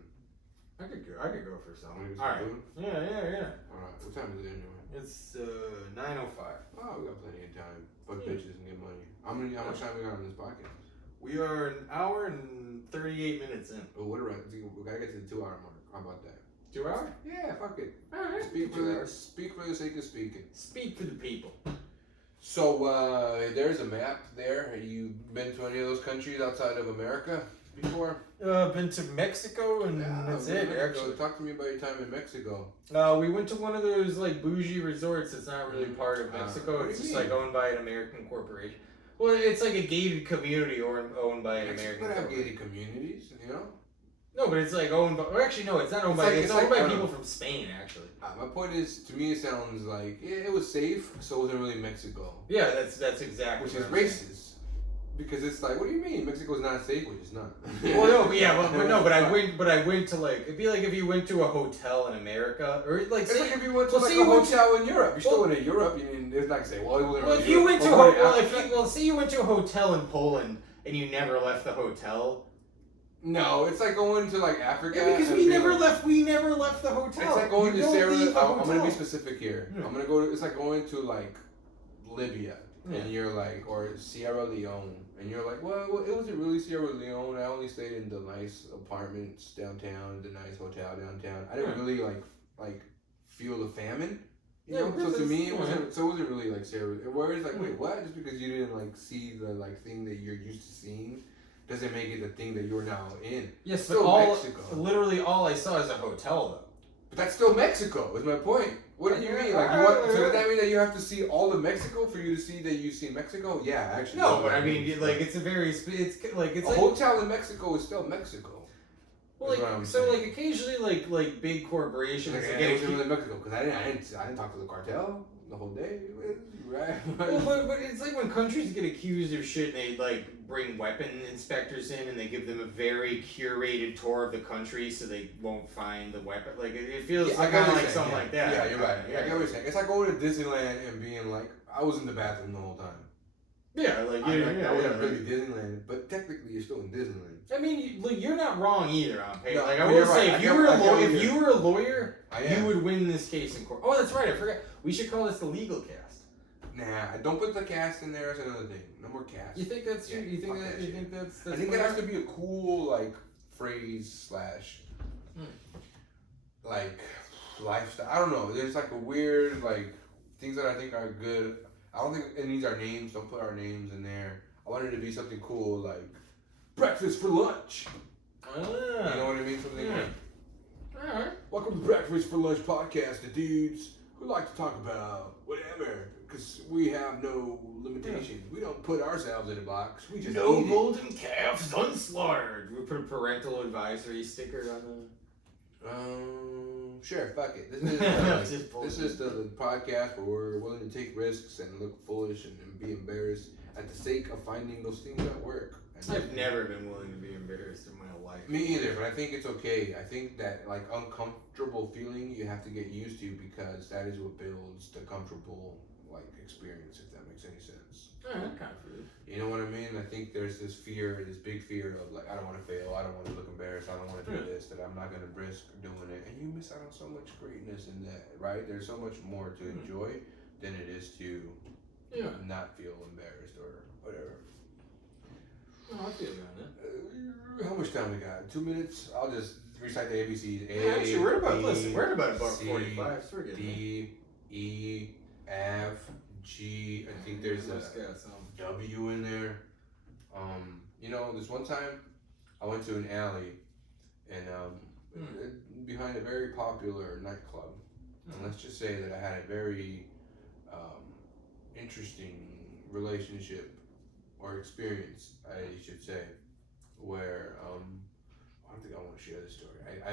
I could go for something. Alright. Yeah. Alright, what time is it anyway? It's 9:05. Oh, we got plenty of time. Fuck bitches and get money. How much time we got on this podcast? We are an hour and 38 minutes in. Oh, what a right. We gotta get to the 2 hour mark. How about that? 2 hours? Yeah, fuck it. Alright. Speak for the sake of speaking. Speak for the people. So, there's a map there. Have you been to any of those countries outside of America before? Been to Mexico and that's it, actually. Talk to me about your time in Mexico. We went to one of those like bougie resorts that's not really part of Mexico. It's just like owned by an American corporation. Well, it's like a gated community owned by an American corporation. corporation. Gated communities, you know? No, but it's like owned by... Or actually, no, it's not owned by... It's owned by people from Spain, actually. My point is, to me, it sounds like it was safe, so it wasn't really Mexico. Yeah, that's exactly which is racist. Because it's like, what do you mean? Mexico's not safe, which is not. Well, no, but I went to like, it'd be like if you went to a hotel in America, or like, it's like if you went to like a hotel in Europe. You still went to Europe. You mean it's not say, well, it wasn't. Well, if you went to say you went to a hotel in Poland and you never left the hotel. No, it's like going to like Africa. Yeah, because we never left the hotel. It's like going to Sierra. I'm gonna be specific here. I'm gonna go. It's like going to like Libya. And you're like, or Sierra Leone, and you're like, well, it wasn't really Sierra Leone. I only stayed in the nice apartments downtown, the nice hotel downtown. I didn't really like feel the famine, you know. So to me, it wasn't really like Sierra. Whereas like, wait, what? Just because you didn't like see the like thing that you're used to seeing, doesn't make it the thing that you're now in. Yes, but literally all I saw is a hotel though. But that's still Mexico. Is my point. What do you mean? Like, so does that mean that you have to see all of Mexico for you to see that you see Mexico? Yeah, actually. No, but I mean, like, it's a hotel in Mexico is still Mexico. Well, like, so like occasionally, like big corporations. Like, I was in Mexico because I didn't talk to the cartel the whole day, right? Well, but it's like when countries get accused of shit, they like bring weapon inspectors in and they give them a very curated tour of the country so they won't find the weapon. Like it feels kind of like something like that. Yeah, you're right. I get what you're saying. It's like going to Disneyland and being like, I was in the bathroom the whole time. Yeah, like I wasn't really Disneyland, but technically you're still in Disneyland. I mean, you're not wrong either on paper. No, like I will say, right. if you were a lawyer, you would win this case in court. Oh, that's right. I forgot. We should call this the legal cast. Nah, don't put the cast in there. That's another thing. No more cast. You think that's? You think that's? I think that has to be a cool like phrase / like lifestyle. I don't know. There's like a weird like things that I think are good. I don't think it needs our names. Don't put our names in there. I want it to be something cool like breakfast for lunch. You know what I mean? Something like. Alright. Welcome to Breakfast for Lunch podcast. The dudes who like to talk about whatever. Because we have no limitations. We don't put ourselves in a box. We just no golden calves unslaughtered. We put a parental advisory sticker on them. Sure, fuck it. This is the podcast where we're willing to take risks and look foolish and be embarrassed at the sake of finding those things that work. I've never been willing to be embarrassed in my life. Me either, but I think it's okay. I think that like uncomfortable feeling you have to get used to because that is what builds the comfortable like experience, if that makes any sense. Kind of food. You know what I mean? I think there's this fear, this big fear of like, I don't want to fail, I don't want to look embarrassed, I don't want to do this, that I'm not going to risk doing it. And you miss out on so much greatness in that, right? There's so much more to enjoy than it is to not feel embarrassed or whatever. No, I feel you on that. How much time we got? 2 minutes? I'll just recite the ABCs. Actually, we're about 45. So D, E, F, G. I think there's a W in there. You know, this one time I went to an alley and behind a very popular nightclub. And let's just say that I had a very interesting relationship or experience, I should say, where I don't think I want to share this story. I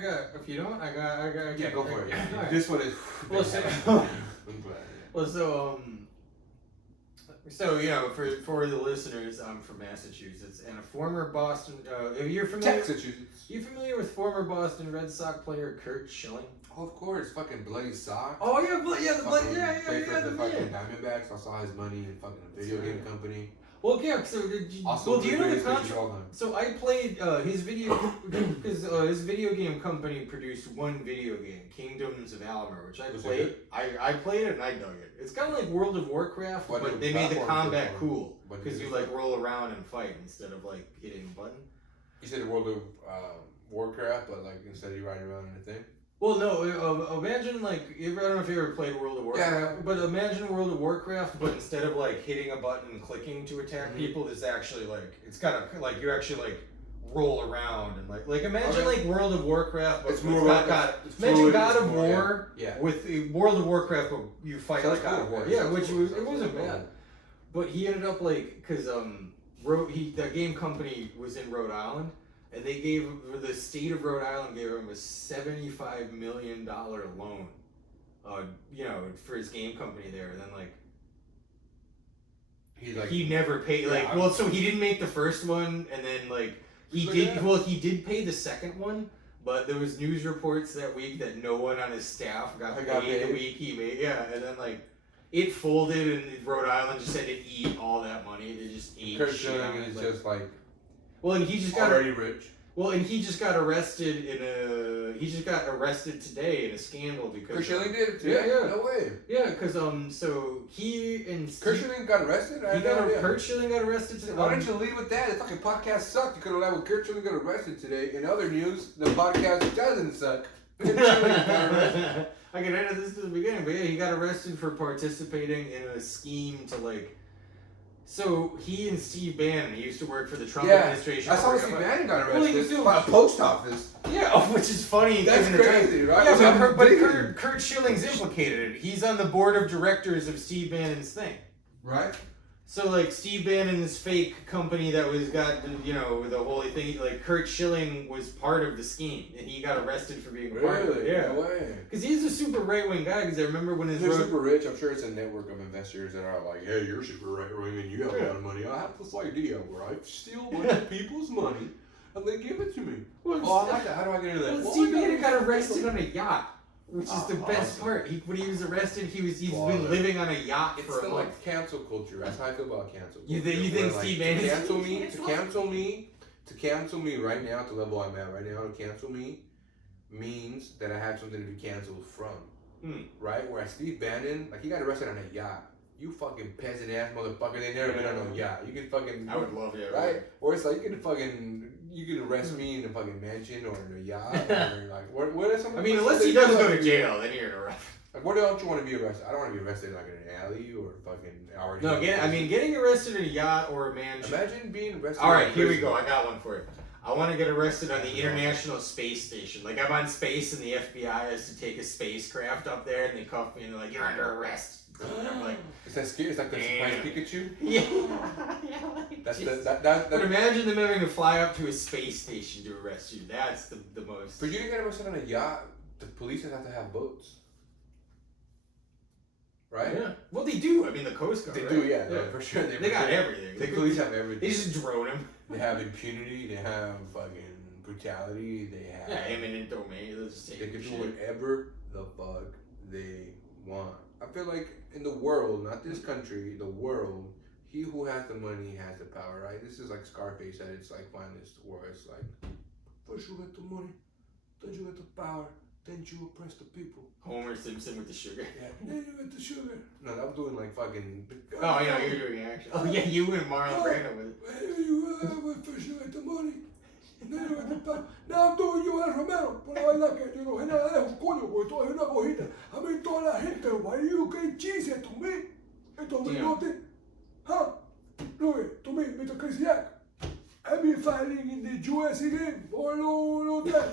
got. If you don't, I got. Yeah, go for it. Yeah. This one is. Well, so, I'm glad. well, so So, for the listeners, I'm from Massachusetts, and a former Boston. You're familiar with former Boston Red Sox player Curt Schilling? Oh, of course, fucking bloody sock. Oh yeah, the bloody Played for the fucking Diamondbacks. I saw his money in fucking a video game company. Well, yeah. So do you know the contract? So I played his video because his video game company produced one video game, Kingdoms of Amalur, which I played. I played it and I dug it. It's kind of like World of Warcraft, but they made the combat cool because you like roll around and fight instead of like hitting a button. You said World of Warcraft, but like instead of you riding around in a thing. Well, no. Imagine like I don't know if you ever played World of Warcraft, but imagine World of Warcraft, but instead of like hitting a button and clicking to attack people, it's actually like it's kind of like you actually like roll around and like imagine like World of Warcraft, but imagine God of War with World of Warcraft, but you fight like God of War. Yeah, it wasn't bad, but he ended up like because the game company was in Rhode Island. And they the state of Rhode Island gave him a $75 million loan, for his game company there. And then he never paid. So he didn't make the first one, and then he did pay the second one. But there was news reports that week that no one on his staff got paid the week he made. Yeah, and then it folded, and Rhode Island just had to eat all that money. They just ate. Curt Schilling is just well, and he just got already rich. Well, and he just got arrested today in a scandal because Curt Schilling did it too. Yeah. No way. Yeah, because so he and Curt Schilling got arrested. Curt Schilling got arrested today. Why didn't you lead with that? The fucking podcast sucked. You could have led with Curt Schilling got arrested today. In other news, the podcast doesn't suck. I can edit this to the beginning, but yeah, he got arrested for participating in a scheme to So he and Steve Bannon, he used to work for the Trump administration. I saw Steve Bannon got arrested by a post office. Yeah, which is funny. That's crazy, right? Yeah, but Curt Schilling's implicated. He's on the board of directors of Steve Bannon's thing. Right. So Steve Bannon's fake company that got the whole thing, Curt Schilling was part of the scheme, and he got arrested for being part of it. Yeah, no way. Because he's a super right wing guy. Because I remember when they're super rich. I'm sure it's a network of investors that are like, "Hey, you're super right wing, and you have a lot of money. I have this idea where I steal a bunch of people's money, and they give it to me." Well, I like that. How do I get into that? Well, Steve Bannon got arrested on a yacht. Which is the best part. When he was arrested, he's been living on a yacht for a month. It's cancel culture. That's how I feel about cancel culture. You think Steve Bannon to cancel me right now, to the level I'm at right now, to cancel me means that I have something to be canceled from. Right? Whereas Steve Bannon, he got arrested on a yacht. You fucking peasant ass motherfucker, they never been on a yacht. You can fucking... I would love it. Right? Or it's you can arrest me in a fucking mansion or in a yacht. Or what is something? Unless he does go to jail, then you're gonna arrest. Where don't you want to be arrested? I don't want to be arrested in an alley or fucking... No, getting arrested in a yacht or a mansion. Imagine being arrested. Alright, here we go. I got one for you. I want to get arrested on the International Space Station. I'm on space and the FBI has to take a spacecraft up there and they cuff me and they're like, "You're under arrest." And I'm like, is that scary? It's like the surprise Pikachu? Yeah. But imagine them having to fly up to a space station to arrest you. That's the most. For you to get arrested on a yacht, the police have to have boats. Right? Yeah. Well, they do. The Coast Guard. They do, yeah. For sure. They got everything. The police have everything. They just drone them. They have impunity. They have fucking brutality. They have... Yeah, eminent domain. They can do whatever the fuck they want. I feel like in the world, not this country, the world, he who has the money has the power, right? This is like Scarface at its finest, where it's first you get the money, then you get the power, then you oppress the people. Homer Simpson with the sugar. Yeah. Then you get the sugar. No, I'm doing fucking... Oh, yeah, you're doing action. Oh, yeah, you and Marlon Brando with it. First you get the money, then you get the power. Now I'm doing you and Romero. Por la verdad que yo no sé nada de eso, coño, porque todo es una cojita. A mí toda la gente, why you get cheese to me? Esto me note. Huh? Look, to me, Mr. Chris Jack. I've been fighting in the US again for a long time.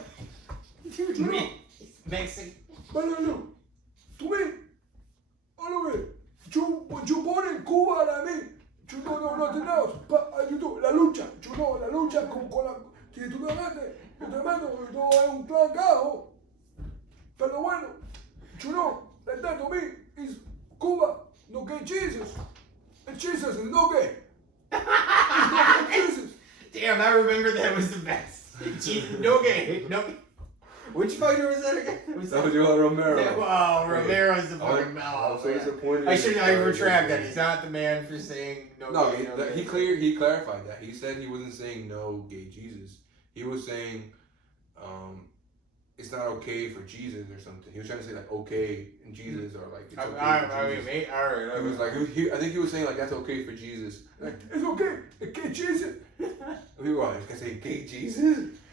Mexican. But no. To me, you born in Cuba a mí. You don't know nothing else. But you do la lucha. You know, la lucha con la... Si tú te metes, yo te meto, y todo es un plan cajo. Pero bueno, you know, like that to me is Cuba, no get Jesus. And Jesus is no gay. He's not Jesus. Damn, I remember that was the best. No gay. No. Which fighter was that again? That was Joel Romero. Yeah, wow, Romero's the fucking I was so disappointed. I retract that. He's not the man for saying no gay. He clarified that. He said he wasn't saying no gay Jesus. He was saying it's not okay for Jesus or something. He was trying to say like okay in Jesus or like it's okay for Jesus. Mate, all right. He was like I think he was saying like that's okay for Jesus. Like, it's okay. It's gay Jesus. We were like, can I say gay Jesus?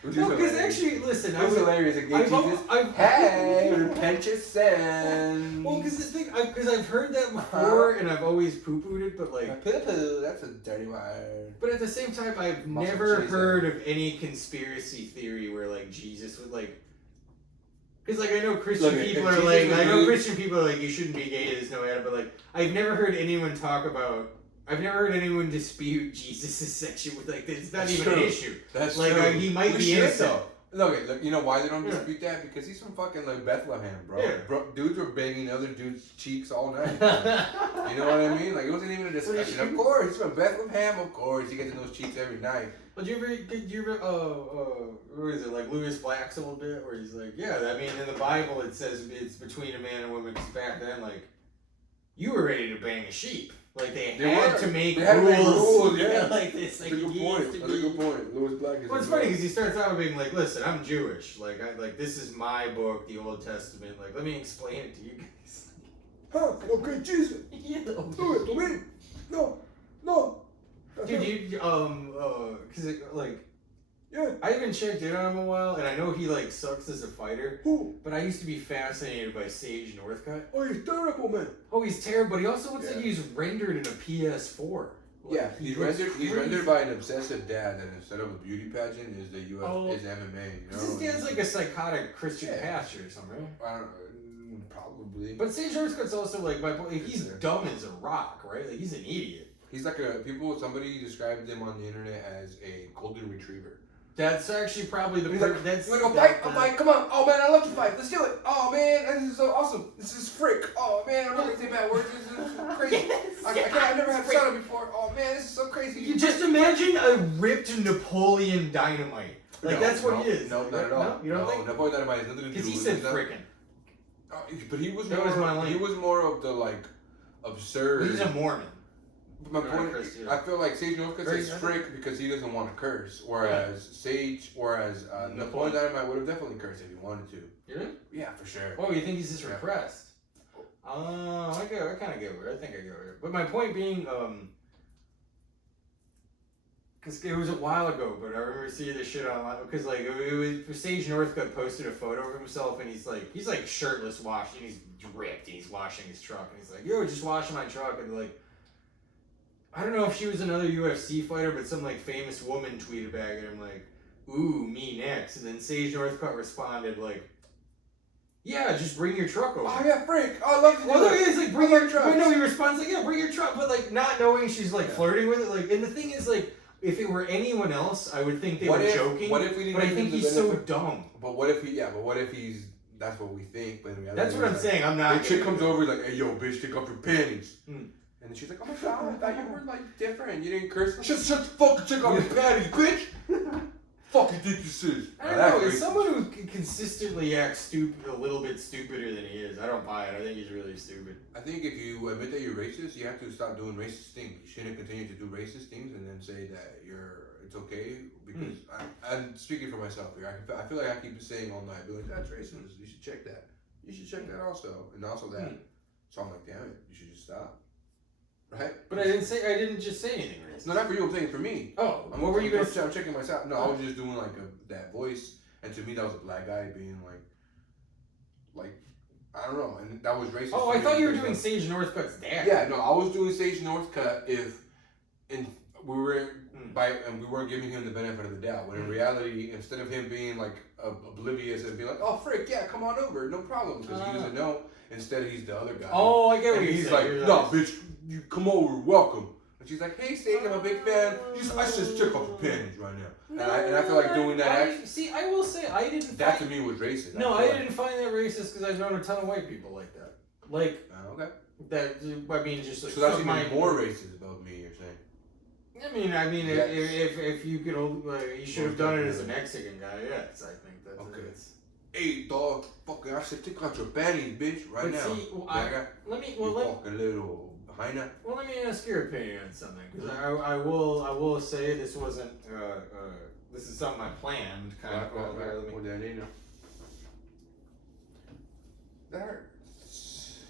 No, because actually, listen, it was hilarious. A gay Jesus. Hey, repent your sin. Well, because the thing, because I've heard that before and I've always poo-pooed it, but like poo-poo, that's a dirty word. But at the same time, I've never heard of any conspiracy theory where like Jesus would like. Because like I know Christian people are like, Christian people are like, you shouldn't be gay. There's no Adam, but like I've never heard anyone talk about. I've never heard anyone dispute Jesus' sexual with like it's not even an issue. That's like true. He might be innocent. Look, you know why they don't dispute that? Because he's from fucking like Bethlehem, bro. Yeah. Bro. Dudes were banging other dudes' cheeks all night. You know what I mean? Like it wasn't even a discussion. Of course, he's from Bethlehem. Of course, he gets in those cheeks every night. But do you ever what is it, like Lewis Black's a little bit, where he's like, yeah, I mean, in the Bible it says it's between a man and a woman, because back then, like, you were ready to bang a sheep. Like, they had to make rules. Yeah. Like this. Like, That's a good point. Lewis Black is well, it's funny, because he starts out being like, listen, I'm Jewish. Like, this is my book, the Old Testament. Like, let me explain it to you guys. Huh? Okay, Jesus. Yeah. Do it to me. No. Dude, because like, yeah, I haven't checked in on him in a while, and I know he like sucks as a fighter. Who? But I used to be fascinated by Sage Northcutt. Oh, he's terrible, man. Oh, he's terrible, but he also looks like he's rendered in a PS4. Like, yeah, he's rendered by an obsessive dad, and instead of a beauty pageant, is the is MMA. You know? His dad's like a psychotic Christian pastor or something, right? I don't know, probably. But Sage Northcutt's also like he's dumb as a rock, right? Like he's an idiot. He's like somebody described him on the internet as a golden retriever. That's actually probably the that's you wanna go fight? I'll fight, come on. Oh man, I love to fight. Let's do it. Oh man, this is so awesome. This is frick. Oh man, I'm not gonna say bad words. This is crazy. I've never had sauna before. Oh man, this is so crazy. You just imagine a ripped Napoleon Dynamite. Like that's what he is. No, not at all. No, you don't think? Napoleon Dynamite has nothing to do with it. Because he said frickin'. But he was more of the like absurd. Well, he's a Mormon. My point, I feel like Sage Northcutt says frick because he doesn't want to curse, whereas Napoleon Dynamite would have definitely cursed if he wanted to. Really? Yeah, for sure. Oh, you think he's just repressed? Oh, I kind of get it. I think I get it. But my point being, because it was a while ago, but I remember seeing this shit online. Because like it was Sage Northcutt posted a photo of himself, and he's like shirtless, washing, he's dripped, and he's washing his truck, and he's like, yo, just washing my truck, and like. I don't know if she was another UFC fighter, but some like famous woman tweeted back at him like, "Ooh, me next." And then Sage Northcutt responded like, "Yeah, just bring your truck over." Oh yeah, Frank. Oh, I love you. Well, no, he's like, "Bring your truck." Wait, no, he responds like, "Yeah, bring your truck," but like not knowing she's like flirting with it. Like, and the thing is like, if it were anyone else, I would think they were joking. What if we didn't? But I think he's so dumb. But what if he? Yeah, but what if he's? That's what we think. But in reality, that's what I'm saying. I'm not. The chick comes over like, "Hey, yo, bitch, take off your panties." And then she's like, "Oh my god, I thought you were like different. You didn't curse." Shut the fucking chick off your panties, bitch. Fuck you think this is? I don't know. As someone who consistently acts stupid, a little bit stupider than he is, I don't buy it. I think he's really stupid. I think if you admit that you're racist, you have to stop doing racist things. You shouldn't continue to do racist things and then say that it's okay. Because I'm speaking for myself here. I feel like I keep saying all night, "Be like, that's racist. You should check that. You should check that also, and also that." So I'm like, damn it, you should just stop. Right? But I didn't just say anything racist. No, not for you. I'm saying for me. Oh, what were you gonna say? I'm checking myself. No, I was just doing like that voice, and to me that was a black guy being like I don't know, and that was racist. Oh, I thought you were doing Sage Northcutt's dad. Yeah, no, I was doing Sage Northcutt we weren't giving him the benefit of the doubt. When in reality, instead of him being like oblivious and being like, "Oh frick, yeah, come on over, no problem," because he doesn't know. Instead, he's the other guy. Oh, I get what he's like, "No, bitch, you come over, welcome." And she's like, "Hey, Sage, I'm a big fan. I just took off your panties right now." And I feel like doing that. See, I will say I didn't. That to me was racist. No, I didn't find that racist because I've known a ton of white people like that. Like, okay. That I mean, just like So that's fuck even more racist about me. You're saying? I mean, Yes. if you could, you should have done it as a Mexican guy. Yes, I think that's Okay. It's, Hey, dog, fucking, I said take out your panties, bitch, right but now. see, well, You fucking little hyena. let me ask your opinion on something, because I will say this wasn't this is something I planned kind of. Let me- What did I need? That hurts.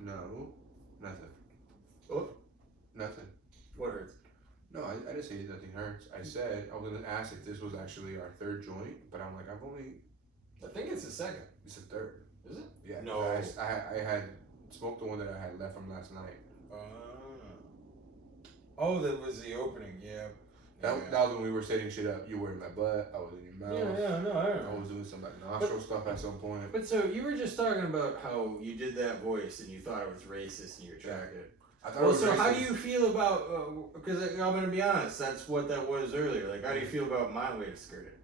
No, nothing. What? Nothing. What hurts? No, I didn't say nothing hurts. I said I was gonna ask if this was actually our third joint, but I'm like, I think it's the second. it's the third. Is it? Yeah. No. I had smoked the one that I had left from last night. Oh, that was the opening. Yeah. That was when we were setting shit up. You were in my butt. I was in your mouth. No, I don't I know. was doing some like nostril stuff at some point. But so you were just talking about how you did that voice and you thought it was racist and you retracted it. I thought it Well, was so how racist. do you feel about? Because I'm gonna be honest, that's what that was earlier. Like, how do you feel about my way to skirt it?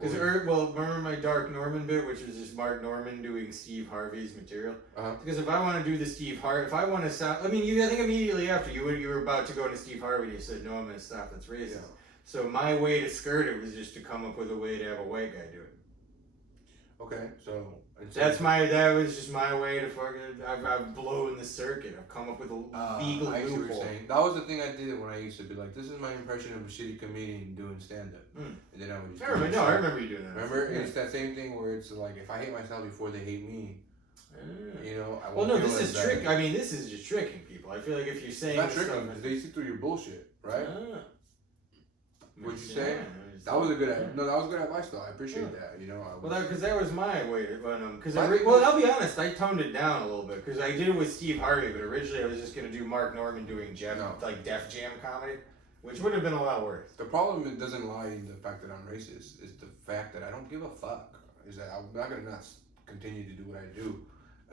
Because remember my Dark Norman bit, which was just Mark Norman doing Steve Harvey's material. Because if I want to do the Steve Harvey, if I want to sound, I mean, I think immediately after you were about to go into Steve Harvey, and you said, "No, I'm gonna stop. That's racist." Yeah. So my way to skirt it was just to come up with a way to have a white guy do it. Okay, so That was just my way to fucking. I've blown the circuit. I've come up with a legal I see what you're loophole. saying. That was the thing I did when I used to be like, this is my impression of a shitty comedian doing stand up. And then I would just I remember you doing that. Remember? Yeah. It's that same thing where it's like, if I hate myself before they hate me, you know, I Well, won't no, feel this as is bad. trick. I mean, this is just tricking people. I feel like if you're saying It's not this tricking, stuff, because they see through your bullshit, right? What'd you say? Yeah, That was a good no, that was good advice though. I appreciate that. You know, because that was my way to because I think I'll be honest, I toned it down a little bit because I did it with Steve Harvey, but originally I was just gonna do Mark Norman doing like Def Jam comedy, which would have been a lot worse. the problem it doesn't lie in the fact that I'm racist. It's the fact that I don't give a fuck. Is that I'm not gonna not continue to do what I do,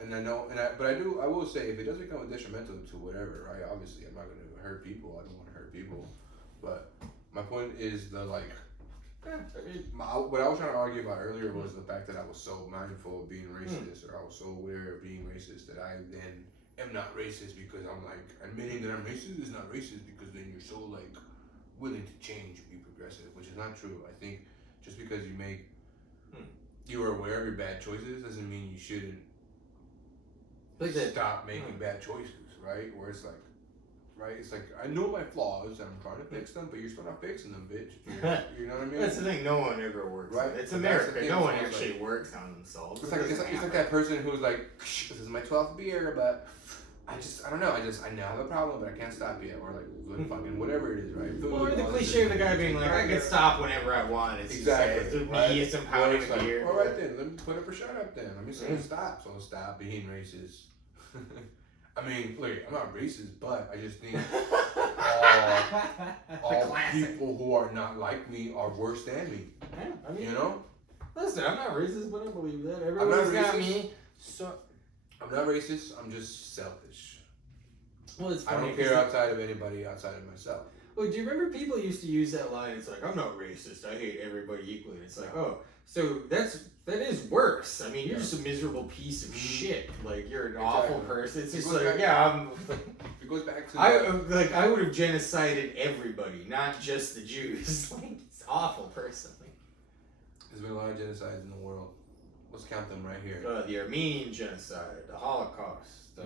and I know, but I will say if it does become detrimental to whatever, right? Obviously, I'm not gonna hurt people. I don't want to hurt people, but my point is what I was trying to argue about earlier was the fact that I was so mindful of being racist, or I was so aware of being racist that I then am not racist because I'm like admitting that I'm racist is not racist because then you're so like willing to change and be progressive, which is not true. I think just because you are aware of your bad choices doesn't mean you shouldn't stop making bad choices, right? Where it's like, right? It's like, I know my flaws and I'm trying to fix them, but you're still not fixing them, bitch. You know what I mean? That's the thing. No one ever works. Right. It's But that's America. the thing, No one it's actually like- works on themselves. It's like that person who's like, this is my 12th beer, but I don't know. I now have a problem, but I can't stop yet. Or like, fucking whatever it is, right? Food, Well, or the all this cliche shit. of the guy being like, I can stop whenever I want. It's Exactly. Just, me, it's Or empowering it's like, beer. all right then, let me put up or shut up then. Let me say stop. So stop being racist. I mean, look, I'm not racist, but I just think all people who are not like me are worse than me. Yeah, I mean, You know? listen, I'm not racist, but I believe that. not Everybody's got racist. me. So, I'm not racist. I'm just selfish. well, it's I funny. don't care outside of anybody outside of myself. Well, do you remember people used to use that line? It's like, I'm not racist. I hate everybody equally. It's like, oh, so that is worse. I mean, you're just a miserable piece of shit. Like, you're an awful person. It's just like, yeah, It goes back to I would have genocided everybody, not just the Jews. Like, it's an awful person. there's been a lot of genocides in the world. Let's count them right here. The Armenian genocide, the Holocaust, The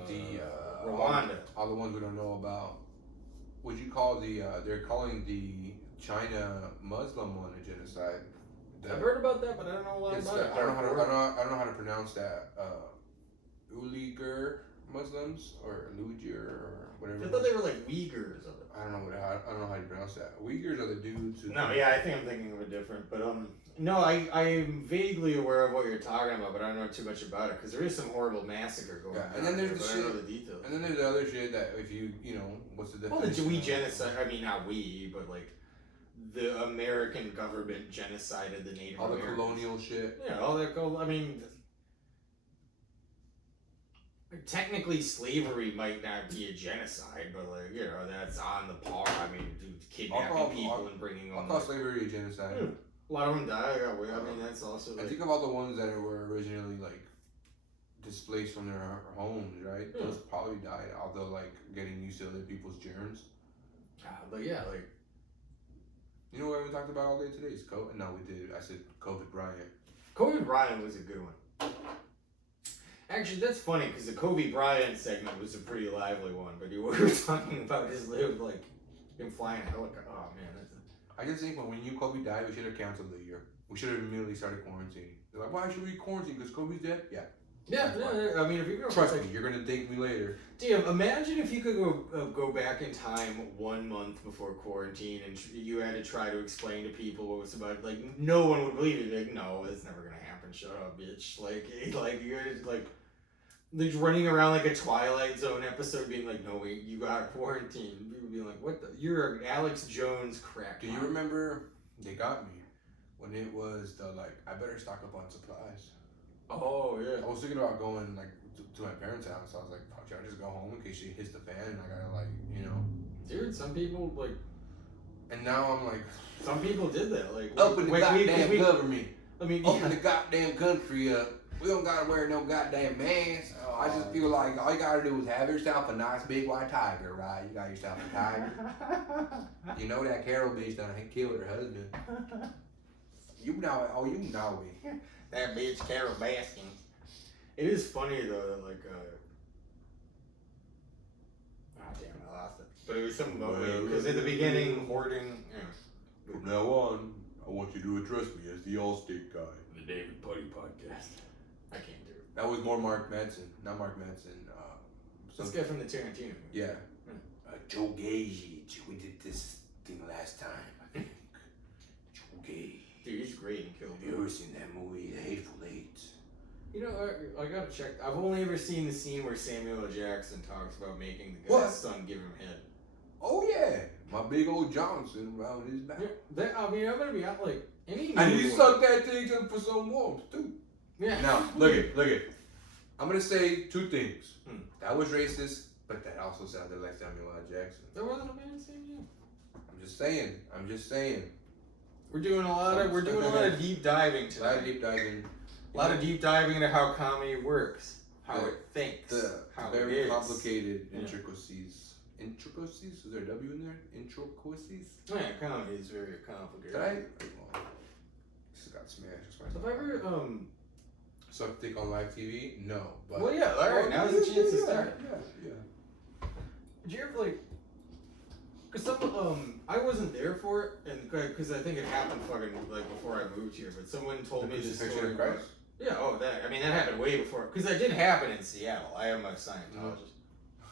Rwanda. all the ones we don't know about. Would you call they're calling the China Muslim one a genocide? I've heard about that, but I don't know a lot about it. I don't know how to pronounce that. Uyghur Muslims or Uyghur or whatever. I thought they were like Uyghurs. I don't know how you pronounce that. Uyghurs are the dudes who. No, yeah, I think I'm thinking of it different, but no, I'm vaguely aware of what you're talking about, but I don't know too much about it because there is some horrible massacre going on. And then there's but the I don't shit. know the details. And then there's the other shit that if you know what's the difference? Well, the genocide. I mean, not we, but like the American government genocided the Native all the Americans. colonial shit. Yeah, all that. I mean, technically, slavery might not be a genocide, but like that's on the par. I mean, kidnapping people and bringing them. I'll call slavery a genocide. A lot of them died. I mean, that's also. I think of all the ones that were originally like displaced from their homes, right? Yeah. Those probably died, although like getting used to other people's germs. But yeah, like You know what we talked about all day today? Is COVID. No, we did. I said COVID Bryant. Kobe Bryant was a good one. Actually, that's funny because the Kobe Bryant segment was a pretty lively one, but we were talking about his live like him flying a helicopter. Oh man, I just think when you Kobe died, we should have canceled the year. We should have immediately started quarantining. They're like, why should we quarantine? Because Kobe's dead? Yeah. yeah. I mean, if you're gonna Trust me, you're gonna thank me later. Damn, imagine if you could go back in time 1 month before quarantine and you had to try to explain to people what was about. Like, no one would believe you. Like, no, it's never gonna happen. Shut up, bitch. Like you're like running around like a Twilight Zone episode, being like, no, wait, you got quarantined. People being like, what the? You're an Alex Jones crack. Do you remember they got me when it was the like, I better stock up on supplies. Oh yeah. I was thinking about going like to my parents' house. I was like, fuck, should I just go home in case she hits the fan and I gotta like, you know. Dude, some people like. And now I'm like, Some people did that. Like open the goddamn government. I mean, Open the goddamn country up. We don't gotta wear no goddamn mask. I just feel like all you gotta do is have yourself a nice big white tiger, right? You got yourself a tiger. You know that Carol bitch done killed her husband. You know it. Oh, you know it. That bitch Carol Baskin. It is funny though that like damn, I lost it. But it was something about because at the beginning hoarding. Yeah. From now on, I want you to address me as the Allstate guy. The David Putty podcast. I can't do it. That was more Mark Manson, not Mark Manson. This guy from the Tarantino movie. Yeah. Joe Gage. We did this thing last time, I think. Joe Gage. Dude, he's great in Kill Have you Bill. ever seen that movie, The Hateful Eight? You know, I gotta check. I've only ever seen the scene where Samuel L. Jackson talks about making the What? guy's son give him head. Oh yeah, my big old Johnson around his back. Yeah, that, I mean, I'm gonna be out like any. And he movie- sucked that thing just for some warmth too. Yeah. Now look it. I'm gonna say two things. That was racist, but that also sounded like Samuel L. Jackson. There wasn't a man saying you. I'm just saying. We're doing a lot of deep diving A lot of tonight. deep diving. A lot of deep diving into how comedy works, how Yeah. it thinks, The how very it is. complicated Yeah. intricacies. Intricacies? Is there a W in there? Intricacies? Yeah, comedy is very complicated. Did I? Well, this got smashed. Have I ever Suck dick on live TV? No. But Well, yeah. All right. Now's the chance to start. Yeah. Did you ever like? Cause I wasn't there for it, and because I think it happened fucking like before I moved here. But someone told me this Crucifixion story. of Christ? Yeah. Oh, that. I mean, that happened way before. Because that did happen in Seattle. I am a Scientologist.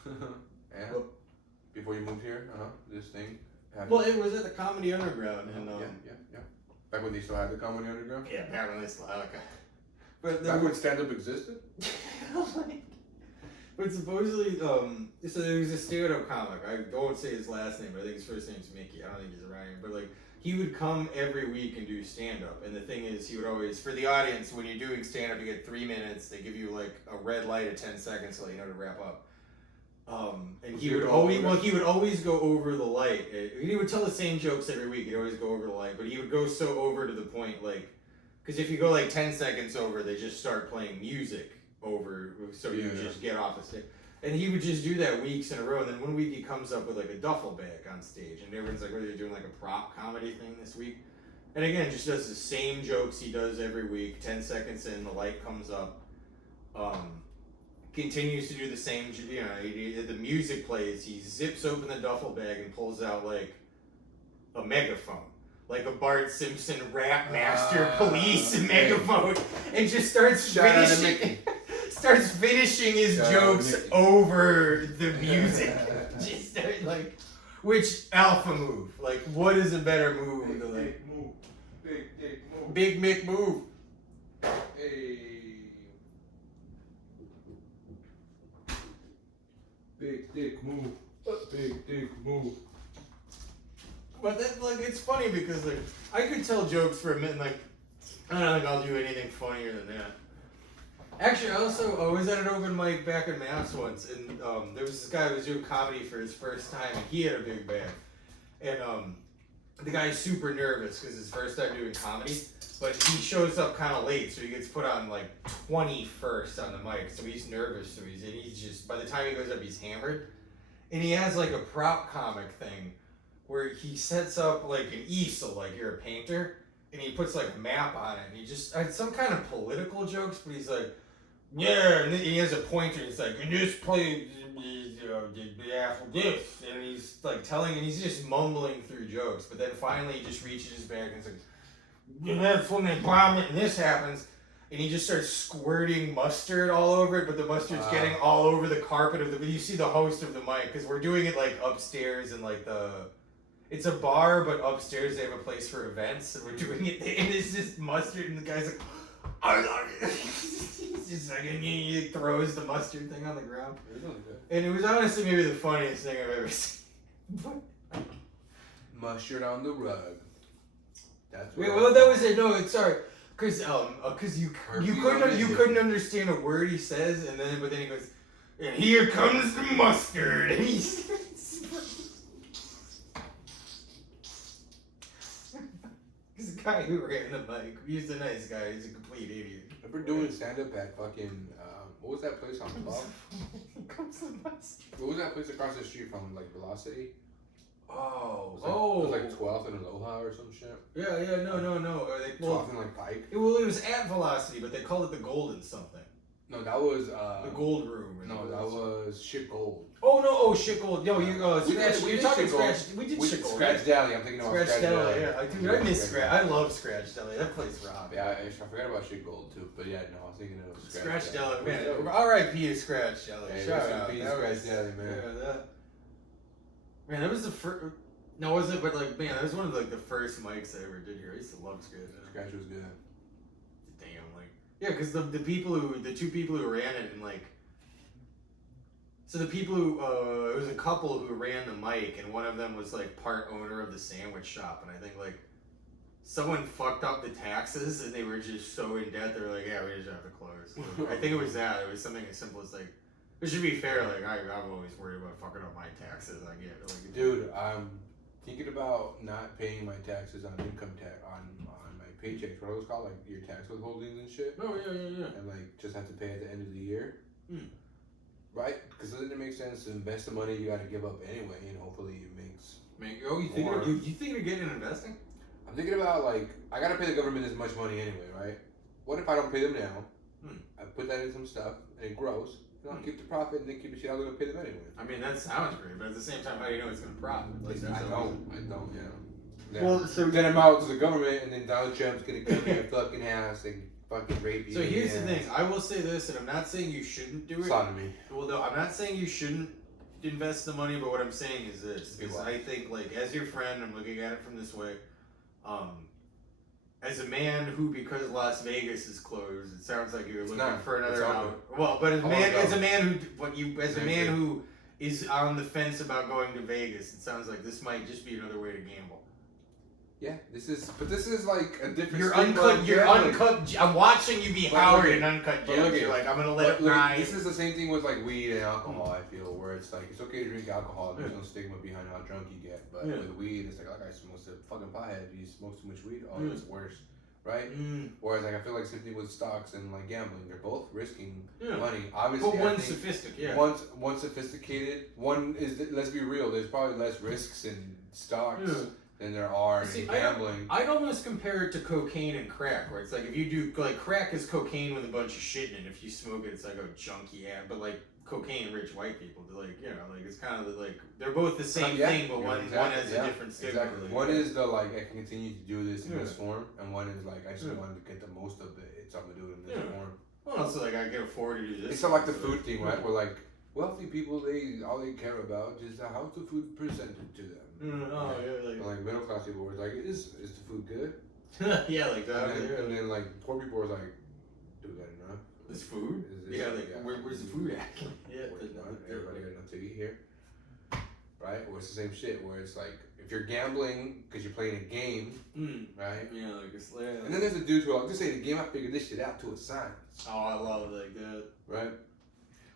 Yeah. Well- Before you moved here, this thing happened. Well, it was at the Comedy Underground, and yeah. Back when they still had the Comedy Underground. yeah, apparently it's like. But Back when stand-up existed. But supposedly, so there was a stand-up comic. I don't say his last name, but I think his first name's Mickey. I don't think he's around here, but like he would come every week and do stand-up. And the thing is, he would always, for the audience, when you're doing stand-up, you get 3 minutes. They give you like a red light at 10 seconds to let you know to wrap up. And he would always go over the light. He would tell the same jokes every week. He'd always go over the light, but he would go so over to the point, like, because if you go like 10 seconds over, they just start playing music over, so you just get off the stage. And he would just do that weeks in a row. And then one week he comes up with like a duffel bag on stage, and everyone's like, "What are you doing? Like a prop comedy thing this week?" And again, just does the same jokes he does every week. 10 seconds in, the light comes up. Continues to do the same. You know, the music plays. He zips open the duffel bag and pulls out like a megaphone. Like a Bart Simpson rap master police megaphone, and just starts finishing his jokes over the music. Just start, like, which alpha move? Like, what is a better move? Big Mick move. Hey. Big dick move. Big dick move. But that, like, it's funny because like I could tell jokes for a minute. Like, I don't think I'll do anything funnier than that. Actually, I was at an open mic back in Mass once, and there was this guy who was doing comedy for his first time, and he had a big bag, and the guy's super nervous because it's his first time doing comedy, but he shows up kind of late, so he gets put on like 21st on the mic, so he's nervous, so he's just, by the time he goes up, he's hammered, and he has like a prop comic thing where he sets up like an easel, like you're a painter, and he puts like a map on it, and he just had some kind of political jokes, but he's like, yeah, and he has a pointer, and it's like, in this place, this, and he's like telling, and he's just mumbling through jokes, but then finally he just reaches his back and it's like, that's when they bomb it, and this happens, and he just starts squirting mustard all over it, but the mustard's getting all over the carpet of the, but you see the host of the mic, because we're doing it like upstairs and like it's a bar, but upstairs they have a place for events, and we're doing it, and it's just mustard, and the guy's like, I love it. He's just like, and he throws the mustard thing on the ground. And it was honestly maybe the funniest thing I've ever seen. Mustard on the rug. That's wait, well, that was it. No, it's sorry, because you couldn't understand a word he says, and then he goes, and here comes the mustard, and he's. He's the guy who ran the mic. He's a nice guy. He's a complete idiot. Remember doing stand-up at fucking, what was that place on Club? What was that place across the street from, like, Velocity? Oh, It was like 12th and Aloha or some shit. Yeah, no. 12th and, like, Pike? It was at Velocity, but they called it the Golden something. No, that was, the Gold Room. No, that was Shit Gold. Oh, no, Shit Gold. Yo, Scratch. We You're did talking Shit Gold. Scratch. We did Shit Gold. Scratch Deli. I'm thinking about Scratch Deli. Yeah, dude, I miss Scratch. Scratch. I love Scratch Deli. That place rocked. Yeah, I forgot about Shit Gold too. But yeah, no, I was thinking of Scratch Deli. Man, Yeah, R.I.P. to Scratch Deli. yeah, Shout rest in out. peace, That Scratch was, Deli, man. Yeah, man, that was the first. No, was it? But like, man, that was one of like the first mics I ever did here. I used to love Scratch Deli. Scratch was good. Damn, like, yeah, because the two people who ran it, and like, so the people who it was a couple who ran the mic, and one of them was like part owner of the sandwich shop, and I think like someone fucked up the taxes, and they were just so in debt they were like, yeah, we just have to close. I think it was that. It was something as simple as like, it should be fair. Like I'm always worried about fucking up my taxes. I get like, Dude, I'm thinking about not paying my taxes on income tax on my paychecks. What are those called? Like your tax withholdings and shit. Oh yeah. And like just have to pay at the end of the year. Right? Because doesn't it make sense to invest the money you got to give up anyway, and hopefully it makes. You think of getting investing? I'm thinking about like I gotta pay the government this much money anyway, right? What if I don't pay them now? I put that in some stuff and it grows. And I'll keep the profit and then keep the shit. I'm gonna pay them anyway. I mean that sounds great, but at the same time, how do you know it's gonna profit? Like, I don't. Yeah. Well, so then I'm out to the government, and then Donald Trump's gonna come in your fucking house and fucking rape you. So here's the thing. I will say this, and I'm not saying you shouldn't do it. Sodomy. Well, no, I'm not saying you shouldn't invest the money, but what I'm saying is this: because I think, like, as your friend, I'm looking at it from this way. As a man who, because Las Vegas is closed, it sounds like you're looking for another out. Well, but as a man who is on the fence about going to Vegas, it sounds like this might just be another way to gamble. Yeah, this is like a different. You're uncut. I'm watching you be Howard in Uncut Gems. You're like, I'm gonna let it ride. This is the same thing with like weed and alcohol. I feel where it's like it's okay to drink alcohol. There's no stigma behind how drunk you get. But with weed, it's like that guy smokes a fucking pothead. You smoke too much weed. Oh, it's worse, right? Whereas like I feel like same thing with stocks and like gambling. They're both risking money. Obviously, but one's sophisticated. One's sophisticated. One is. Let's be real. There's probably less risks in stocks. Than there are in gambling. I'd almost compare it to cocaine and crack, where it's like if you do like crack is cocaine with a bunch of shit in it. If you smoke it, it's like a junky ad. But like cocaine, rich white people, they're like like it's kind of like they're both the same thing, but one has a different stigma. Exactly. One is the like I can continue to do this in this form, and one is like I just wanted to get the most of it, so I'm gonna do it in this form. Well, also like I can afford to do this. It's not like the food thing, right? Where like wealthy people, all they care about is how the food presented to them. Like middle class people were like, is the food good? Yeah, like that. And then like poor people were like, do we got enough? This food? Where's the food at? Everybody got enough to eat here, right? Or it's the same shit where it's like if you're gambling because you're playing a game, right? Yeah, like it's like. And then there's a dude who I'll just say the game I figured this shit out to a science. Oh, I love it like that. Right.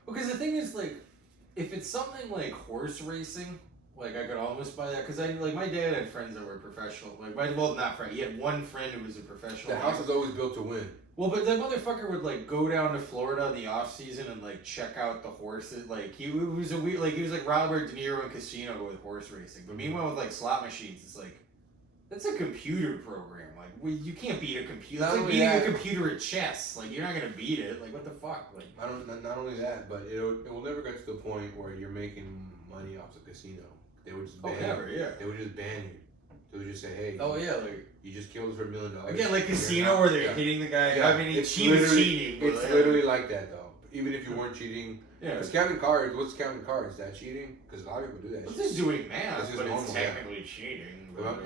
Well, because the thing is like, if it's something like horse racing, Like, I could almost buy that, because my dad had friends that were professional. Well, not friend. He had one friend who was a professional. The house is always built to win. Well, but that motherfucker would, like, go down to Florida in the off season and, like, check out the horses. Like, he was like Robert De Niro in Casino with horse racing. But meanwhile, with, like, slot machines, it's like, that's a computer program. Like, you can't beat a computer. That's like beating a computer at chess. Like, you're not gonna beat it. Like, what the fuck? Like, not only that, but it will never get to the point where you're making money off the casino. They would just ban you. They would just ban you. They would just say, hey. Oh yeah, like you just killed us for $1 million. Again, like Casino where they're hitting the guy. Yeah. I mean, he was cheating. It's literally like that though. Even if you weren't cheating. Yeah. Because counting cards. What's counting cards? Is that cheating? Because a lot of people do that. It's just doing math, but it's technically cheating. But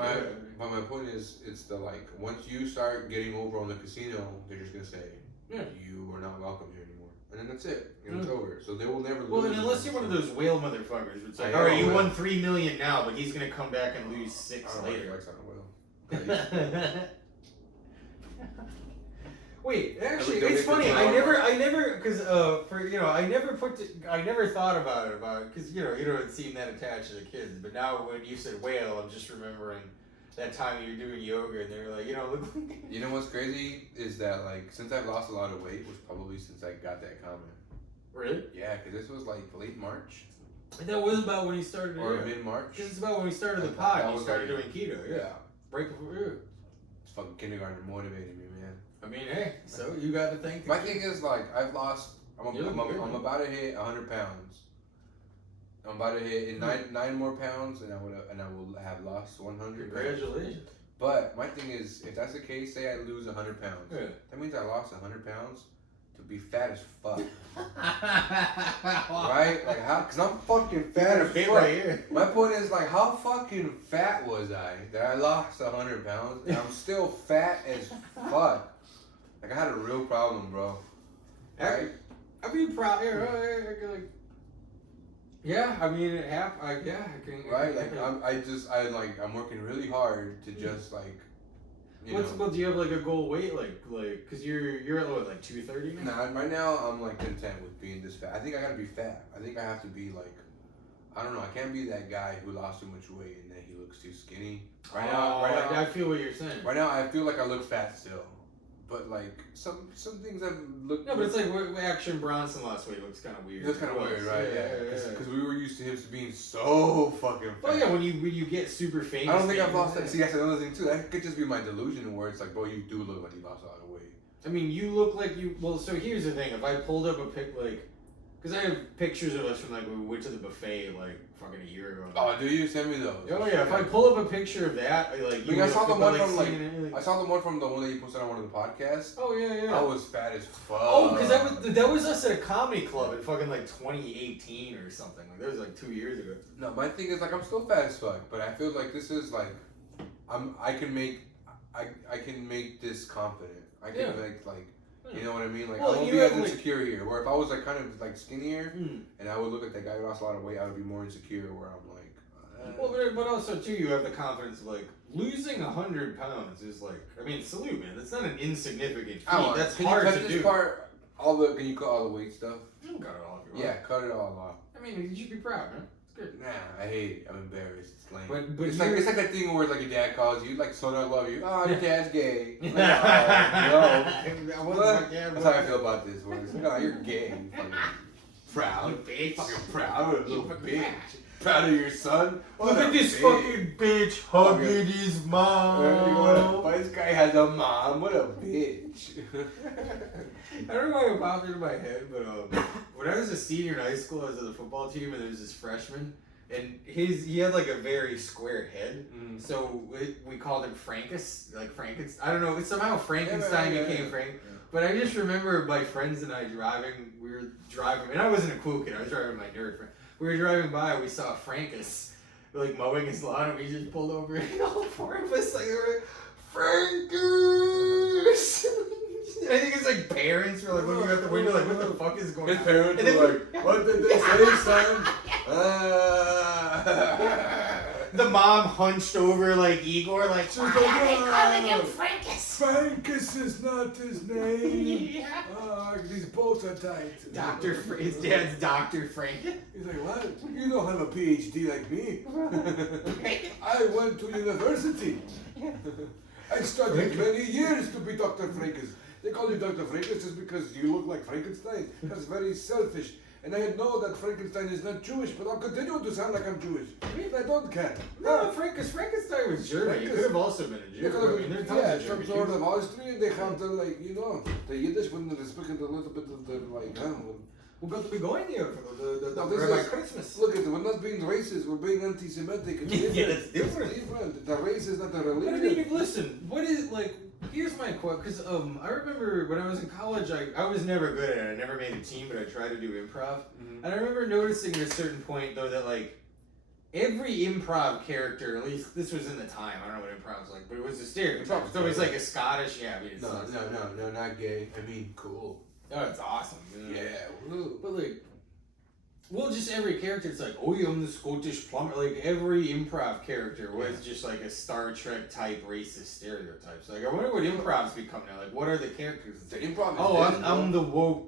my point is, it's the like once you start getting over on the casino, they're just gonna say, you are not welcome here anymore. And then that's it. It's over. So they will never lose. Well, and unless you're one of those whale motherfuckers, it's like, all right, you won $3 million now, but he's gonna come back and lose 6 later. Wait, actually, it's funny. I never, because I never thought about it, because you don't seem that attached to the kids. But now when you said whale, I'm just remembering that time you were doing yoga, and they were like, look. You know what's crazy is that like since I've lost a lot of weight, was probably since I got that comment. Really? Yeah, because this was like late March. That was about when he started. Or mid-March. Because it's about when we started the pod. You started doing keto. Yeah. Right before. It's fucking kindergarten motivated me, man. I mean, hey, so you got to think. My thing is like I've lost. I'm about to hit 100 pounds. I'm about to hit in nine more pounds, and I will have lost 100. Congratulations. But my thing is, if that's the case, say I lose 100 pounds, that means I lost 100 pounds to be fat as fuck. Right? Like how? Because I'm fucking fat as fuck. Right here. My point is like, how fucking fat was I that I lost 100 pounds and I'm still fat as fuck? Like I had a real problem, bro. Right? I'd be proud. Yeah, I mean it happened. I can. Right, like I'm working really hard to just like. Well, do you have like a goal weight, like, cause you're at what, like 230 now? Nah, right now I'm like content with being this fat. I think I gotta be fat. I think I have to be like, I don't know. I can't be that guy who lost too much weight and then he looks too skinny. Right now, I feel what you're saying. Right now, I feel like I look fat still. But like some things have looked. No, but it's like Action Bronson last week looks kind of weird. That's kind of weird, right? Yeah. Because we were used to him being so fucking fat. Oh yeah, when you get super famous. I don't think I've lost that. See, that's another thing too. That could just be my delusion, where it's like, bro, you do look like you lost a lot of weight. I mean, you look like you. Well, so here's the thing. If I pulled up a pic, like, because I have pictures of us from like when we went to the buffet like fucking a year ago. Oh, do you send me those? Oh yeah, if I pull up a picture of that, like I saw the one from I saw the one from the one that you posted on one of the podcasts. Oh yeah. I was fat as fuck. Oh, because that was us at a comedy club in fucking like 2018 or something. Like that was like 2 years ago. No, my thing is like I'm still fat as fuck, but I feel like this is like I can make this confident. I can make like. You know what I mean? Like, well, I won't be as insecure here. Where if I was like kind of like skinnier, and I would look at that guy who lost a lot of weight, I would be more insecure. Where I'm like, well, but also too, you have the confidence of like losing 100 pounds is like, I mean, salute, man. That's not an insignificant feat. That's hard to do. Can you cut all the weight stuff? You can cut it all if you want. Yeah, cut it all off. I mean, you should be proud, man. Good. Nah, I hate it. I'm embarrassed. It's lame. But it's like that thing where like your dad calls you, like, son, I love you. Oh, your dad's gay. Like, no. That's how I feel about this. Where it's like, oh, you're gay. You fucking proud. Bitch. Fucking proud. What a little bitch. Proud of your son. Look at this fucking bitch hugging his mom. This guy has a mom. What a bitch. I don't know why it popped into my head, but when I was a senior in high school, I was on the football team, and there was this freshman, and he had like a very square head, so we called him Frankus, like Frankenstein. I don't know, somehow Frankenstein became Frank. Yeah. But I just remember my friends and I we were driving, and I wasn't a cool kid, I was driving with my nerd friend. We were driving by, we saw Frankus, like mowing his lawn, and we just pulled over, and all four of us like, Frankus! I think it's like parents were like looking out the window like, what the fuck is going on? His parents were like, what did they say, son? the mom hunched over like Igor, like, She's why like, are they calling him Frankus? Frankus is not his name. Yeah. These bolts are tight. His dad's Dr. Frankus. He's like, what? You don't have a PhD like me. I went to university. I studied many years to be Dr. Frankus. They call you Dr. Frankus just because you look like Frankenstein. That's very selfish. And I know that Frankenstein is not Jewish, but I'll continue to sound like I'm Jewish. I don't care. No, Frankenstein was German. He could have also been a Jew. I mean, there's tons of some German sort Jews. of Austrian. They have the, like, you know, the Yiddish when they're speaking a little bit of the, like, We're going to be going here for the No, this Rabbi is- Christmas. Look at it, we're not being racist, we're being anti-Semitic. It's different. Yeah, that's different. It's different. The race is not the But I religion. mean, listen, what is, like, here's my quote, because I remember when I was in college, I was never good at it. I never made a team, but I tried to do improv. Mm-hmm. And I remember noticing at a certain point, though, that, like, every improv character, at least this was in the time, I don't know what improv's like, but it was a stereotype. It's always like a Scottish, yeah, I mean, it's No, not gay. I mean, cool. Oh, it's awesome. Yeah, woo. But, like, well, just every character, it's like, oh, I'm the Scottish plumber. Like, every improv character was just like a Star Trek type racist stereotype. So, like, I wonder what improv's become now. Like, what are the characters? The improv is Oh, this, I'm the woke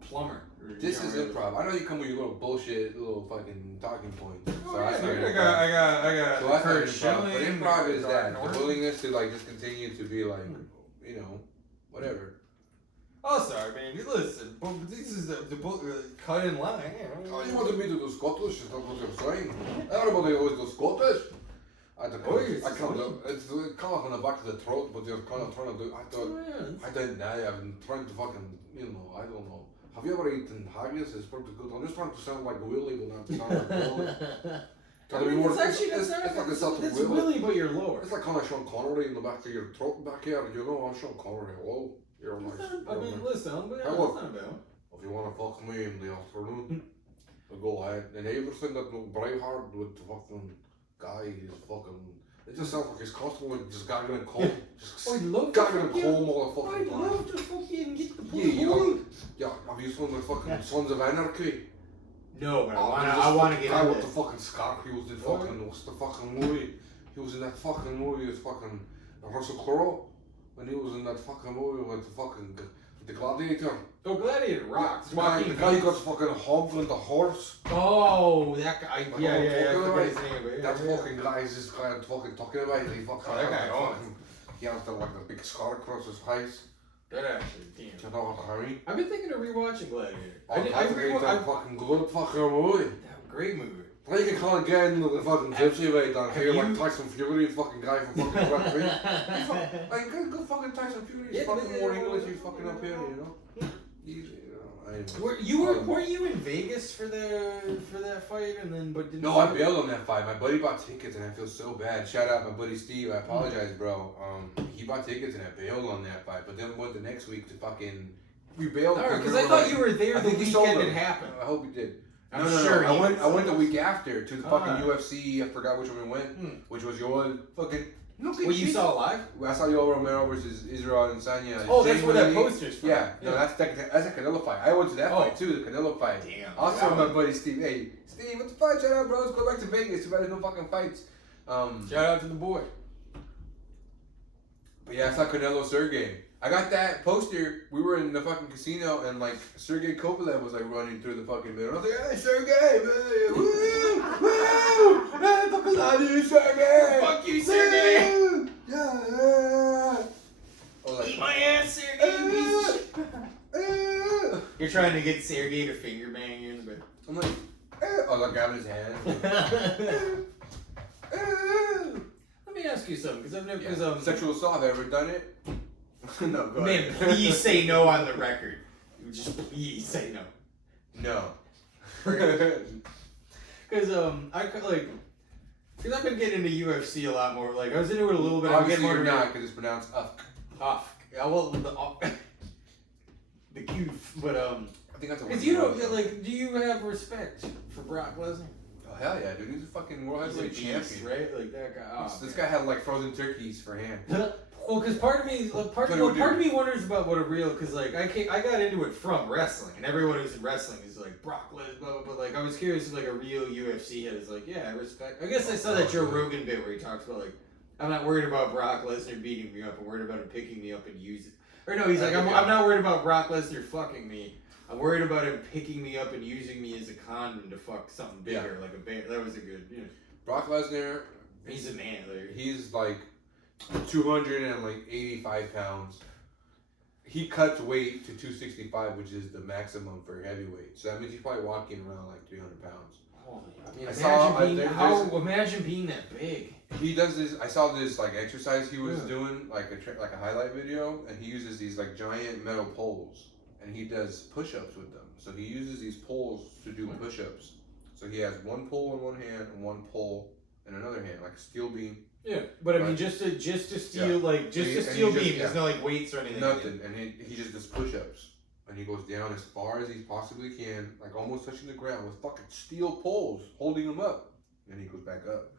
plumber. Or, This you is know, improv. I know you come with your little bullshit, little fucking talking points. Oh, So yeah, that's not dude, improv. I got So that's not Kurt improv. Schilling, But improv is that. Jordan The Orton. willingness to, like, just continue to be, like, you know, whatever. Also, I mean, listen, but this is the cut in line. Oh, you wanted me to do Scottish? Is that what you're saying? Everybody always does Scottish. I kind of, it's kind of on the back of the throat, but you're kind of trying to do. I don't know. I've been trying to fucking, you know, I don't know. Have you ever eaten haggis? It's pretty good. I'm just trying to sound like Willy, but not sound like Willy. I mean, it's actually it's like a sort of it's Willy. Willy, but you're lower. It's like kind of Sean Connery in the back of your throat back here. You know, I'm Sean Connery. Hello. You're like. I mean, listen, I'm gonna, Hello. that's not bad. If you want to fuck me in the afternoon, go ahead. And have you ever seen that Braveheart with the fucking guy? He's fucking. It just sounds like he's constantly just gagging and cold. Just I'd love to gagging and fuck you. cold motherfucking I'd time. love to fuck you and get the Yeah, you know. Yeah, have you seen the fucking Sons of Anarchy? No, but There's I this want to fucking get guy into with it. the fucking scar. He was in fucking. What's the fucking movie? He was in that fucking movie. It's fucking Russell Crowe. When he was in that fucking movie with the fucking the Gladiator. Oh, Gladiator rocks. The guy who got fucking humped with the horse. Oh, that guy. Like, Yeah, I'm yeah, yeah. I talking forget about his name. But That yeah, fucking guy is just kind of fucking talking about it. He fucking. Oh, that guy fucking, he has the, like the big scar across his face. That actually, damn. Do you know what I mean? I've been thinking of rewatching Gladiator. I that fucking good fucking movie. Great movie. Like you can't get into the fucking gypsy way down here, you- like Tyson Fury, fucking guy from fucking Black Creek. Like, go fucking Tyson Fury, he's Yeah, fucking yeah, more yeah, English, yeah. he's fucking up here, you know? You know, anyway. Were you in Vegas for that fight and then but didn't No, I bailed on that fight. My buddy bought tickets and I feel so bad. Shout out my buddy Steve, I apologize, bro. He bought tickets and I bailed on that fight, but then went the next week to fucking. We bailed. because I thought you were there I the think he sold weekend them. it happened. I hope he did. I'm No, sure I he went. did. I went the week after to the fucking Ah. UFC. I forgot which one we went. Which was your fucking. Look at Well, you saw it live? I saw Yoel Romero versus Israel Adesanya. Oh, that's where that Genuinely- poster's from. Yeah, no, that's a Canelo fight. I went to that fight too, the Canelo fight. Damn. Also, Wow. my buddy Steve. Hey, Steve, what's the fight? Shout out, bro. Let's go back to Vegas. Too bad there's no fucking fights. Shout out to the boy. But yeah, I saw Canelo Sergey. I got that poster. We were in the fucking casino and like Sergey Kovalev was like running through the fucking middle. I was like, hey, Sergey, man. Woo! Woo! Hey, fucking love you, Sergey. Fuck you, Sergey. Woo! Yeah. I was like, Eat my ass, Sergey, you piece of shit. You're trying to get Sergey to finger bang you in the bed. I'm like, I was like grabbing his hand. Let me ask you something, because I've never. Because Sexual assault, have I ever done it? No, go man, ahead. please say no on the record. Just please say no. No. Because I could like. Because I've been getting into UFC a lot more. Like I was into it a little bit. I'm Obviously getting you're more not, because it's pronounced up. off. Yeah, well, the Q, but I think that's a because you don't like. Do you have respect for Brock Lesnar? Oh hell yeah, dude! He's a fucking world He's a heavyweight beast, champion. right? Like that guy. Oh, This guy had like frozen turkeys for hand. Well, because part of me wonders about what a real, because like I got into it from wrestling, and everyone who's in wrestling is like Brock Lesnar, blah blah. But like I was curious if like a real UFC head is like, yeah, I respect. I guess I saw that Joe Rogan bit where he talks about like, I'm not worried about Brock Lesnar beating me up. I'm worried about him picking me up and using. Or no, he's like, I'm not worried about Brock Lesnar fucking me. I'm worried about him picking me up and using me as a condom to fuck something bigger, like a bear. That was a good. You know. Brock Lesnar. He's a man. Like, he's like 285 pounds. He cuts weight to 265, which is the maximum for heavyweight. So that means he's probably walking around like 300 pounds. Holy, I mean, imagine being that big. He does this. I saw this like exercise he was doing, like a highlight video, and he uses these like giant metal poles, and he does push-ups with them. So he uses these poles to do push-ups. So he has one pole in one hand and one pole in another hand, like a steel beam. Yeah, but I mean, just to steal beam. There's no like weights or anything. Nothing, and he just does push-ups, and he goes down as far as he possibly can, like almost touching the ground with fucking steel poles holding him up, and he goes back up.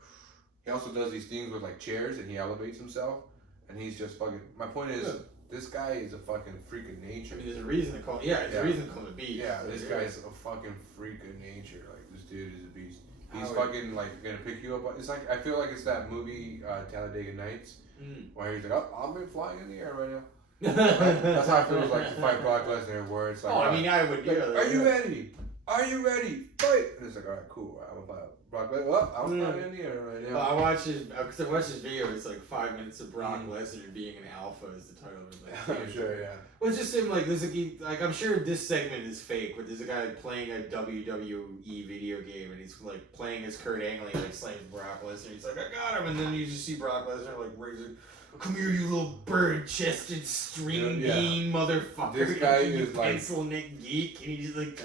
He also does these things with like chairs, and he elevates himself, and he's just fucking. My point is, this guy is a fucking freak of nature. I mean, there's a reason to call. There's a reason to call him a beast. Yeah, this guy's a fucking freak of nature. Like this dude is a beast. He's fucking like gonna pick you up. It's like I feel like it's that movie Talladega Nights, where he's like, "Oh, I'm been flying in the air right now." That's how I feel like to fight Brock Lesnar, where it's like, I mean, I would. Like, are you ready? Are you ready? Fight! And it's like, all right, cool. I'm gonna fight Brock Lesnar. Well, I'm flying in the air right now. I watched his video. It's like 5 minutes of Brock Lesnar being an alpha is the title of it. I'm sure, yeah. Well, it's just him like there's I'm sure this segment is fake, but there's a guy playing a WWE video game and he's like playing as Kurt Angle, and he like slams Brock Lesnar. He's like, I got him, and then you just see Brock Lesnar like raising, come here, you little bird-chested string bean motherfucker. This guy you is like pencil neck geek, and he just like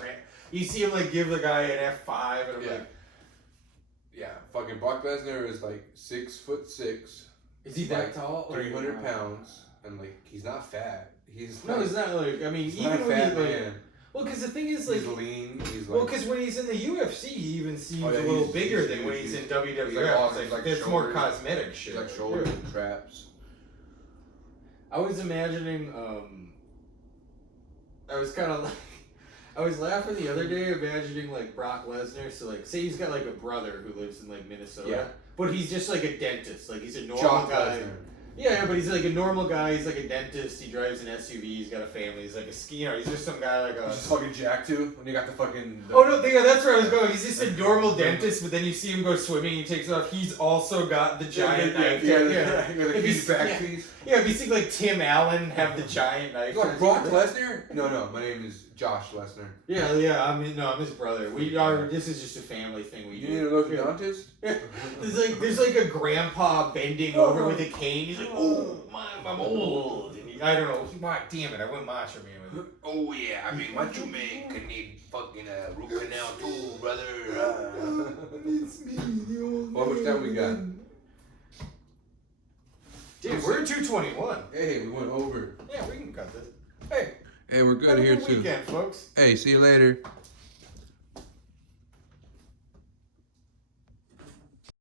you see him like give the guy an F5, and I'm like. Yeah, fucking Brock Lesnar is like 6'6". Is he that tall? 300 pounds, and like he's not fat. He's he's not like. I mean, he's even not a when fat he's like, man. well, because the thing is, like, he's lean. He's like, well, because when he's in the UFC, he even seems a little bigger than when he's in WWF. Like it's more cosmetic shit. Like shoulders and traps. I was imagining. I was kind of like. I was laughing the other day imagining like Brock Lesnar. So like, say he's got like a brother who lives in like Minnesota, but he's just like a dentist. Like he's a normal guy. Lesnar. Yeah, but he's like a normal guy. He's like a dentist. He drives an SUV. He's got a family. He's like a skier. He's just some guy like a. He's just fucking jacked too. When you got the fucking. Oh no! Yeah, that's where I was going. He's just a normal dentist, but then you see him go swimming. He takes it off. He's also got the giant knife. If you back piece. Yeah, if you see like Tim Allen have the giant knife. Like Brock Lesnar? No. My name is Josh Lesnar. Yeah. I'm his brother. We are. This is just a family thing. You need to go to the dentist? There's like a grandpa bending over with a cane. He's like, oh, I'm old. And I don't know. Damn it! I went Macho Man with him. Oh yeah, I mean, Macho Man can need fucking root canal too, brother. It's me, the old How much time we got? Dude, we're at 2:21. Hey, we went over. Yeah, we can cut this. Hey, we're good here too. Weekend, folks. Hey, see you later.